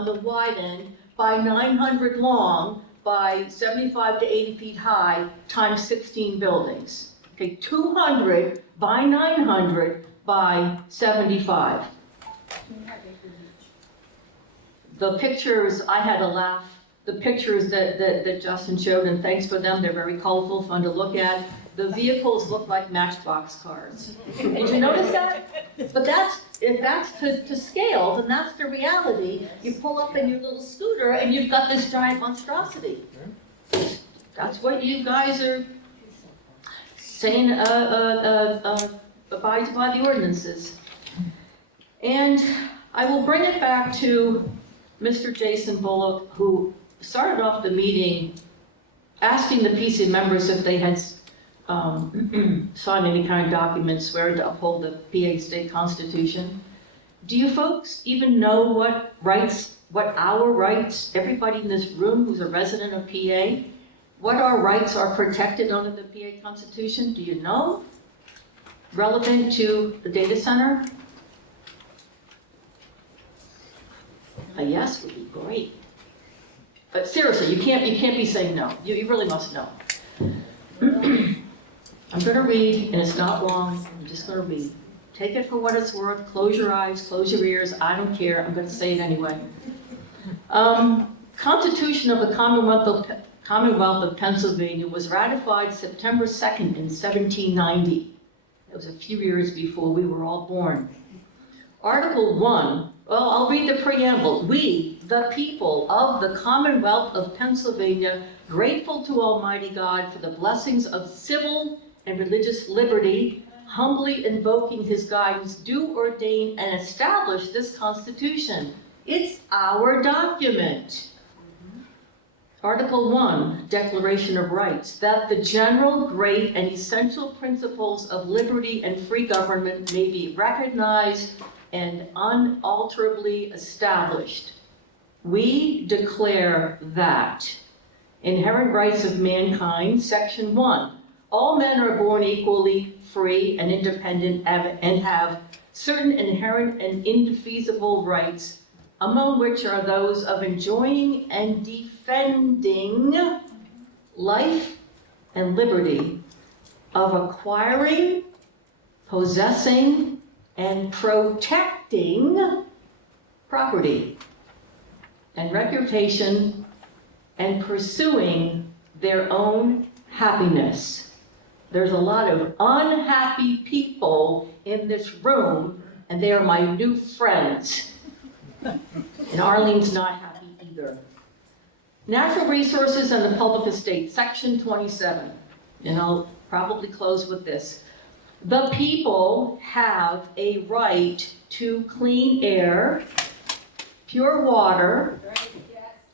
the wide end by 900 long by 75 to 80 feet high times 16 buildings. Okay, 200 by 900 by 75. The pictures, I had to laugh. The pictures that Justin showed, and thanks for them, they're very colorful, fun to look at. The vehicles look like Matchbox cars. Did you notice that? But if that's to scale, then that's the reality. You pull up in your little scooter and you've got this giant monstrosity. That's what you guys are saying abides by the ordinances. And I will bring it back to Mr. Jason Bullock, who started off the meeting asking the PC members if they had sign any kind of document swearing to uphold the PA state constitution. Do you folks even know what our rights, everybody in this room who's a resident of PA, what our rights are protected under the PA constitution? Do you know? Relevant to the data center? A yes would be great. But seriously, you can't be saying no. You really must know. I'm going to read, and it's not long. I'm just going to read. Take it for what it's worth. Close your eyes, close your ears. I don't care. I'm going to say it anyway. Constitution of the Commonwealth of Pennsylvania was ratified September 2nd in 1790. It was a few years before we were all born. Article 1, well, I'll read the preamble. We, the people of the Commonwealth of Pennsylvania, grateful to Almighty God for the blessings of civil and religious liberty, humbly invoking his guidance, do ordain and establish this Constitution. It's our document. Article 1, Declaration of Rights, that the general, great, and essential principles of liberty and free government may be recognized and unalterably established. We declare that inherent rights of mankind, Section 1, all men are born equally free and independent and have certain inherent and indefeasible rights among which are those of enjoying and defending life and liberty, of acquiring, possessing, and protecting property and reputation, and pursuing their own happiness. There's a lot of unhappy people in this room, and they are my new friends. And Arlene's not happy either. Natural resources and the public estate, section 27, and I'll probably close with this. The people have a right to clean air, pure water,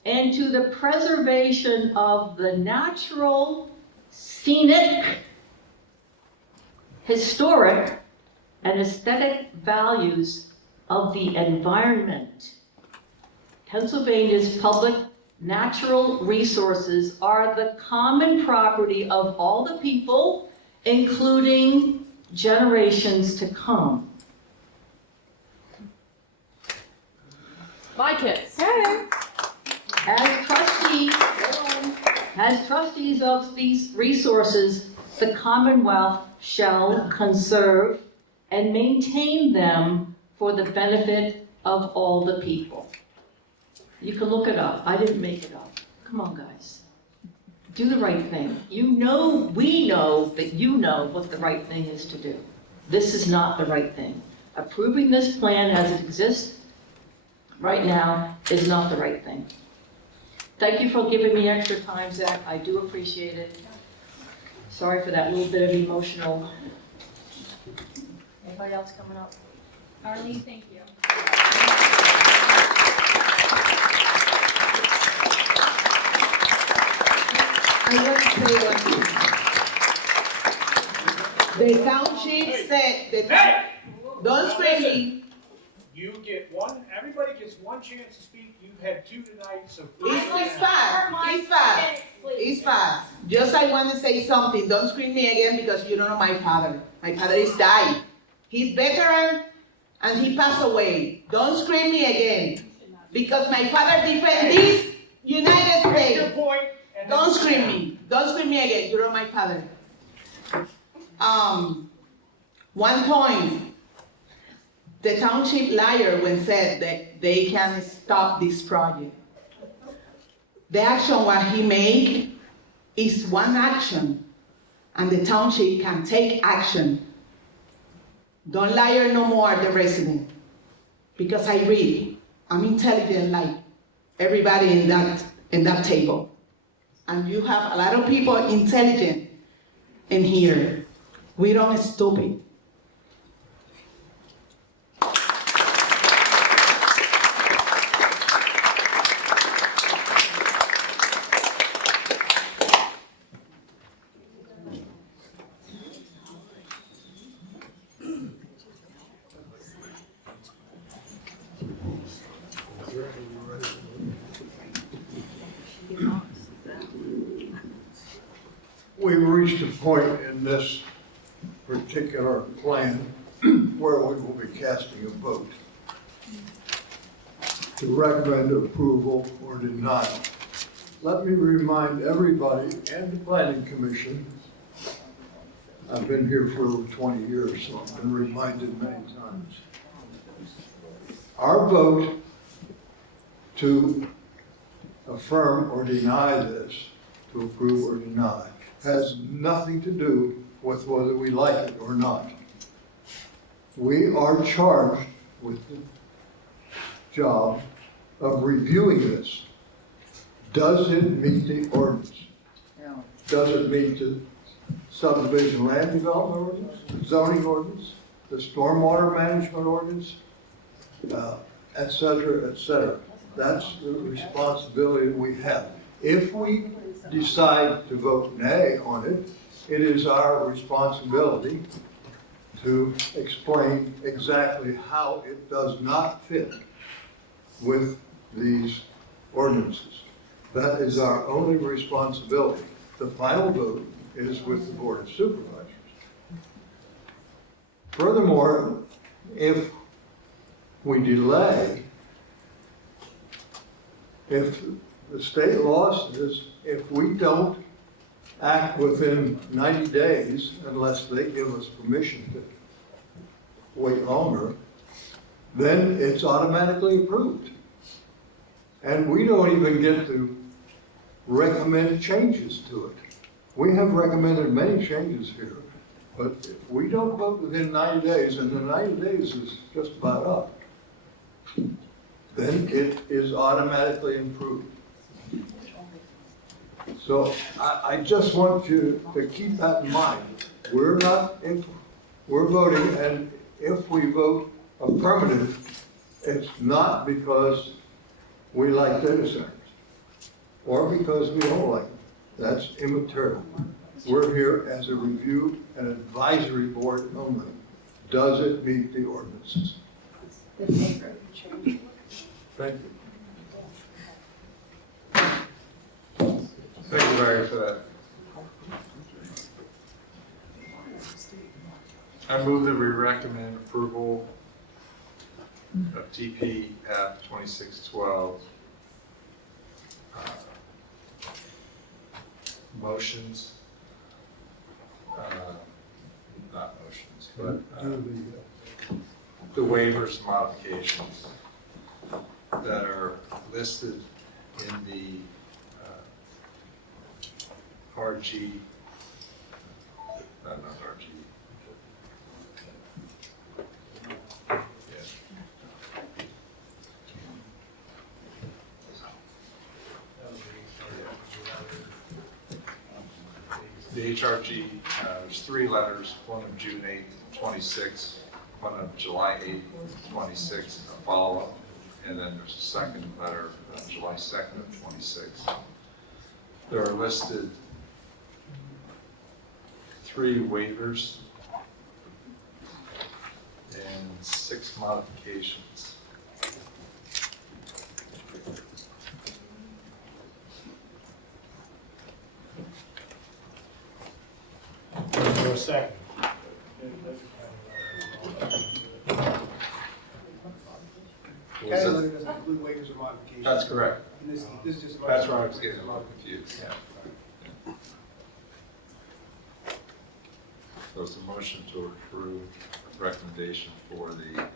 and to the preservation of the natural, scenic, historic, and aesthetic values of the environment. Pennsylvania's public natural resources are the common property of all the people, including generations to come. My kids. As trustees of these resources, the Commonwealth shall conserve and maintain them for the benefit of all the people. You can look it up. I didn't make it up. Come on, guys. Do the right thing. You know, we know that you know what the right thing is to do. This is not the right thing. Approving this plan as it exists right now is not the right thing. Thank you for giving me extra time, Zach. I do appreciate it. Sorry for that little bit of emotional. Anybody else coming up? Arlene, thank you. I want to say one thing. The township said that, don't scream me. You get one, everybody gets one chance to speak. You've had two tonight, so. It's fast. It's fast. Just I want to say something. Don't scream me again because you don't know my father. My father is died. He's veteran and he passed away. Don't scream me again because my father defended this United States. Your point. Don't scream me. Don't scream me again. You know my father. One point. The township liar when said that they can stop this project. The action what he made is one action, and the township can take action. Don't liar no more the resident, because I read. I'm intelligent like everybody in that table. And you have a lot of people intelligent in here. We don't stupid. We've reached a point in this particular plan where we will be casting a vote to recommend approval or denial. Let me remind everybody and the Planning Commission, I've been here for over 20 years, so I've been reminded many times. Our vote to affirm or deny this, to approve or deny, has nothing to do with whether we like it or not. We are charged with the job of reviewing this. Does it meet the ordinance? Does it meet the subdivision land development ordinance, the zoning ordinance, the stormwater management ordinance, et cetera, et cetera? That's the responsibility we have. If we decide to vote nay on it, it is our responsibility to explain exactly how it does not fit with these ordinances. That is our only responsibility. The final vote is with the Board of Supervisors. Furthermore, if we delay If the state law says, if we don't act within 90 days, unless they give us permission to wait longer, then it's automatically approved. And we don't even get to recommend changes to it. We have recommended many changes here, but if we don't vote within 90 days, and the 90 days is just about up, then it is automatically approved. So I just want you to keep that in mind. We're voting, and if we vote affirmative, it's not because we like data centers or because we don't like them. That's immaterial. We're here as a review and advisory board only. Does it meet the ordinances? Thank you. Thank you, Larry, for that. I move that we recommend approval of TPF 2612 motions, not motions, but the waivers and modifications that are listed in the RG, not RG. The HRG, there's 3 letters, one of June 8th, 26, one of July 8th, 26, a follow-up, and then there's a second letter, July 2nd of 26. There are listed 3 waivers and 6 modifications. For a second. County letter doesn't include waivers or modifications. That's correct. And this is just. That's where I was getting a little confused, yeah. So it's a motion to approve recommendation for the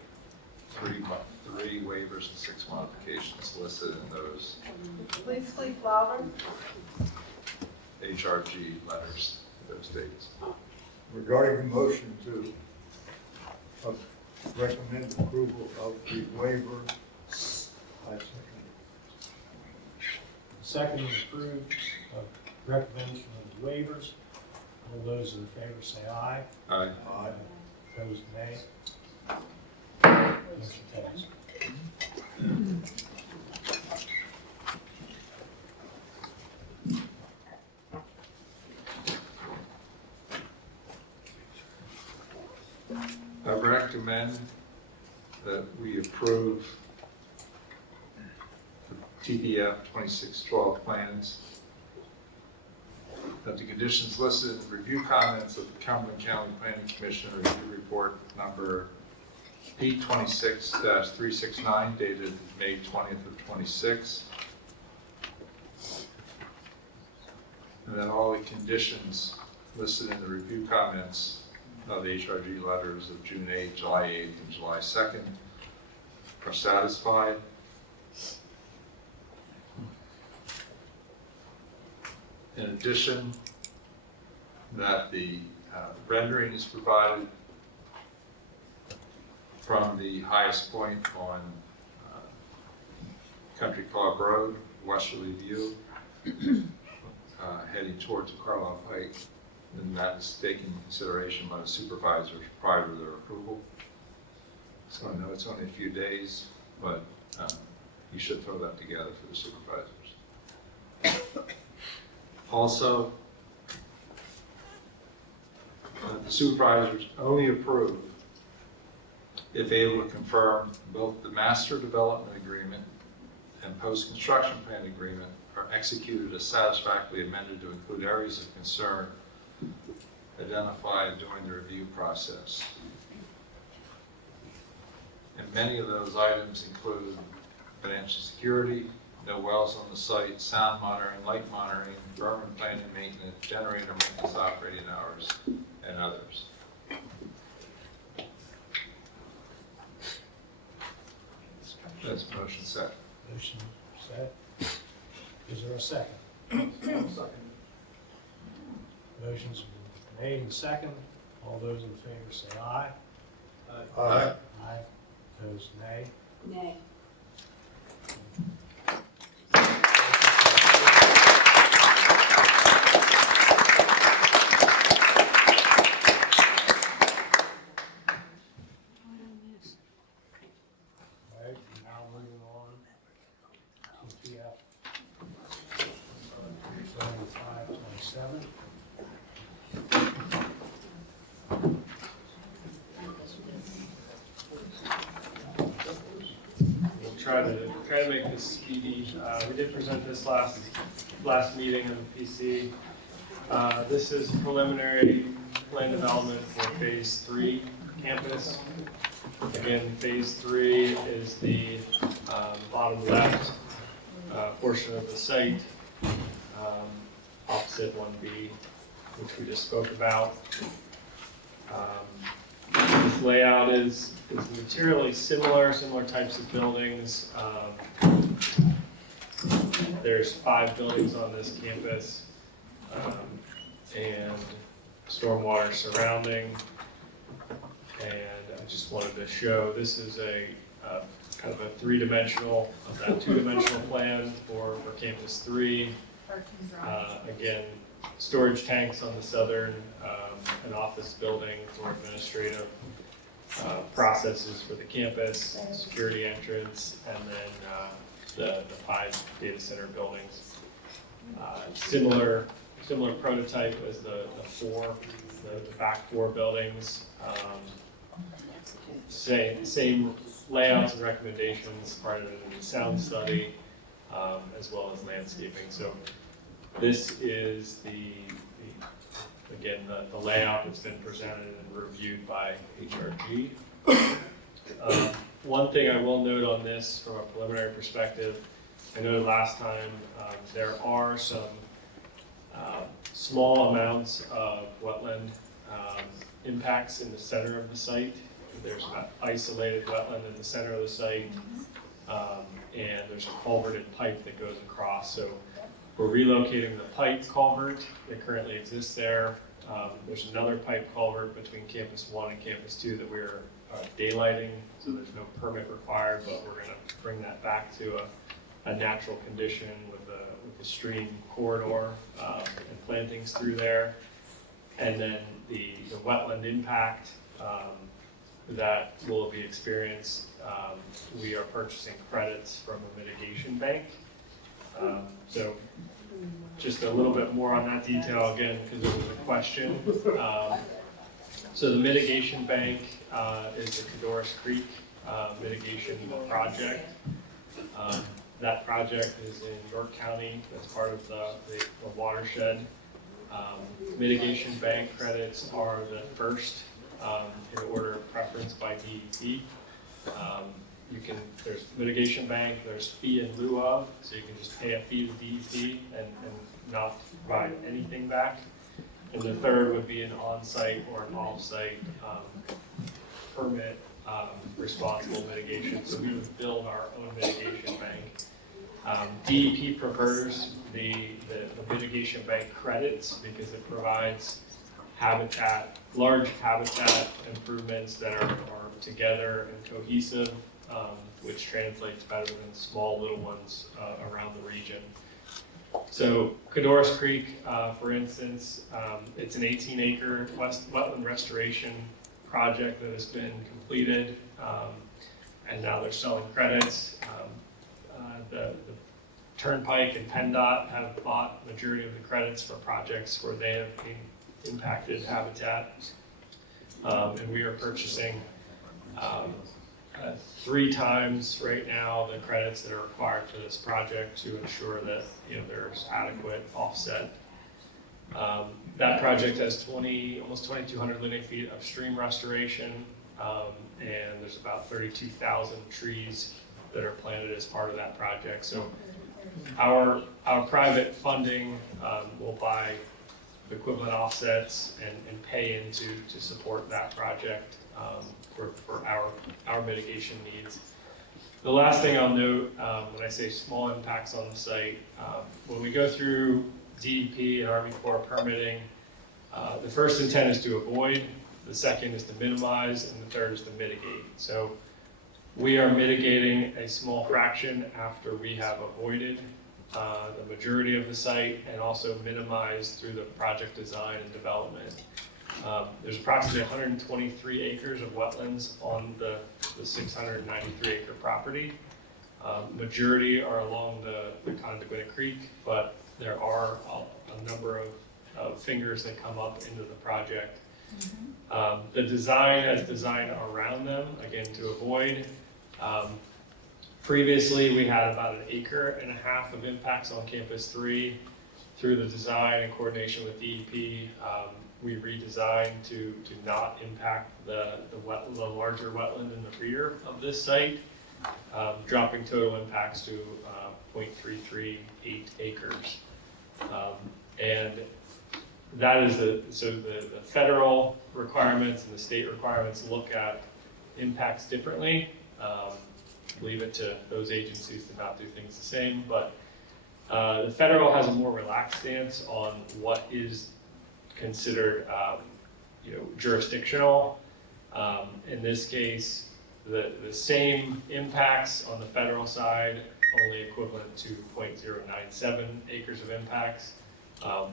3 waivers and 6 modifications listed in those Please speak louder. HRG letters, those dates. Regarding the motion to recommend approval of the waiver, I second. Second is approved of recommendation of the waivers. All those in favor say aye. Aye. Aye. Opposed, nay. Motion carries. I recommend that we approve the TPF 2612 plans, that the conditions listed in the review comments of the Cumberland County Planning Commission review report number P26-369 dated May 20th of 26. And that all the conditions listed in the review comments of the HRG letters of June 8th, July 8th, and July 2nd are satisfied. In addition, that the rendering is provided from the highest point on Country Club Road, westerly view, heading towards Carlisle Pike, and that is taken into consideration by the supervisors prior to their approval. So I know it's only a few days, but you should throw that together for the supervisors. Also, the supervisors only approve if able to confirm both the master development agreement and post-construction plan agreement are executed as satisfactorily amended to include areas of concern identified during the review process. And many of those items include financial security, no wells on the site, sound monitoring, light monitoring, berm and planning maintenance, generator maintenance operating hours, and others. That's motion set. Motion set. Is there a second? Motion's been made and second. All those in favor say aye. Aye. Aye. Opposed, nay. Nay. All right, now moving on to TF 7527. We'll try to make this speedy. We did present this last meeting on the PC. This is preliminary plan development for phase 3 campus. Again, phase 3 is the bottom left portion of the site, opposite 1B, which we just spoke about. This layout is materially similar types of buildings. There's 5 buildings on this campus, and stormwater surrounding. And I just wanted to show, this is a kind of a 3-dimensional, of that 2-dimensional plan for campus 3. Again, storage tanks on the southern, an office building for administrative processes for the campus, security entrance, and then the 5 data center buildings. Similar prototype as the back 4 buildings. Same layouts and recommendations, part of the sound study, as well as landscaping. So this is again, the layout that's been presented and reviewed by HRG. One thing I will note on this from a preliminary perspective, I noted last time, there are some small amounts of wetland impacts in the center of the site. There's an isolated wetland in the center of the site, and there's a culverted pipe that goes across. So we're relocating the pipe culvert that currently exists there. There's another pipe culvert between Campus 1 and Campus 2 that we're daylighting, so there's no permit required, but we're going to bring that back to a natural condition with the stream corridor and plantings through there. And then the wetland impact that will be experienced, we are purchasing credits from a mitigation bank. So just a little bit more on that detail again, because it was a question. So the mitigation bank is the Cadorus Creek mitigation project. That project is in York County. That's part of the watershed. Mitigation bank credits are the first in order of preference by DEP. There's mitigation bank, there's fee in lieu of, so you can just pay a fee to DEP and not provide anything back. And the third would be an on-site or an off-site permit responsible mitigation. So we would build our own mitigation bank. DEP prefers the mitigation bank credits because it provides large habitat improvements that are together and cohesive, which translates better than small little ones around the region. So Cadorus Creek, for instance, it's an 18-acre wetland restoration project that has been completed, and now they're selling credits. The Turnpike and PennDOT have bought majority of the credits for projects where they have impacted habitat, and we are purchasing 3 times right now the credits that are required for this project to ensure that there's adequate offset. That project has almost 2,200 linear feet of stream restoration, and there's about 32,000 trees that are planted as part of that project. So Our private funding will buy equivalent offsets and pay into to support that project for our mitigation needs. The last thing I'll note, when I say small impacts on the site, when we go through DEP and Army Corps permitting, the first intent is to avoid, the second is to minimize, and the third is to mitigate. So we are mitigating a small fraction after we have avoided the majority of the site and also minimized through the project design and development. There's approximately 123 acres of wetlands on the 693 acre property. Majority are along the Condaguina Creek, but there are a number of fingers that come up into the project. The design has designed around them, again, to avoid. Previously, we had about 1.5 acres of impacts on Campus 3. Through the design and coordination with DEP, we redesigned to not impact the larger wetland in the rear of this site, dropping total impacts to 0.338 acres. And that is the federal requirements and the state requirements look at impacts differently. Leave it to those agencies to not do things the same, but the federal has a more relaxed stance on what is considered jurisdictional. In this case, the same impacts on the federal side, only equivalent to 0.097 acres of impacts,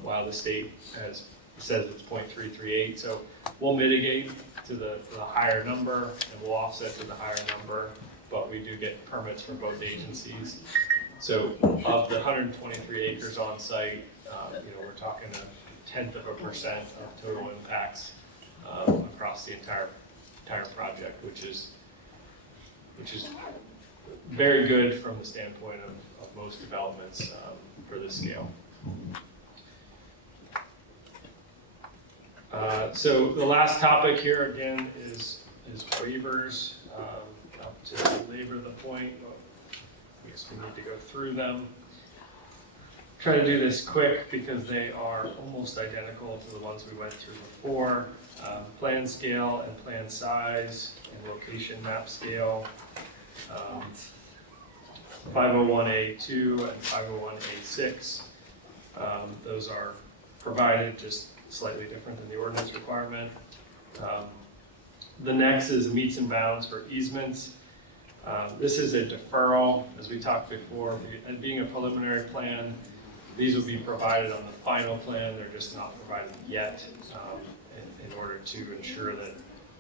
while the state says it's 0.338. So we'll mitigate to the higher number and we'll offset to the higher number, but we do get permits from both agencies. So of the 123 acres on site, we're talking 0.1% of total impacts across the entire project, which is very good from the standpoint of most developments for this scale. So the last topic here again is waivers. Up to belabor the point, I guess we need to go through them. Try to do this quick because they are almost identical to the ones we went through before. Plan scale and plan size and location map scale. 501A2 and 501A6. Those are provided, just slightly different than the ordinance requirement. The next is meets and bounds for easements. This is a deferral, as we talked before, and being a preliminary plan, these will be provided on the final plan. They're just not provided yet in order to ensure that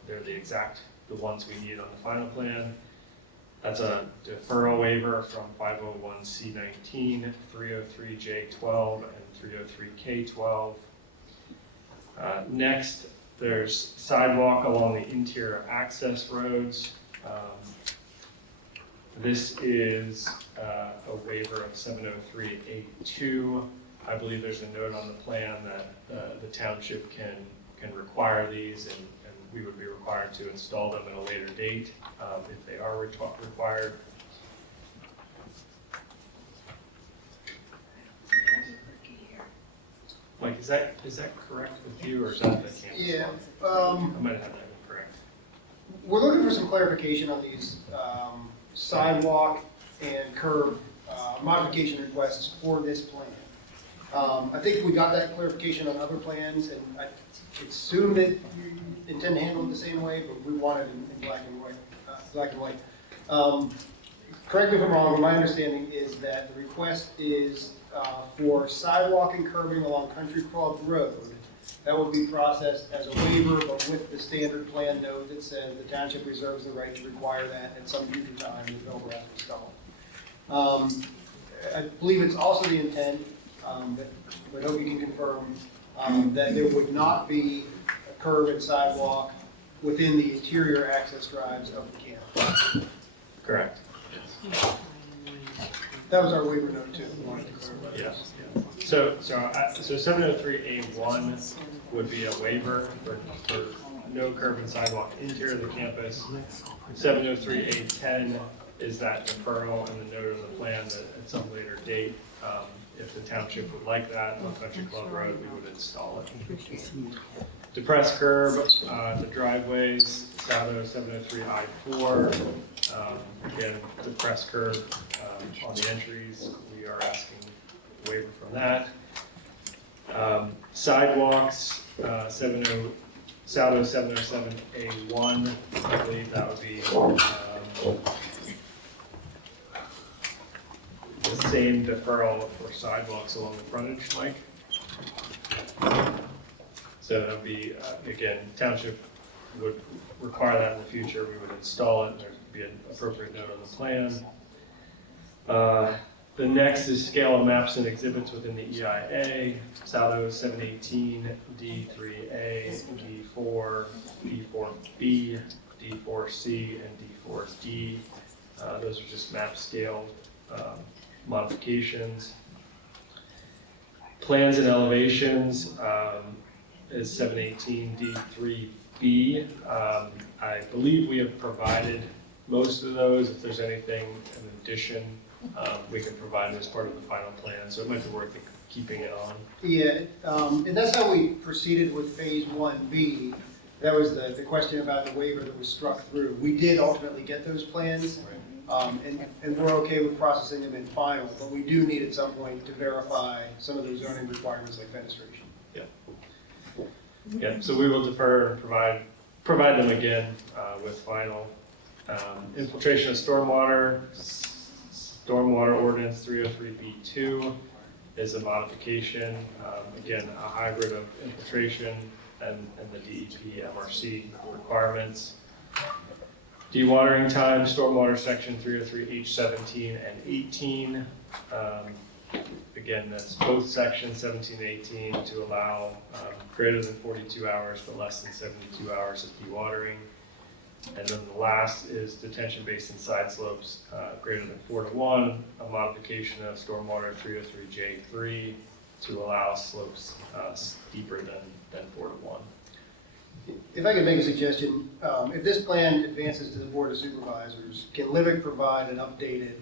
they're the ones we need on the final plan. That's a deferral waiver from 501C19, 303J12, and 303K12. Next, there's sidewalk along the interior access roads. This is a waiver of 703A2. I believe there's a note on the plan that the township can require these, and we would be required to install them at a later date if they are required. Mike, is that correct with you, or is that the campus? Yeah. I might have had that incorrect. We're looking for some clarification on these sidewalk and curb modification requests for this plan. I think we got that clarification on other plans, and I assume that you intend to handle it the same way, but we want it in black and white. Correct me if I'm wrong, but my understanding is that the request is for sidewalk and curbing along Country Club Road. That will be processed as a waiver, but with the standard plan note that says the township reserves the right to require that at some future time the developer has installed. I believe it's also the intent, but I hope you can confirm, that there would not be a curb and sidewalk within the interior access drives of the campus. Correct. That was our waiver note too. Yes. So 703A1 would be a waiver for no curb and sidewalk interior of the campus. 703A10 is that deferral and the note of the plan that at some later date, if the township would like that on Country Club Road, we would install it. Depressed curb, the driveways, Saldo 703 I-4. Again, depressed curb on the entries, we are asking waiver from that. Sidewalks, Saldo 707 A1, I believe that would be the same deferral for sidewalks along the frontage, Mike. So that would be, again, township would require that in the future, we would install it, and there'd be an appropriate note on the plan. The next is scale of maps and exhibits within the EIA, Saldo 718, D3A, D4, D4B, D4C, and D4D. Those are just map scale modifications. Plans and elevations is 718 D3B. I believe we have provided most of those. If there's anything in addition, we can provide it as part of the final plan, so it might be worth keeping it on. Yeah, and that's how we proceeded with phase 1B. That was the question about the waiver that was struck through. We did ultimately get those plans, and we're okay with processing them in final, but we do need at some point to verify some of those zoning requirements like fenestration. Yeah, so we will defer and provide them again with final. Infiltration of stormwater ordinance 303B2 is a modification, again, a hybrid of infiltration and the DEP MRC requirements. Dewatering time, stormwater section 303H17 and 18. Again, that's both sections 17 and 18 to allow greater than 42 hours but less than 72 hours of dewatering. And then the last is detention basin side slopes greater than 4:1, a modification of stormwater 303J3 to allow slopes deeper than 4:1. If I could make a suggestion, if this plan advances to the Board of Supervisors, can Livick provide an updated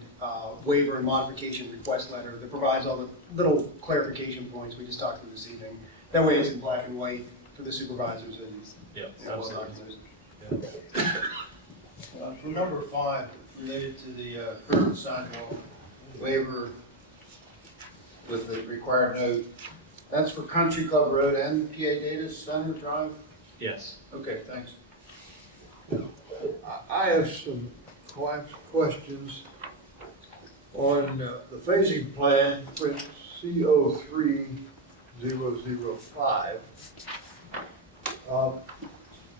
waiver and modification request letter that provides all the little clarification points we just talked through this evening? That way it's in black and white for the supervisors and absolutely. For number 5, related to the curb and sidewalk waiver with the required note, that's for Country Club Road and PA Data Center Drive? Yes. Okay, thanks. I have some questions on the phasing plan with CO3005.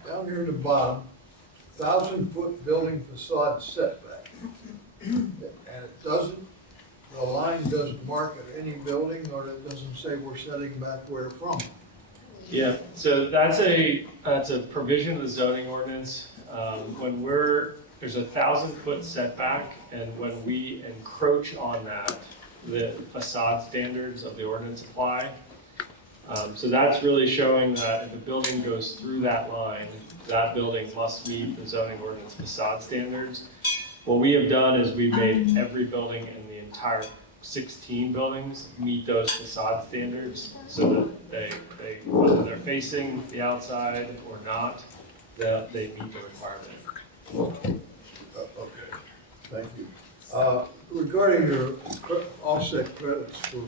Down here at the bottom, 1,000-foot building facade setback. And it doesn't, the line doesn't mark at any building, or it doesn't say we're setting back where from. Yeah, so that's a provision of the zoning ordinance. When there's a 1,000-foot setback, and when we encroach on that, the facade standards of the ordinance apply. So that's really showing that if a building goes through that line, that building must meet the zoning ordinance facade standards. What we have done is we've made every building in the entire 16 buildings meet those facade standards, so that they whether they're facing the outside or not, that they meet the requirement. Okay, thank you. Regarding your offset credits for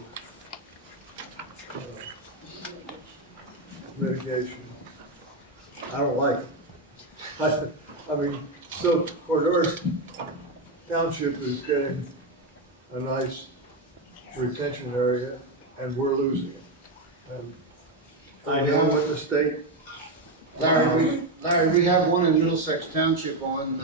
mitigation, I don't like it. I mean, so Fort Worth Township is getting a nice retention area, and we're losing it. And I know what the state. Larry, we have one in Middlesex Township on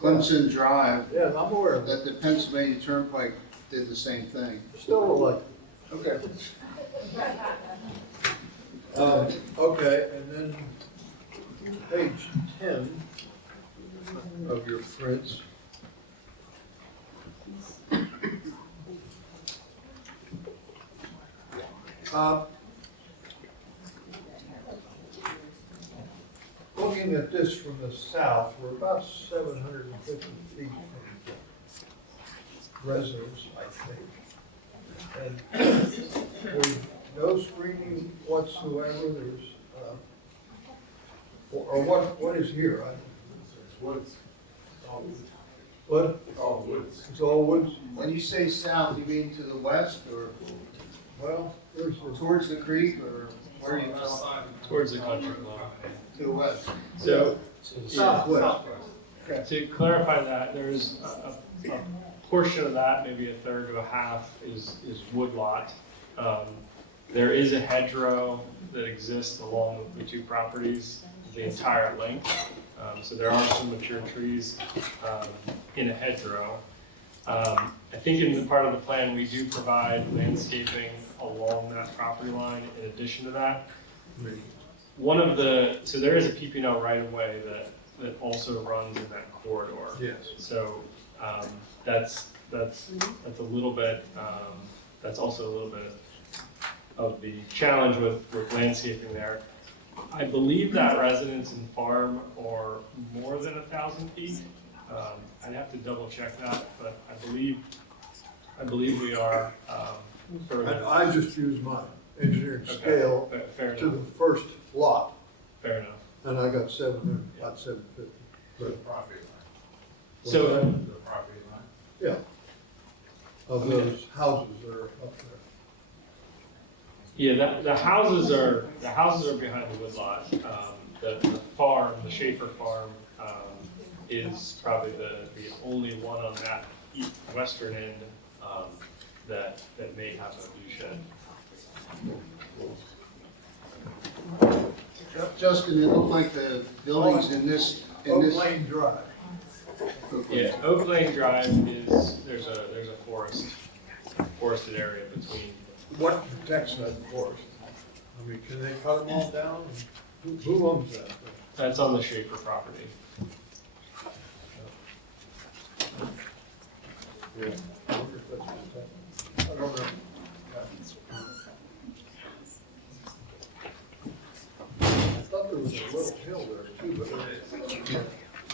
Clemson Drive. Yeah, I'm aware of that. The Pennsylvania Turnpike did the same thing. Still don't like it. Okay. Okay, and then page 10 of your prints. Looking at this from the south, we're about 750 feet from residence, I think. And there's no screening whatsoever, there's, or what is here? It's woods. What? All woods. It's all woods? When you say south, you mean to the west or Well, there's a. towards the creek or where are you going? Towards the country club. To the west. So, Southwest. Okay. to clarify that, there's a portion of that, maybe a third to a half, is woodlot. There is a hedgerow that exists along the two properties, the entire length. So there are some mature trees in a hedgerow. I think in the part of the plan, we do provide landscaping along that property line in addition to that. So there is a PPL right of way that also runs in that corridor. Yes. So that's a little bit, that's also a little bit of the challenge with landscaping there. I believe that residence and farm are more than 1,000 feet. I'd have to double check that, but I believe we are. I just use my engineering scale Fair to enough. the first lot, Fair enough. and I got about 750. But Property line. So, The property line. yeah, of those houses that are up there. yeah, the houses are behind the woodlot. The farm, the Schaefer farm, is probably the only one on that western end that may have a view shed. Justin, it looked like the buildings in this. Oak Lane Drive. Yeah, Oak Lane Drive is, there's a forested area between. What protects that forest? I mean, can they cut them all down? Who owns that? That's on the Schaefer property. Yeah. I wonder if that's protected. I don't know. I thought there was a little hill there too, but.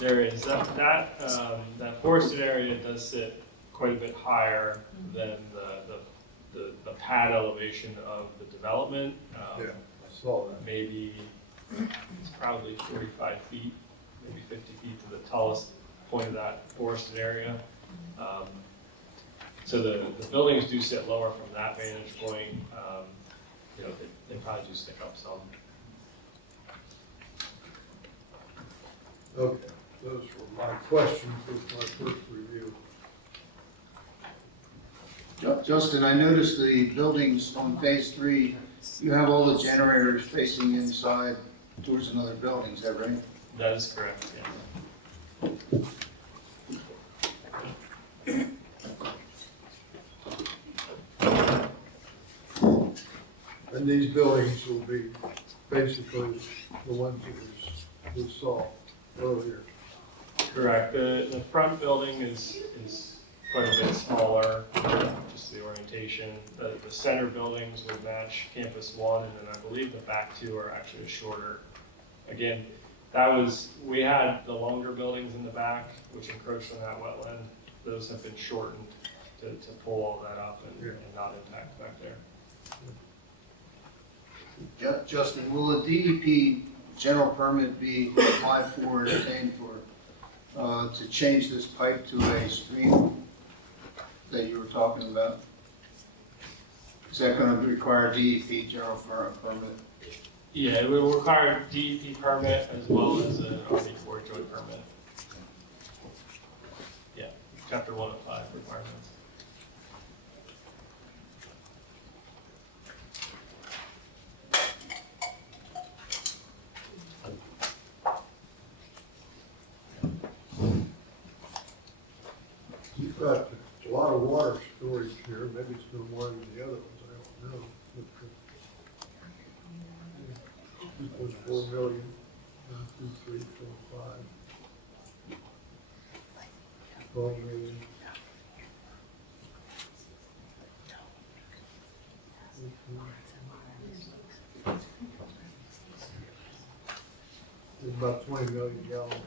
There is, that forested area does sit quite a bit higher than the pad elevation of the development. Yeah, I saw that. Maybe, it's probably 45 feet, maybe 50 feet to the tallest point of that forested area. So the buildings do sit lower from that vantage point. They probably do stick up some. Okay, those were my questions with my first review. Justin, I noticed the buildings on phase 3, you have all the generators facing inside towards another building, is that right? That is correct, yeah. And these buildings will be basically the ones that we saw earlier. Correct. The front building is quite a bit smaller, just the orientation. The center buildings would match Campus 1, and then I believe the back two are actually shorter. Again, we had the longer buildings in the back, which encroached on that wetland. Those have been shortened to pull all that up and not impact back there. Justin, will a DEP general permit be applied for and obtained for, to change this pipe to a stream that you were talking about? Is that going to require DEP general permit? Yeah, it will require a DEP permit as well as an RD4 joint permit. Yeah, Chapter 105 requirements. You've got a lot of water storage here, maybe it's no more than the other ones, I don't know. This was 4 million, 1, 2, 3, 4, 5. 12 million. There's about 20 million gallons of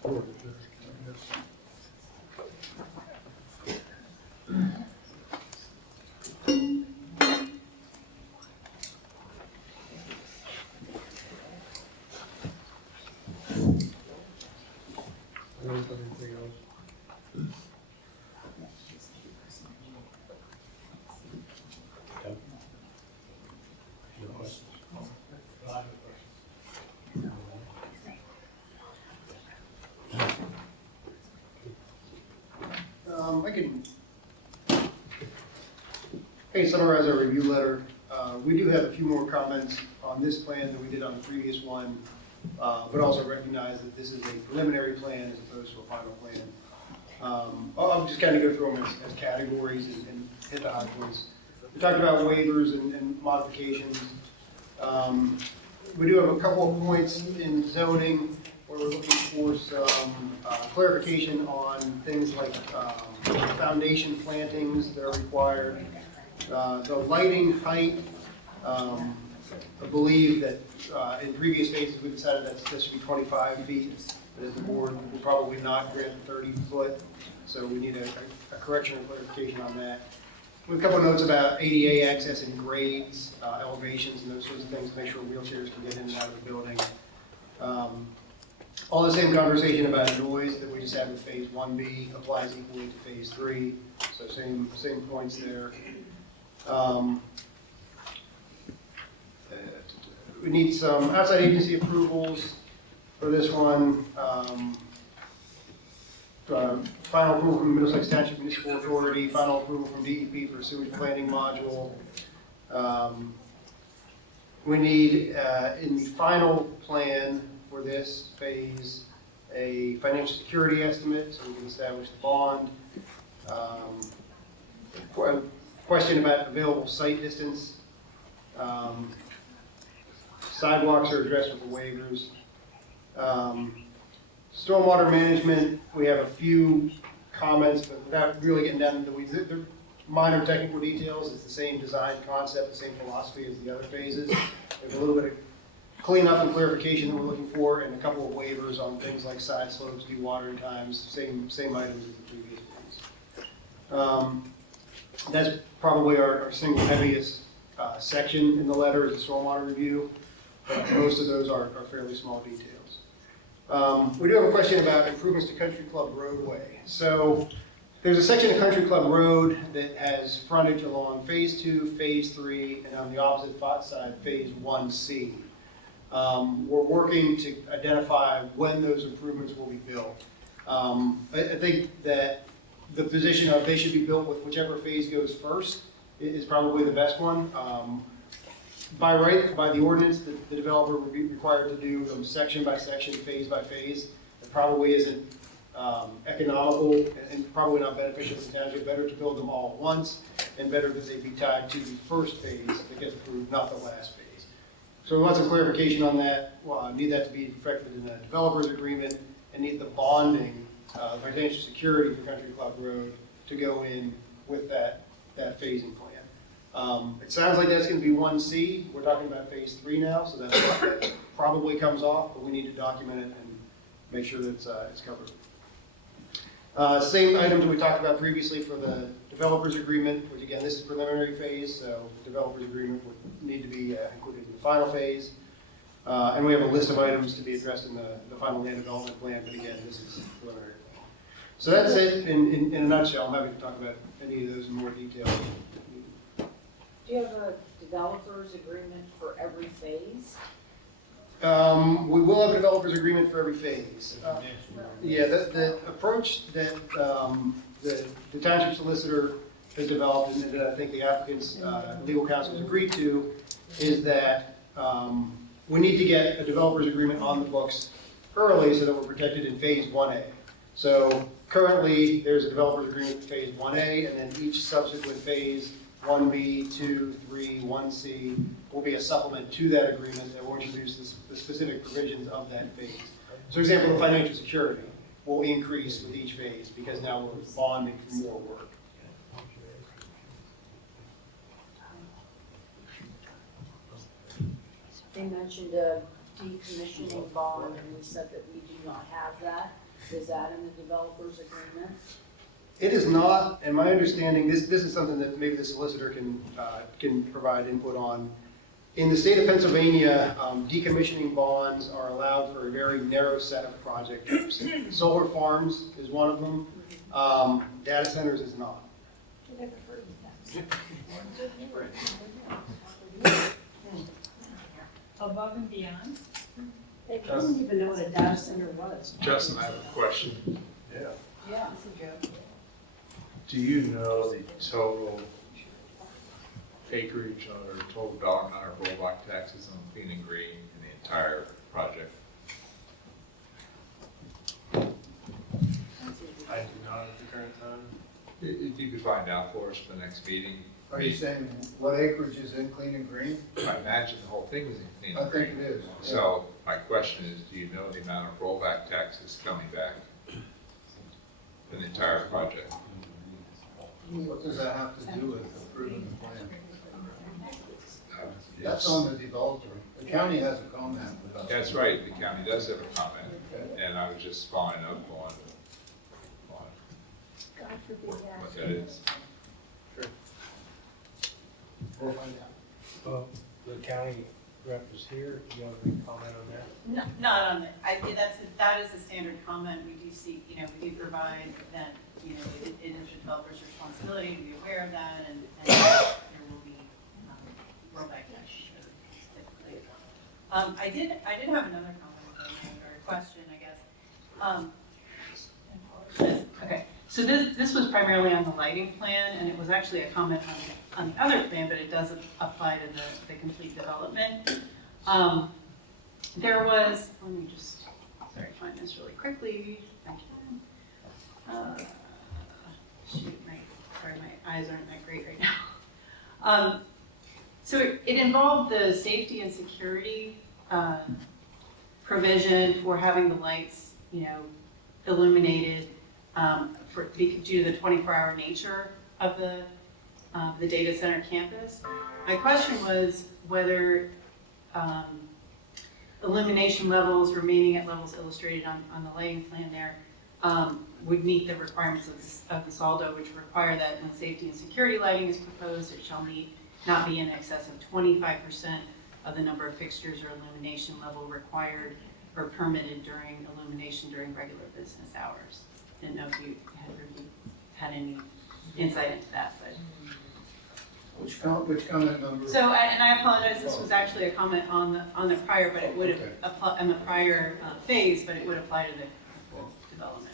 storage there, I guess. Anything else? Okay. No questions? I have a question. I can summarize our review letter. We do have a few more comments on this plan than we did on the previous one, but also recognize that this is a preliminary plan as opposed to a final plan. I'll just kind of go through them as categories and hit the high points. We talked about waivers and modifications. We do have a couple of points in zoning where we're looking for some clarification on things like foundation plantings that are required. The lighting height, I believe that in previous phases we decided that this should be 25 feet. But as the board will probably not grant 30 foot, so we need a correction or clarification on that. We have a couple of notes about ADA access and grades, elevations, and those sorts of things to make sure wheelchairs can get in and out of the building. All the same conversation about noise that we just had with phase 1B applies equally to phase 3, so same points there. We need some outside agency approvals for this one. Final approval from the Middlesex Township Municipal Authority, final approval from DEP for sewage planning module. We need, in the final plan for this phase, a financial security estimate so we can establish the bond. Question about available site distance. Sidewalks are addressed with the waivers. Stormwater management, we have a few comments, but without really getting down into the weeds, they're minor technical details. It's the same design concept, the same philosophy as the other phases. There's a little bit of cleanup and clarification that we're looking for, and a couple of waivers on things like side slopes, dewatering times, same items as the previous phase. That's probably our single heaviest section in the letter is the stormwater review. But most of those are fairly small details. We do have a question about improvements to Country Club roadway. So there's a section of Country Club Road that has frontage along phase 2, phase 3, and on the opposite side, phase 1C. We're working to identify when those improvements will be built. I think that the position of they should be built with whichever phase goes first is probably the best one. By right, by the ordinance, the developer would be required to do them section by section, phase by phase. It probably isn't economical and probably not beneficial to the township. Better to build them all at once, and better that they be tied to the first phase that gets approved, not the last phase. So we want some clarification on that. Need that to be reflected in a developer's agreement, and need the bonding, financial security for Country Club Road to go in with that phasing plan. It sounds like that's going to be 1C. We're talking about phase 3 now, so that probably comes off, but we need to document it and make sure that it's covered. Same items we talked about previously for the developer's agreement, which again, this is preliminary phase, so developer's agreement would need to be included in the final phase. And we have a list of items to be addressed in the final land development plan, but again, this is preliminary. So that's it in a nutshell. I'm happy to talk about any of those in more detail. Do you have a developer's agreement for every phase? We will have a developer's agreement for every phase. Yeah, the approach that the township solicitor has developed, and that I think the applicant's legal counsel has agreed to, is that we need to get a developer's agreement on the books early so that we're protected in phase 1A. So currently, there's a developer's agreement for phase 1A, and then each subsequent phase, 1B, 2, 3, 1C, will be a supplement to that agreement that will introduce the specific provisions of that phase. So for example, the financial security will increase with each phase because now we're bonding for more work. They mentioned a decommissioning bond, and we said that we do not have that. Is that in the developer's agreement? It is not, and my understanding, this is something that maybe the solicitor can provide input on. In the state of Pennsylvania, decommissioning bonds are allowed for a very narrow set of project types. Solar farms is one of them. Data centers is not. Above and beyond? They didn't even know what a data center was. Justin, I have a question. Yeah. Yeah. Do you know the total acreage or total dollar amount of rollback taxes on clean and green in the entire project? I do not at the current time. If you could find out for us for the next meeting. Are you saying what acreage is in clean and green? I imagine the whole thing is in clean I and green. think it is. So my question is, do you know the amount of rollback taxes coming back in the entire project? What does that have to do with approving the plan? That's on the developer. The county has a comment about that. That's right, the county does have a comment, and I was just following up on what that is. We'll find out. The county rep is here, do you have any comment on that? No, not on it. That is a standard comment. We do see, we do provide that, it is the developer's responsibility to be aware of that, and there will be rollback taxes typically. I did have another comment, or a question, I guess. Okay, so this was primarily on the lighting plan, and it was actually a comment on the other plan, but it doesn't apply to the complete development. There was, let me just, find this really quickly. I can. Shoot, sorry, my eyes aren't that great right now. So it involved the safety and security provision for having the lights, illuminated due to the 24-hour nature of the data center campus. My question was whether illumination levels remaining at levels illustrated on the lighting plan there would meet the requirements of the SALDO, which require that when safety and security lighting is proposed, it shall not be in excess of 25% of the number of fixtures or illumination level required or permitted during illumination during regular business hours. Didn't know if you had any insight into that, but. Which comment number? So, and I apologize, this was actually a comment on the prior, but it would have applied in the prior phase, but it would apply to the full development.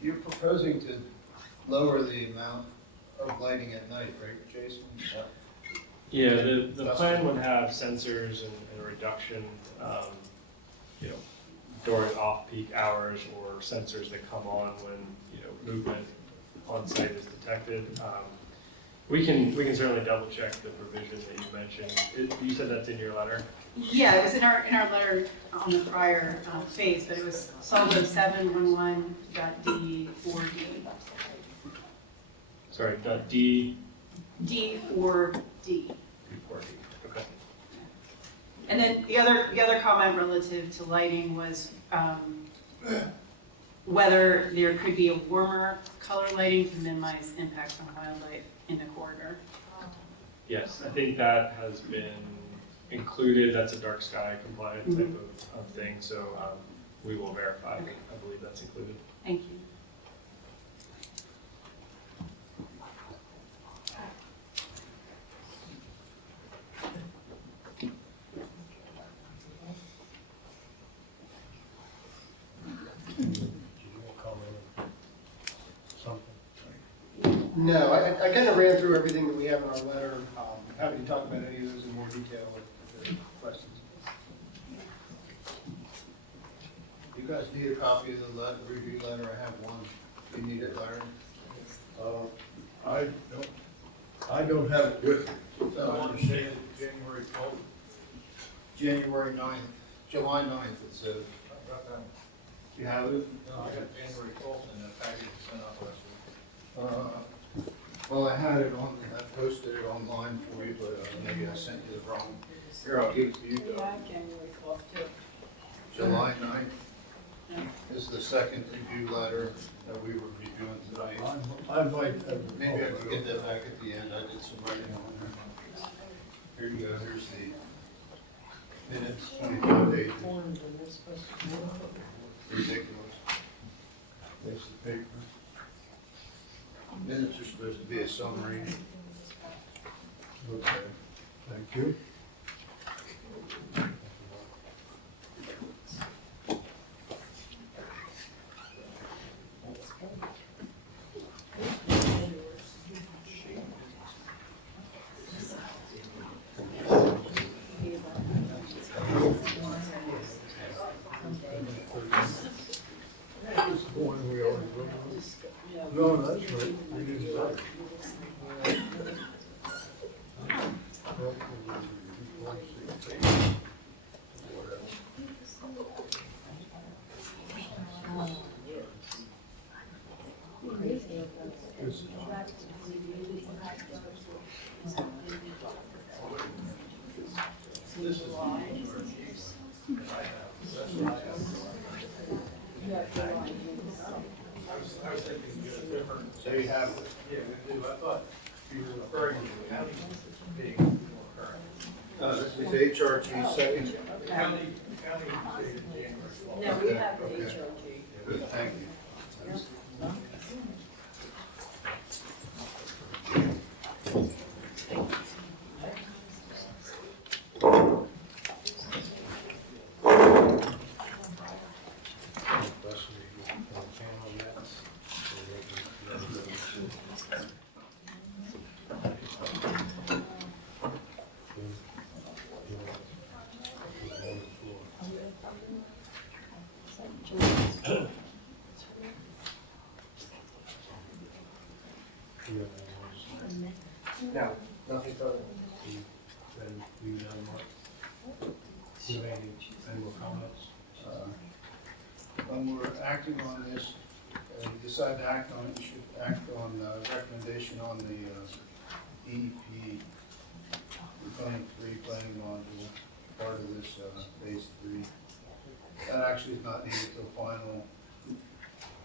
You're proposing to lower the amount of lighting at night, right, Jason? Yeah, the plan would have sensors and a reduction, during off-peak hours, or sensors that come on when, movement on site is detected. We can certainly double check the provision that you mentioned. You said that's in your letter? Yeah, it was in our letter on the prior phase, but it was SALDO 711.D4D. Sorry, .D? D4D. D4D, okay. And then the other comment relative to lighting was whether there could be a warmer color lighting to minimize impacts on wildlife in the corridor. Yes, I think that has been included. That's a dark sky compliant type of thing, so we will verify. Okay. I believe that's included. Thank you. No, I kind of ran through everything that we have in our letter. Happy to talk about any of those in more detail if there are questions. You guys need a copy of the review letter? I have one. Do you need it, Larry? I don't have it with me. So I want to say it January 12th. January 9th, July 9th, it says. You have it? No, I got January 12th in the package sent out last week. Well, I had it on, I posted it online for you, but maybe I sent you the wrong. Here, I'll give it to you, though. Yeah, January 12th too. July 9th. This is the second review letter that we were reviewing tonight. I might Maybe I can get that back at the end, I did some writing on there. Here you go, here's the minutes, 25 pages. Ridiculous. There's the paper. Minutes are supposed to be a summary. Okay, thank you. No, that's right. We didn't start. So you have, Yeah, we do. I thought you were referring to the county being more current. this is HRG second. The county dated January 12th. No, we have the Okay. HRG. Good, thank you. No, nothing further. Then you done, Mark? Do you have any more comments? When we're acting on this, you decide to act on it, you should act on recommendation on the EEP, component 3 planning module, part of this phase 3. That actually is not needed till final.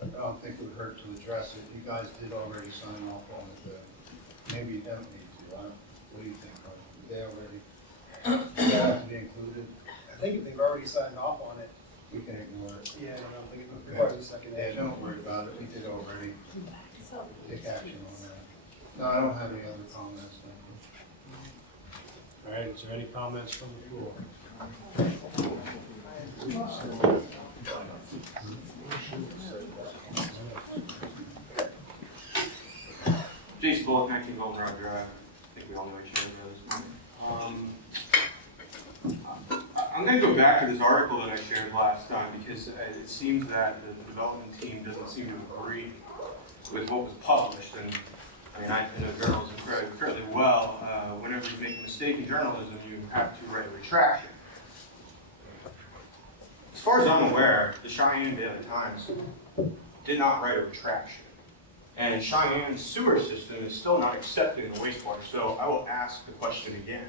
I don't think it would hurt to address it. You guys did already sign off on it, though. Maybe you don't need to. What do you think, Carl? They already, they have to be included? I think if they've already signed off on it, We can ignore it. yeah, I don't think it requires a second Yeah, action. don't worry about it, we did already take action on that. No, I don't have any other comments, thank you. All right, is there any comments from the floor? Jason Bullock, 19 Goldenrod Drive. I think we all know each other. I'm going to go back to this article that I shared last time because it seems that the development team doesn't seem to agree with what was published. And I mean, I know journalism fairly well. Whenever you make a mistake in journalism, you have to write a retraction. As far as I'm aware, the Cheyenne Daily Times did not write a retraction. And Cheyenne's sewer system is still not accepting the wastewater. So I will ask the question again.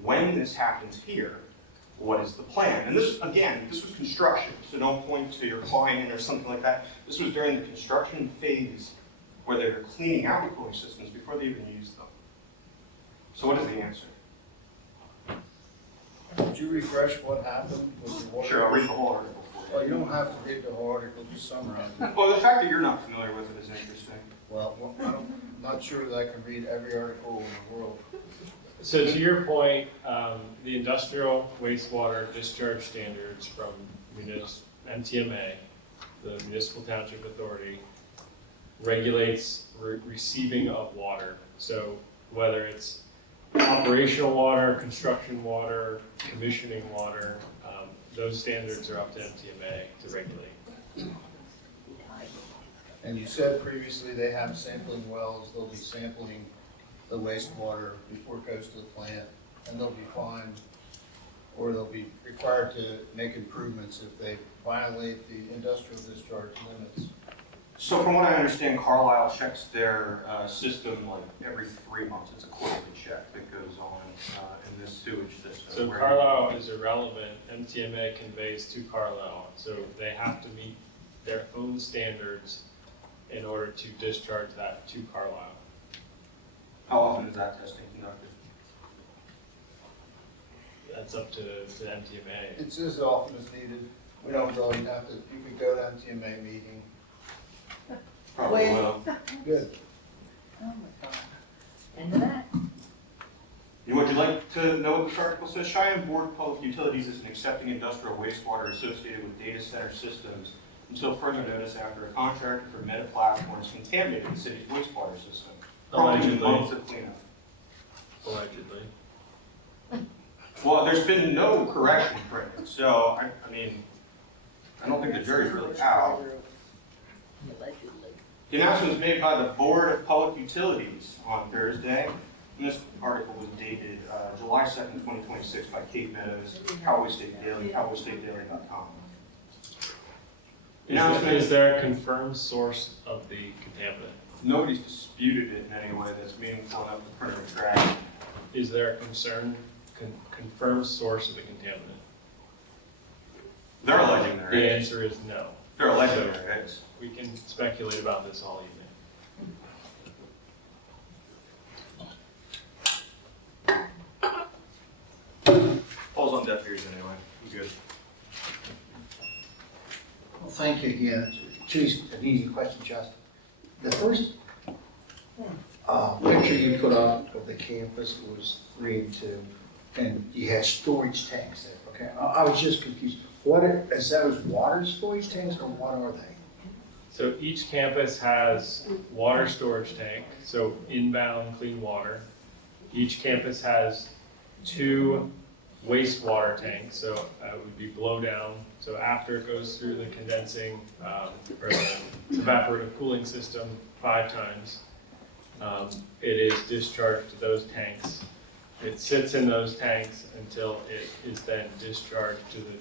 When this happens here, what is the plan? And this, again, this was construction, so don't point to your client or something like that. This was during the construction phase where they were cleaning out the cooling systems before they even used them. So what is the answer? Could you refresh what happened with the water? Sure, I'll read the whole article for you. Well, you don't have to read the whole article, just summarize it. Well, the fact that you're not familiar with it is interesting. Well, I'm not sure that I can read every article in the world. So to your point, the industrial wastewater discharge standards from MTMA, the Municipal Township Authority, regulates receiving of water. So whether it's operational water, construction water, commissioning water, those standards are up to MTMA to regulate. And you said previously they have sampling wells, they'll be sampling the wastewater before it goes to the plant, and they'll be fined, or they'll be required to make improvements if they violate the industrial discharge limits. So from what I understand, Carlisle checks their system like every 3 months. It's a quarterly check that goes on in this sewage system. So Carlisle is irrelevant. MTMA conveys to Carlisle, so they have to meet their own standards in order to discharge that to Carlisle. How often is that testing conducted? That's up to MTMA. It's as often as needed. We don't really have to, you could go to MTMA meeting. Probably When- will. Good. Oh my God. End of that. Would you like to know what this article says? Cheyenne Board of Public Utilities isn't accepting industrial wastewater associated with data center systems until further notice after a contractor for Meta Platforms contaminated the city's wastewater system, prompting Allegedly. months of cleanup. Allegedly. Well, there's been no correction printed, so I mean, I don't think the jury's really out. Allegedly. The announcement was made by the Board of Public Utilities on Thursday. And this article was dated July 2nd, 2026 by Kate Meadows, Cowboy State Daily, cowboystatedaily.com. Is there a confirmed source of the contaminant? Nobody's disputed it in any way that's meaningful enough to print a track. Is there a confirmed source of the contaminant? They're alleging there The is. answer is no. They're alleging So there is. we can speculate about this all evening. Falls on deaf ears anyway. I'm good. Well, thank you again. Choose an easy question, Justin. The first picture you put up of the campus was 3 and 2, and you had storage tanks there, okay? I was just confused. What is those water storage tanks, or what are they? So each campus has water storage tank, so inbound clean water. Each campus has 2 wastewater tanks, so it would be blow down. So after it goes through the condensing or the evaporative cooling system 5 times, it is discharged to those tanks. It sits in those tanks until it is then discharged to the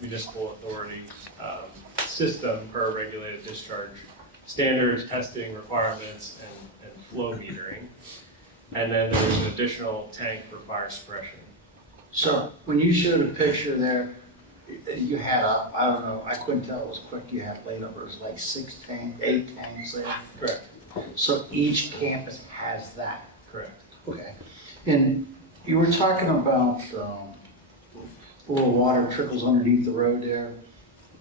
municipal authority system per regulated discharge standards, testing requirements, and flow metering. And then there's an additional tank for fire suppression. So when you showed a picture there, you had I don't know, I couldn't tell it was quick you had laid up, it was like 8 tanks there. Correct. So each campus has that. Correct. Okay. And you were talking about a little water trickles underneath the road there,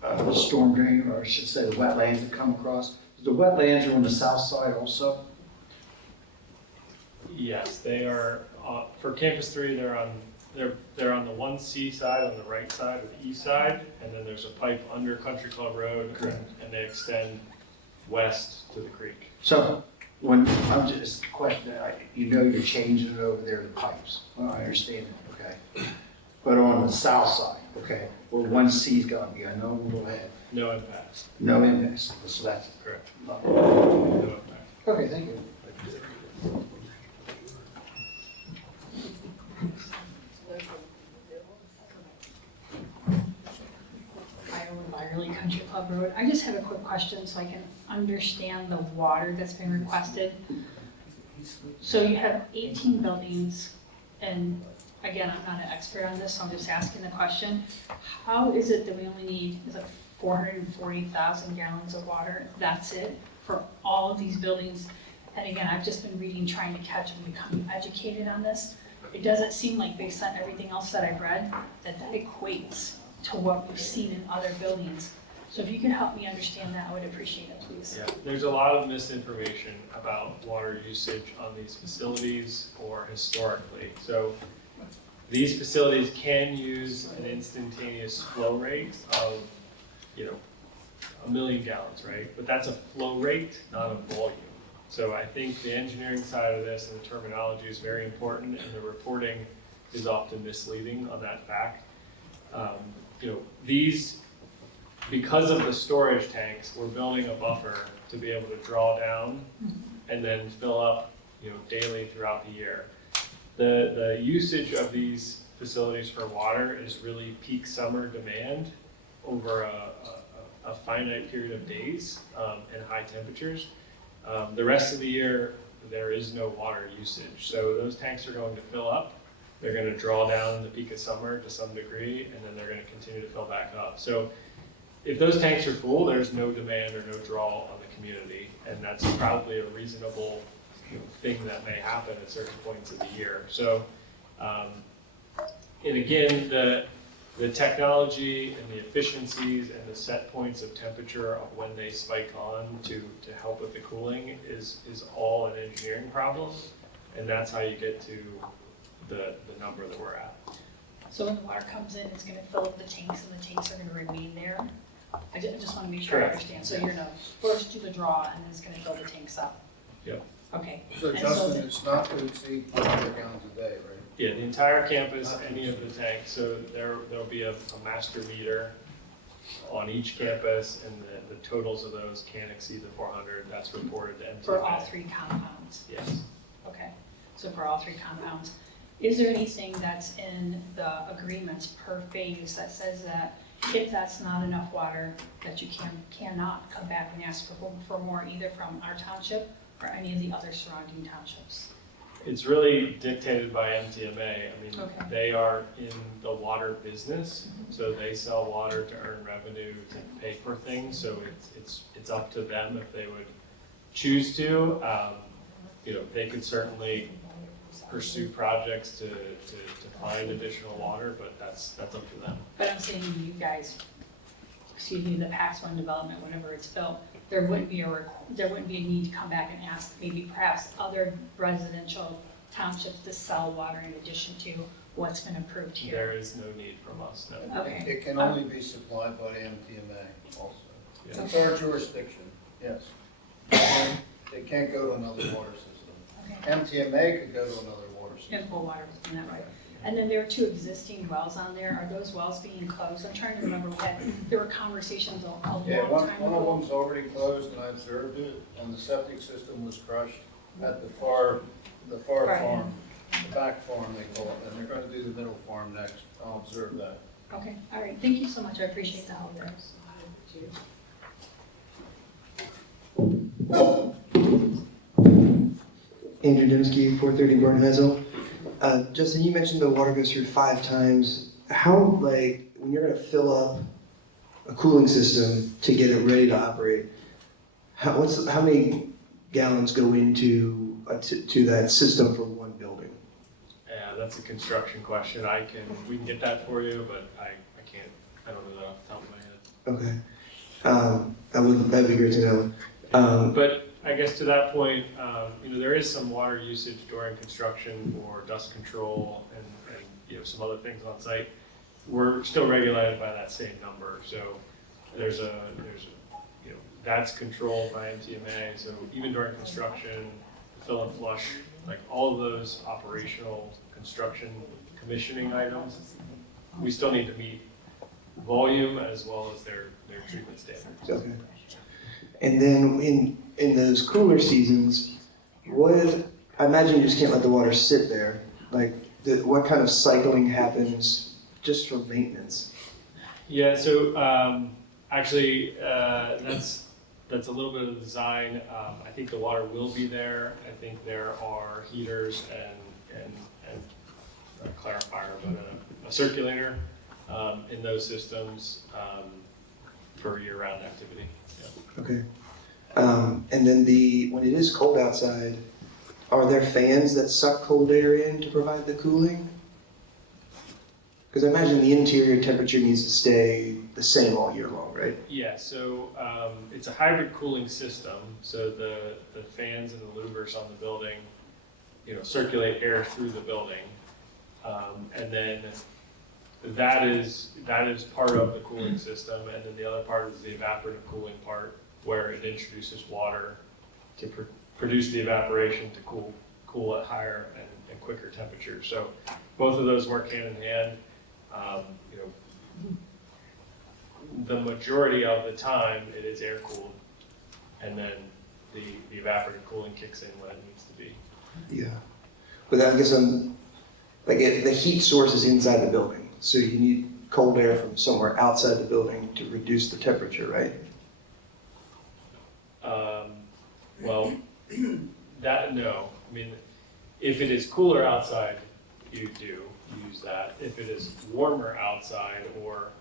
the storm drain, or I should say the wetlands that come across. The wetlands are on the south side also? Yes, they are, for Campus 3, they're on the 1C side, on the right side, or the east side, and then there's a pipe under Country Club Road, and they extend west to the creek. So when, I'm just questioning, you know you're changing it over there, the pipes. Well, I understand that, okay? But on the south side, okay, where 1C is gonna be, I know a little ahead. No impact. No impacts, so that's. Correct. No impact. Okay, thank you. I own Byerly Country Club Road. I just have a quick question so I can understand the water that's been requested. So you have 18 buildings, and again, I'm not an expert on this, so I'm just asking the question. How is it that we only need, is it 440,000 gallons of water? That's it for all of these buildings? And again, I've just been reading, trying to catch and become educated on this. It doesn't seem like, based on everything else that I've read, that equates to what we've seen in other buildings. So if you could help me understand that, I would appreciate it, please. Yeah, there's a lot of misinformation about water usage on these facilities or historically. So these facilities can use an instantaneous flow rate of, 1 million gallons, right? But that's a flow rate, not a volume. So I think the engineering side of this and the terminology is very important, and the reporting is often misleading on that fact. These, because of the storage tanks, we're building a buffer to be able to draw down and then fill up, daily throughout the year. The usage of these facilities for water is really peak summer demand over a finite period of days and high temperatures. The rest of the year, there is no water usage. So those tanks are going to fill up. They're going to draw down the peak of summer to some degree, and then they're going to continue to fill back up. So if those tanks are full, there's no demand or no draw on the community, and that's probably a reasonable, thing that may happen at certain points of the year. So, and again, the technology and the efficiencies and the set points of temperature of when they spike on to help with the cooling is all an engineering problem, and that's how you get to the number that we're at. So when the water comes in, it's gonna fill up the tanks and the tanks are gonna remain there? I just wanna make sure I Correct. understand. So you're gonna first do the draw and then it's gonna fill the tanks up? Yep. Okay. So And Justin, it's not to exceed 400 gallons a day, right? Yeah, the entire campus, any of the tanks, so there'll be a master meter on each campus, and the totals of those can't exceed the 400, that's reported to MTMA. For all three compounds? Yes. Okay, so for all three compounds. Is there anything that's in the agreements per phase that says that if that's not enough water, that you cannot come back and ask for more, either from our township or any of the other surrounding townships? It's really dictated by MTMA. I mean, Okay. they are in the water business, so they sell water to earn revenue to pay for things. So it's up to them if they would choose to. They could certainly pursue projects to find additional water, but that's up to them. But I'm saying you guys, the PAX 1 development, whenever it's built, there wouldn't be a need to come back and ask maybe perhaps other residential townships to sell water in addition to what's been approved here. There is no need from us, no. Okay. It can only be supplied by the MTMA also. Yeah. It's our jurisdiction, yes. It can't go to another water system. Okay. MTMA could go to another water system. And full water, isn't that right? And then there are 2 existing wells on there. Are those wells being closed? I'm trying to remember, there were conversations a long Yeah, time one ago. of them's already closed and I observed it, and the septic system was crushed at the far Right. farm, the back farm they call it, and they're gonna do the middle farm next. I'll observe that. Okay, all right. Thank you so much. I appreciate the help there. Andrew Dembski, 430 Bornheisel. Justin, you mentioned the water goes through 5 times. How, when you're gonna fill up a cooling system to get it ready to operate, how many gallons go into to that system for one building? Yeah, that's a construction question. We can get that for you, but I don't know that off the top of my head. Okay. That'd be great to know. But I guess to that point, there is some water usage during construction for dust control and some other things on site. We're still regulated by that same number, so that's controlled by MTMA. So even during construction, fill and flush, all of those operational construction commissioning items, we still need to meet volume as well as their treatment standards. Okay. And then in those cooler seasons, I imagine you just can't let the water sit there. What kind of cycling happens just for maintenance? Yeah, so actually, that's a little bit of the design. I think the water will be there. I think there are heaters and not a clarifier, but a circulator in those systems for year-round activity. Yeah. Okay. And then when it is cold outside, are there fans that suck cold air in to provide the cooling? Because I imagine the interior temperature needs to stay the same all year long, right? Yeah, so it's a hybrid cooling system. So the fans and the louvers on the building, circulate air through the building, and then that is part of the cooling system. And then the other part is the evaporative cooling part, where it introduces water to produce the evaporation to cool at higher and quicker temperatures. So both of those work hand in hand. The majority of the time it is air cooled, and then the evaporative cooling kicks in when it needs to be. Yeah. But I guess the heat source is inside the building, so you need cold air from somewhere outside the building to reduce the temperature, right? Well, no. I mean, if it is cooler outside, you do use that. If it is warmer outside, or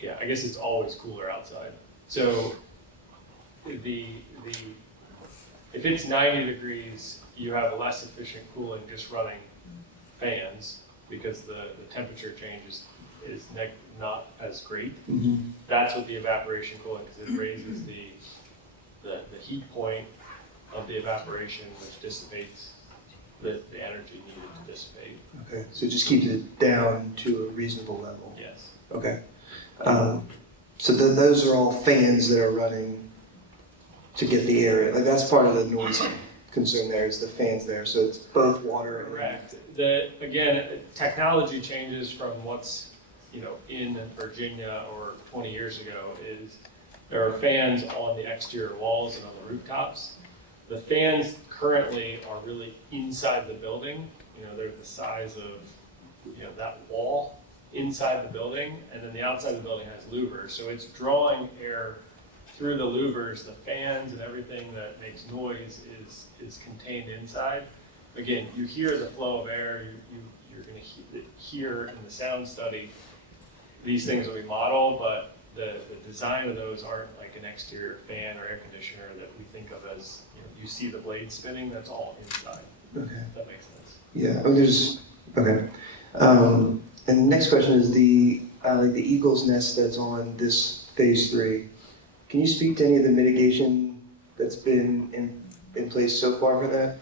yeah, I guess it's always cooler outside. So if it's 90 degrees, you have less efficient cooling just running fans because the temperature change is not as great. That's what the evaporation cooling, because it raises the heat point of the evaporation, which dissipates the energy needed to dissipate. Okay, so it just keeps it down to a reasonable level. Yes. Okay. So those are all fans that are running to get the area. Like that's part of the noise concern there is the fans there. So it's both water and. Correct. Again, technology changes from what's, in Virginia or 20 years ago is there are fans on the exterior walls and on the rooftops. The fans currently are really inside the building. They're the size of, that wall inside the building, and then the outside of the building has louvers. So it's drawing air through the louvers. The fans and everything that makes noise is contained inside. Again, you hear the flow of air. You're going to hear in the sound study. These things will be modeled, but the design of those aren't like an exterior fan or air conditioner that we think of as, you see the blade spinning. That's all inside. Okay. If that makes sense. Yeah. Okay. And the next question is the eagle's nest that's on this phase 3. Can you speak to any of the mitigation that's been in place so far for that?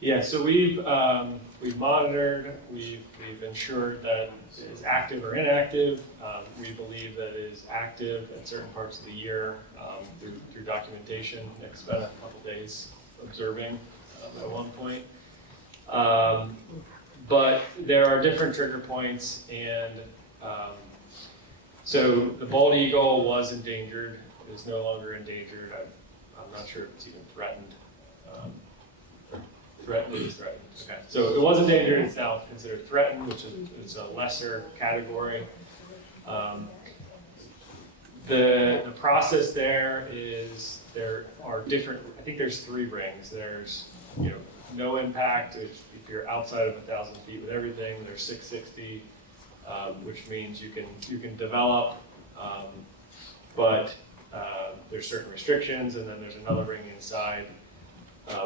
Yeah. So we've monitored. We've ensured that it is active or inactive. We believe that it is active at certain parts of the year through documentation. Nick spent a couple days observing at one point. But there are different trigger points, and so the bald eagle was endangered. It is no longer endangered. I'm not sure if it's even threatened. It is threatened. Okay. So it was endangered. It's now considered threatened, which is a lesser category. The process there are different. I think there's 3 rings. There's no impact if you're outside of 1,000 feet with everything. There's 660, which means you can develop, but there's certain restrictions, and then there's another ring inside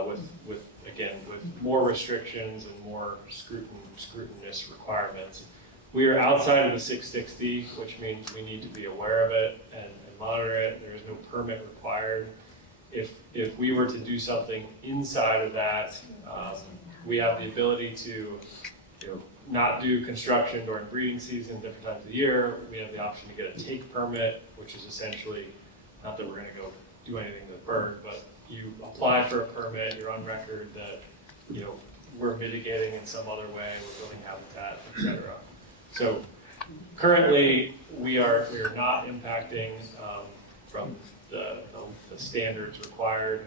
with more restrictions and more scrutinous requirements. We are outside of the 660, which means we need to be aware of it and monitor it. There is no permit required. If we were to do something inside of that, we have the ability to not do construction during breeding season, different times of the year. We have the option to get a take permit, which is essentially, not that we're going to go do anything to the bird, but you apply for a permit, you're on record that we're mitigating in some other way, we're building habitat, etc. So currently we are not impacting from the standards required.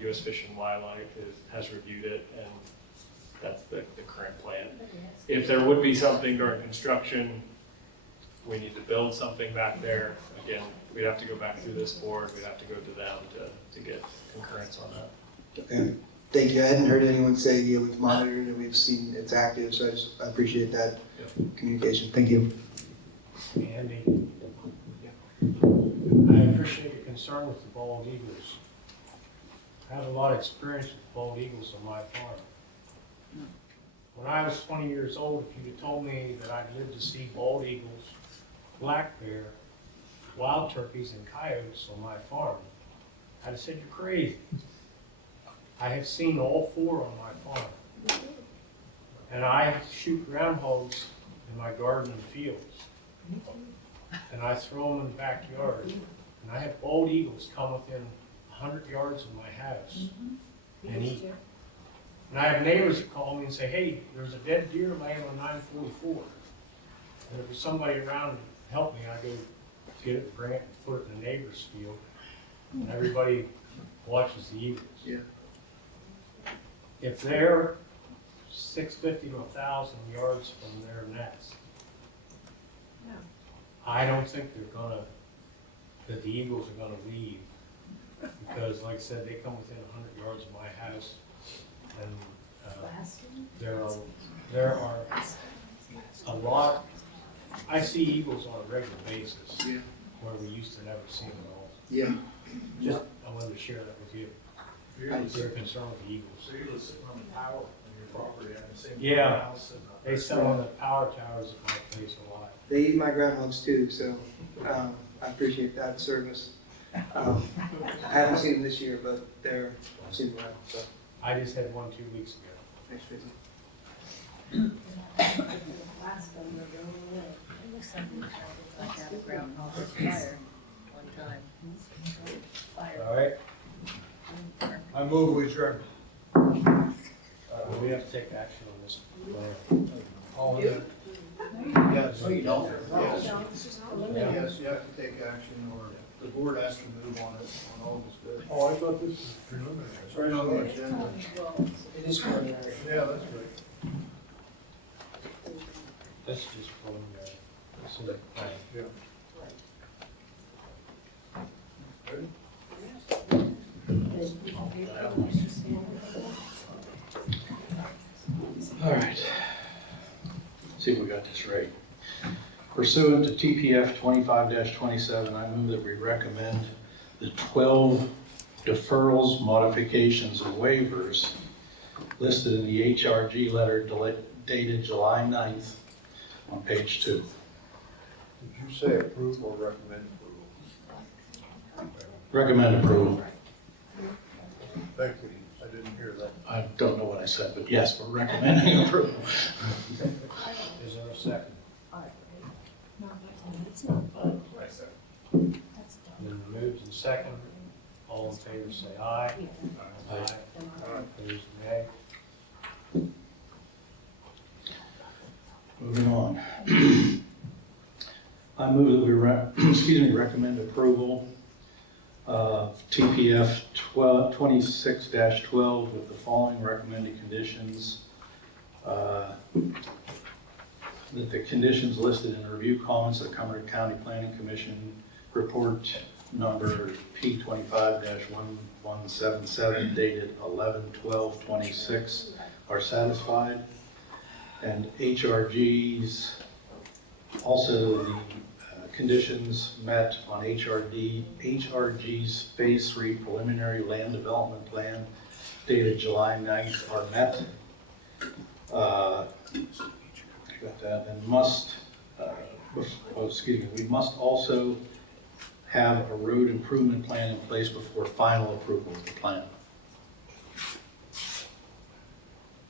U.S. Fish and Wildlife has reviewed it, and that's the current plan. If there would be something during construction, we need to build something back there. Again, we'd have to go back through this board. We'd have to go to them to get concurrence on that. Okay. Thank you. I hadn't heard anyone say we've monitored and we've seen it's active, so I appreciate that communication. Thank you. Andy, I appreciate your concern with the bald eagles. I have a lot of experience with bald eagles on my farm. When I was 20 years old, if you'd have told me that I'd live to see bald eagles, black bear, wild turkeys, and coyotes on my farm, I'd have said you're crazy. I have seen all 4 on my farm. And I shoot groundhogs in my garden and fields. And I throw them in the backyard. And I have bald eagles come within 100 yards of my house and eat. And I have neighbors that call me and say, hey, there's a dead deer laying on 944. And if there's somebody around to help me, I go get it, bring it, and put it in the neighbor's field. And everybody watches the eagles. Yeah. If they're 650 to 1,000 yards from their nest, I don't think that the eagles are gonna leave. Because like I said, they come within 100 yards of my house. And there are a lot I see eagles on a regular basis, Yeah. where we used to never see them at all. Yeah. Just, I wanted to share that with you. You're concerned with the eagles. So you're sitting on the tower on your property, I'm assuming. Yeah, they sit on the power towers at my place a lot. They eat my groundhogs too, so I appreciate that service. I haven't seen them this year, but I've seen them around, so. I just had one 2 weeks ago. Thanks, Tracy. All right, I move we adjourn. we have to take action on this. All in there? Yes. No, you don't. Yes. Yeah. Yes, you have to take action, or the board has to move on it on August 5th. Oh, I thought this was preliminary. It's right on the agenda. It is preliminary. Yeah, that's right. This is just preliminary. This is the plan. Yeah. All right. See if we got this right. Pursuant to TPF 25-27, I move that we recommend the 12 deferrals, modifications, and waivers listed in the HRG letter dated July 9th on page 2. Did you say approve or recommend approval? Recommend approval. Thank you. I didn't hear that. I don't know what I said, but yes, we're recommending approval. Is there a second? Then moved and second. All in favor say aye. Aye. Opposed, nay. Moving on. I move that we recommend approval of TPF 26-12 with the following recommended conditions. That the conditions listed in the review comments of the Cumberland County Planning Commission report number P25-1177 dated 11/12/26 are satisfied. And HRGs, also the conditions met on HRG's Phase 3 preliminary land development plan dated July 9th are met. Got that, and we must also have a road improvement plan in place before final approval of the plan.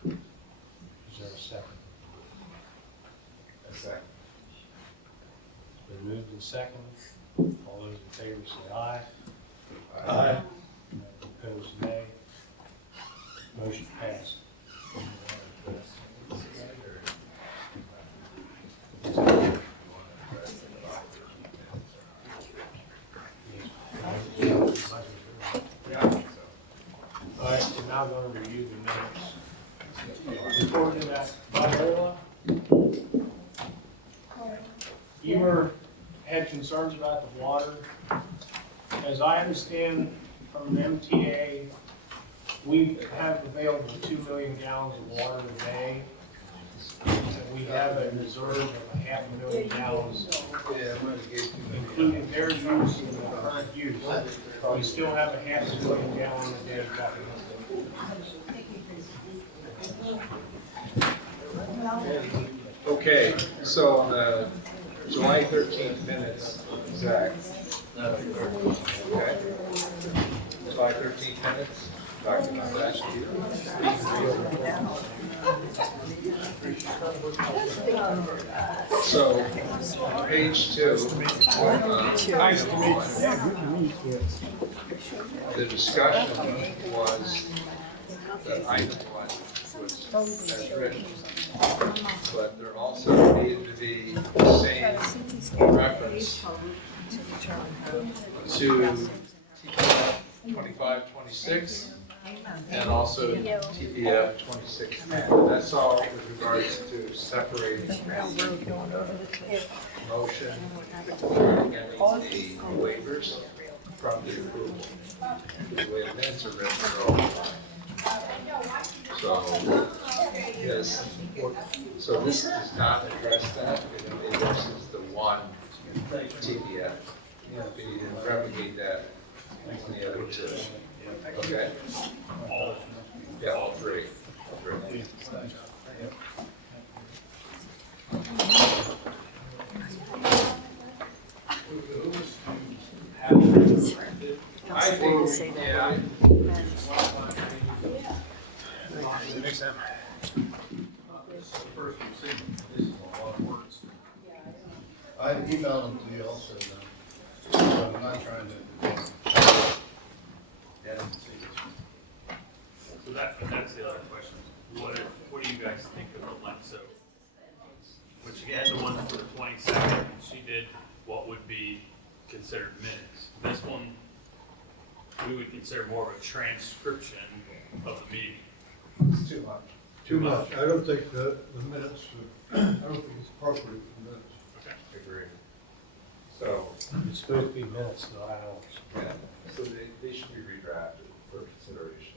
Is there a second? A second. It's been moved and second. All those in favor say aye. Aye. Opposed, nay. Motion passed. All right, we're now going to review the minutes. Before we do that, Viola, you had concerns about the water. As I understand from the MTA, we have available 2 million gallons of water a day. And we have a reserve of 500,000 gallons, including their use and the current use. We still have 500,000 gallons a day coming. Okay, so on the July 13th minutes, Zach. Okay. July 13th minutes, talking about that. So, page 2. Nice to meet you. The discussion was that item 1 was as written. But there also needed to be the same reference to TPF 25-26 and also TPF 26-10. That's all with regards to separating motion regarding the waivers from the approval. The way the minutes are written, they're all fine. So, yes, so this does not address that, it addresses I emailed them to you also, though. So I'm not trying to. So that's the other question. What do you guys think of the length? So, when she had the one for the 22nd, she did what would be considered minutes. This one, we would consider more of a transcription of the meeting. It's too much. Too much. I don't think the minutes, I don't think it's appropriate for minutes. Okay. Agreed. So, It's supposed to be minutes, not hours. yeah, so they should be redrafted for consideration.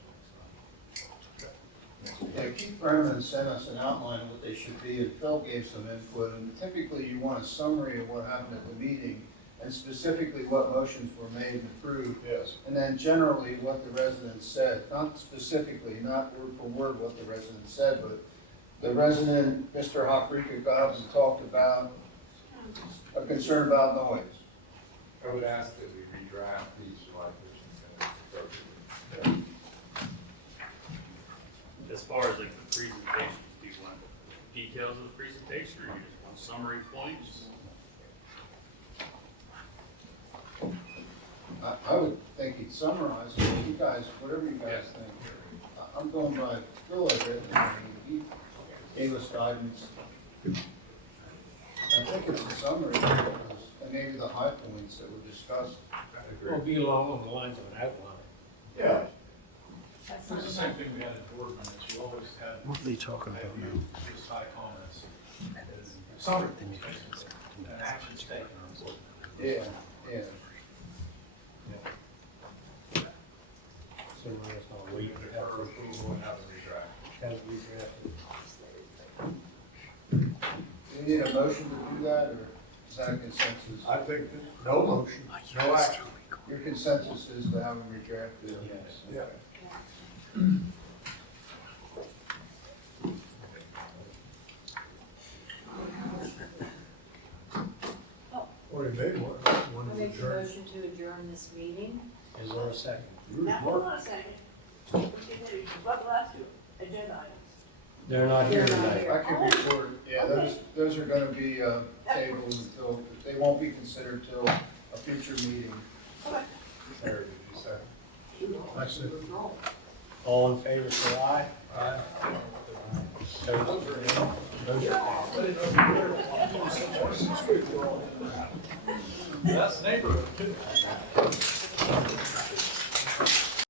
Yeah, Keith Berman sent us an outline of what they should be, and Phil gave some input, and typically you want a summary of what happened at the meeting, and specifically what motions were made and approved. Yes. And then generally what the residents said, not specifically, not word for word what the residents said, but the resident, Mr. Hofrika, got up and talked about a concern about noise. I would ask that we redraft these July 15th minutes appropriately. As far as like the presentations, do you want details of the presentation, or you just want summary points? I would think he'd summarize it, you guys, whatever you guys think. I'm going by Phil had written, and he gave us guidance. I think it's a summary, and maybe the high points that were discussed. It'll be along the lines of an outline. Yeah. It's the same thing we had in board minutes. You always had. What are they talking about now? Just high comments. Summary, basically, an action statement. Yeah, yeah. So we're just gonna wait for that for approval and have it redrafted. Do you need a motion to do that, or is that a consensus? I think that no motion, no action. Your consensus is to have them redrafted? Yes. Yeah. Already made one. One I make a adjourned. motion to adjourn this meeting. Is there a second? Hold on a second. What the last two agenda items? They're not here tonight. I can report, yeah, those are gonna be, tabled until, they won't be considered till a future meeting. Larry, did you say? That's it. All in favor, say aye. Aye. That's neighborhood too.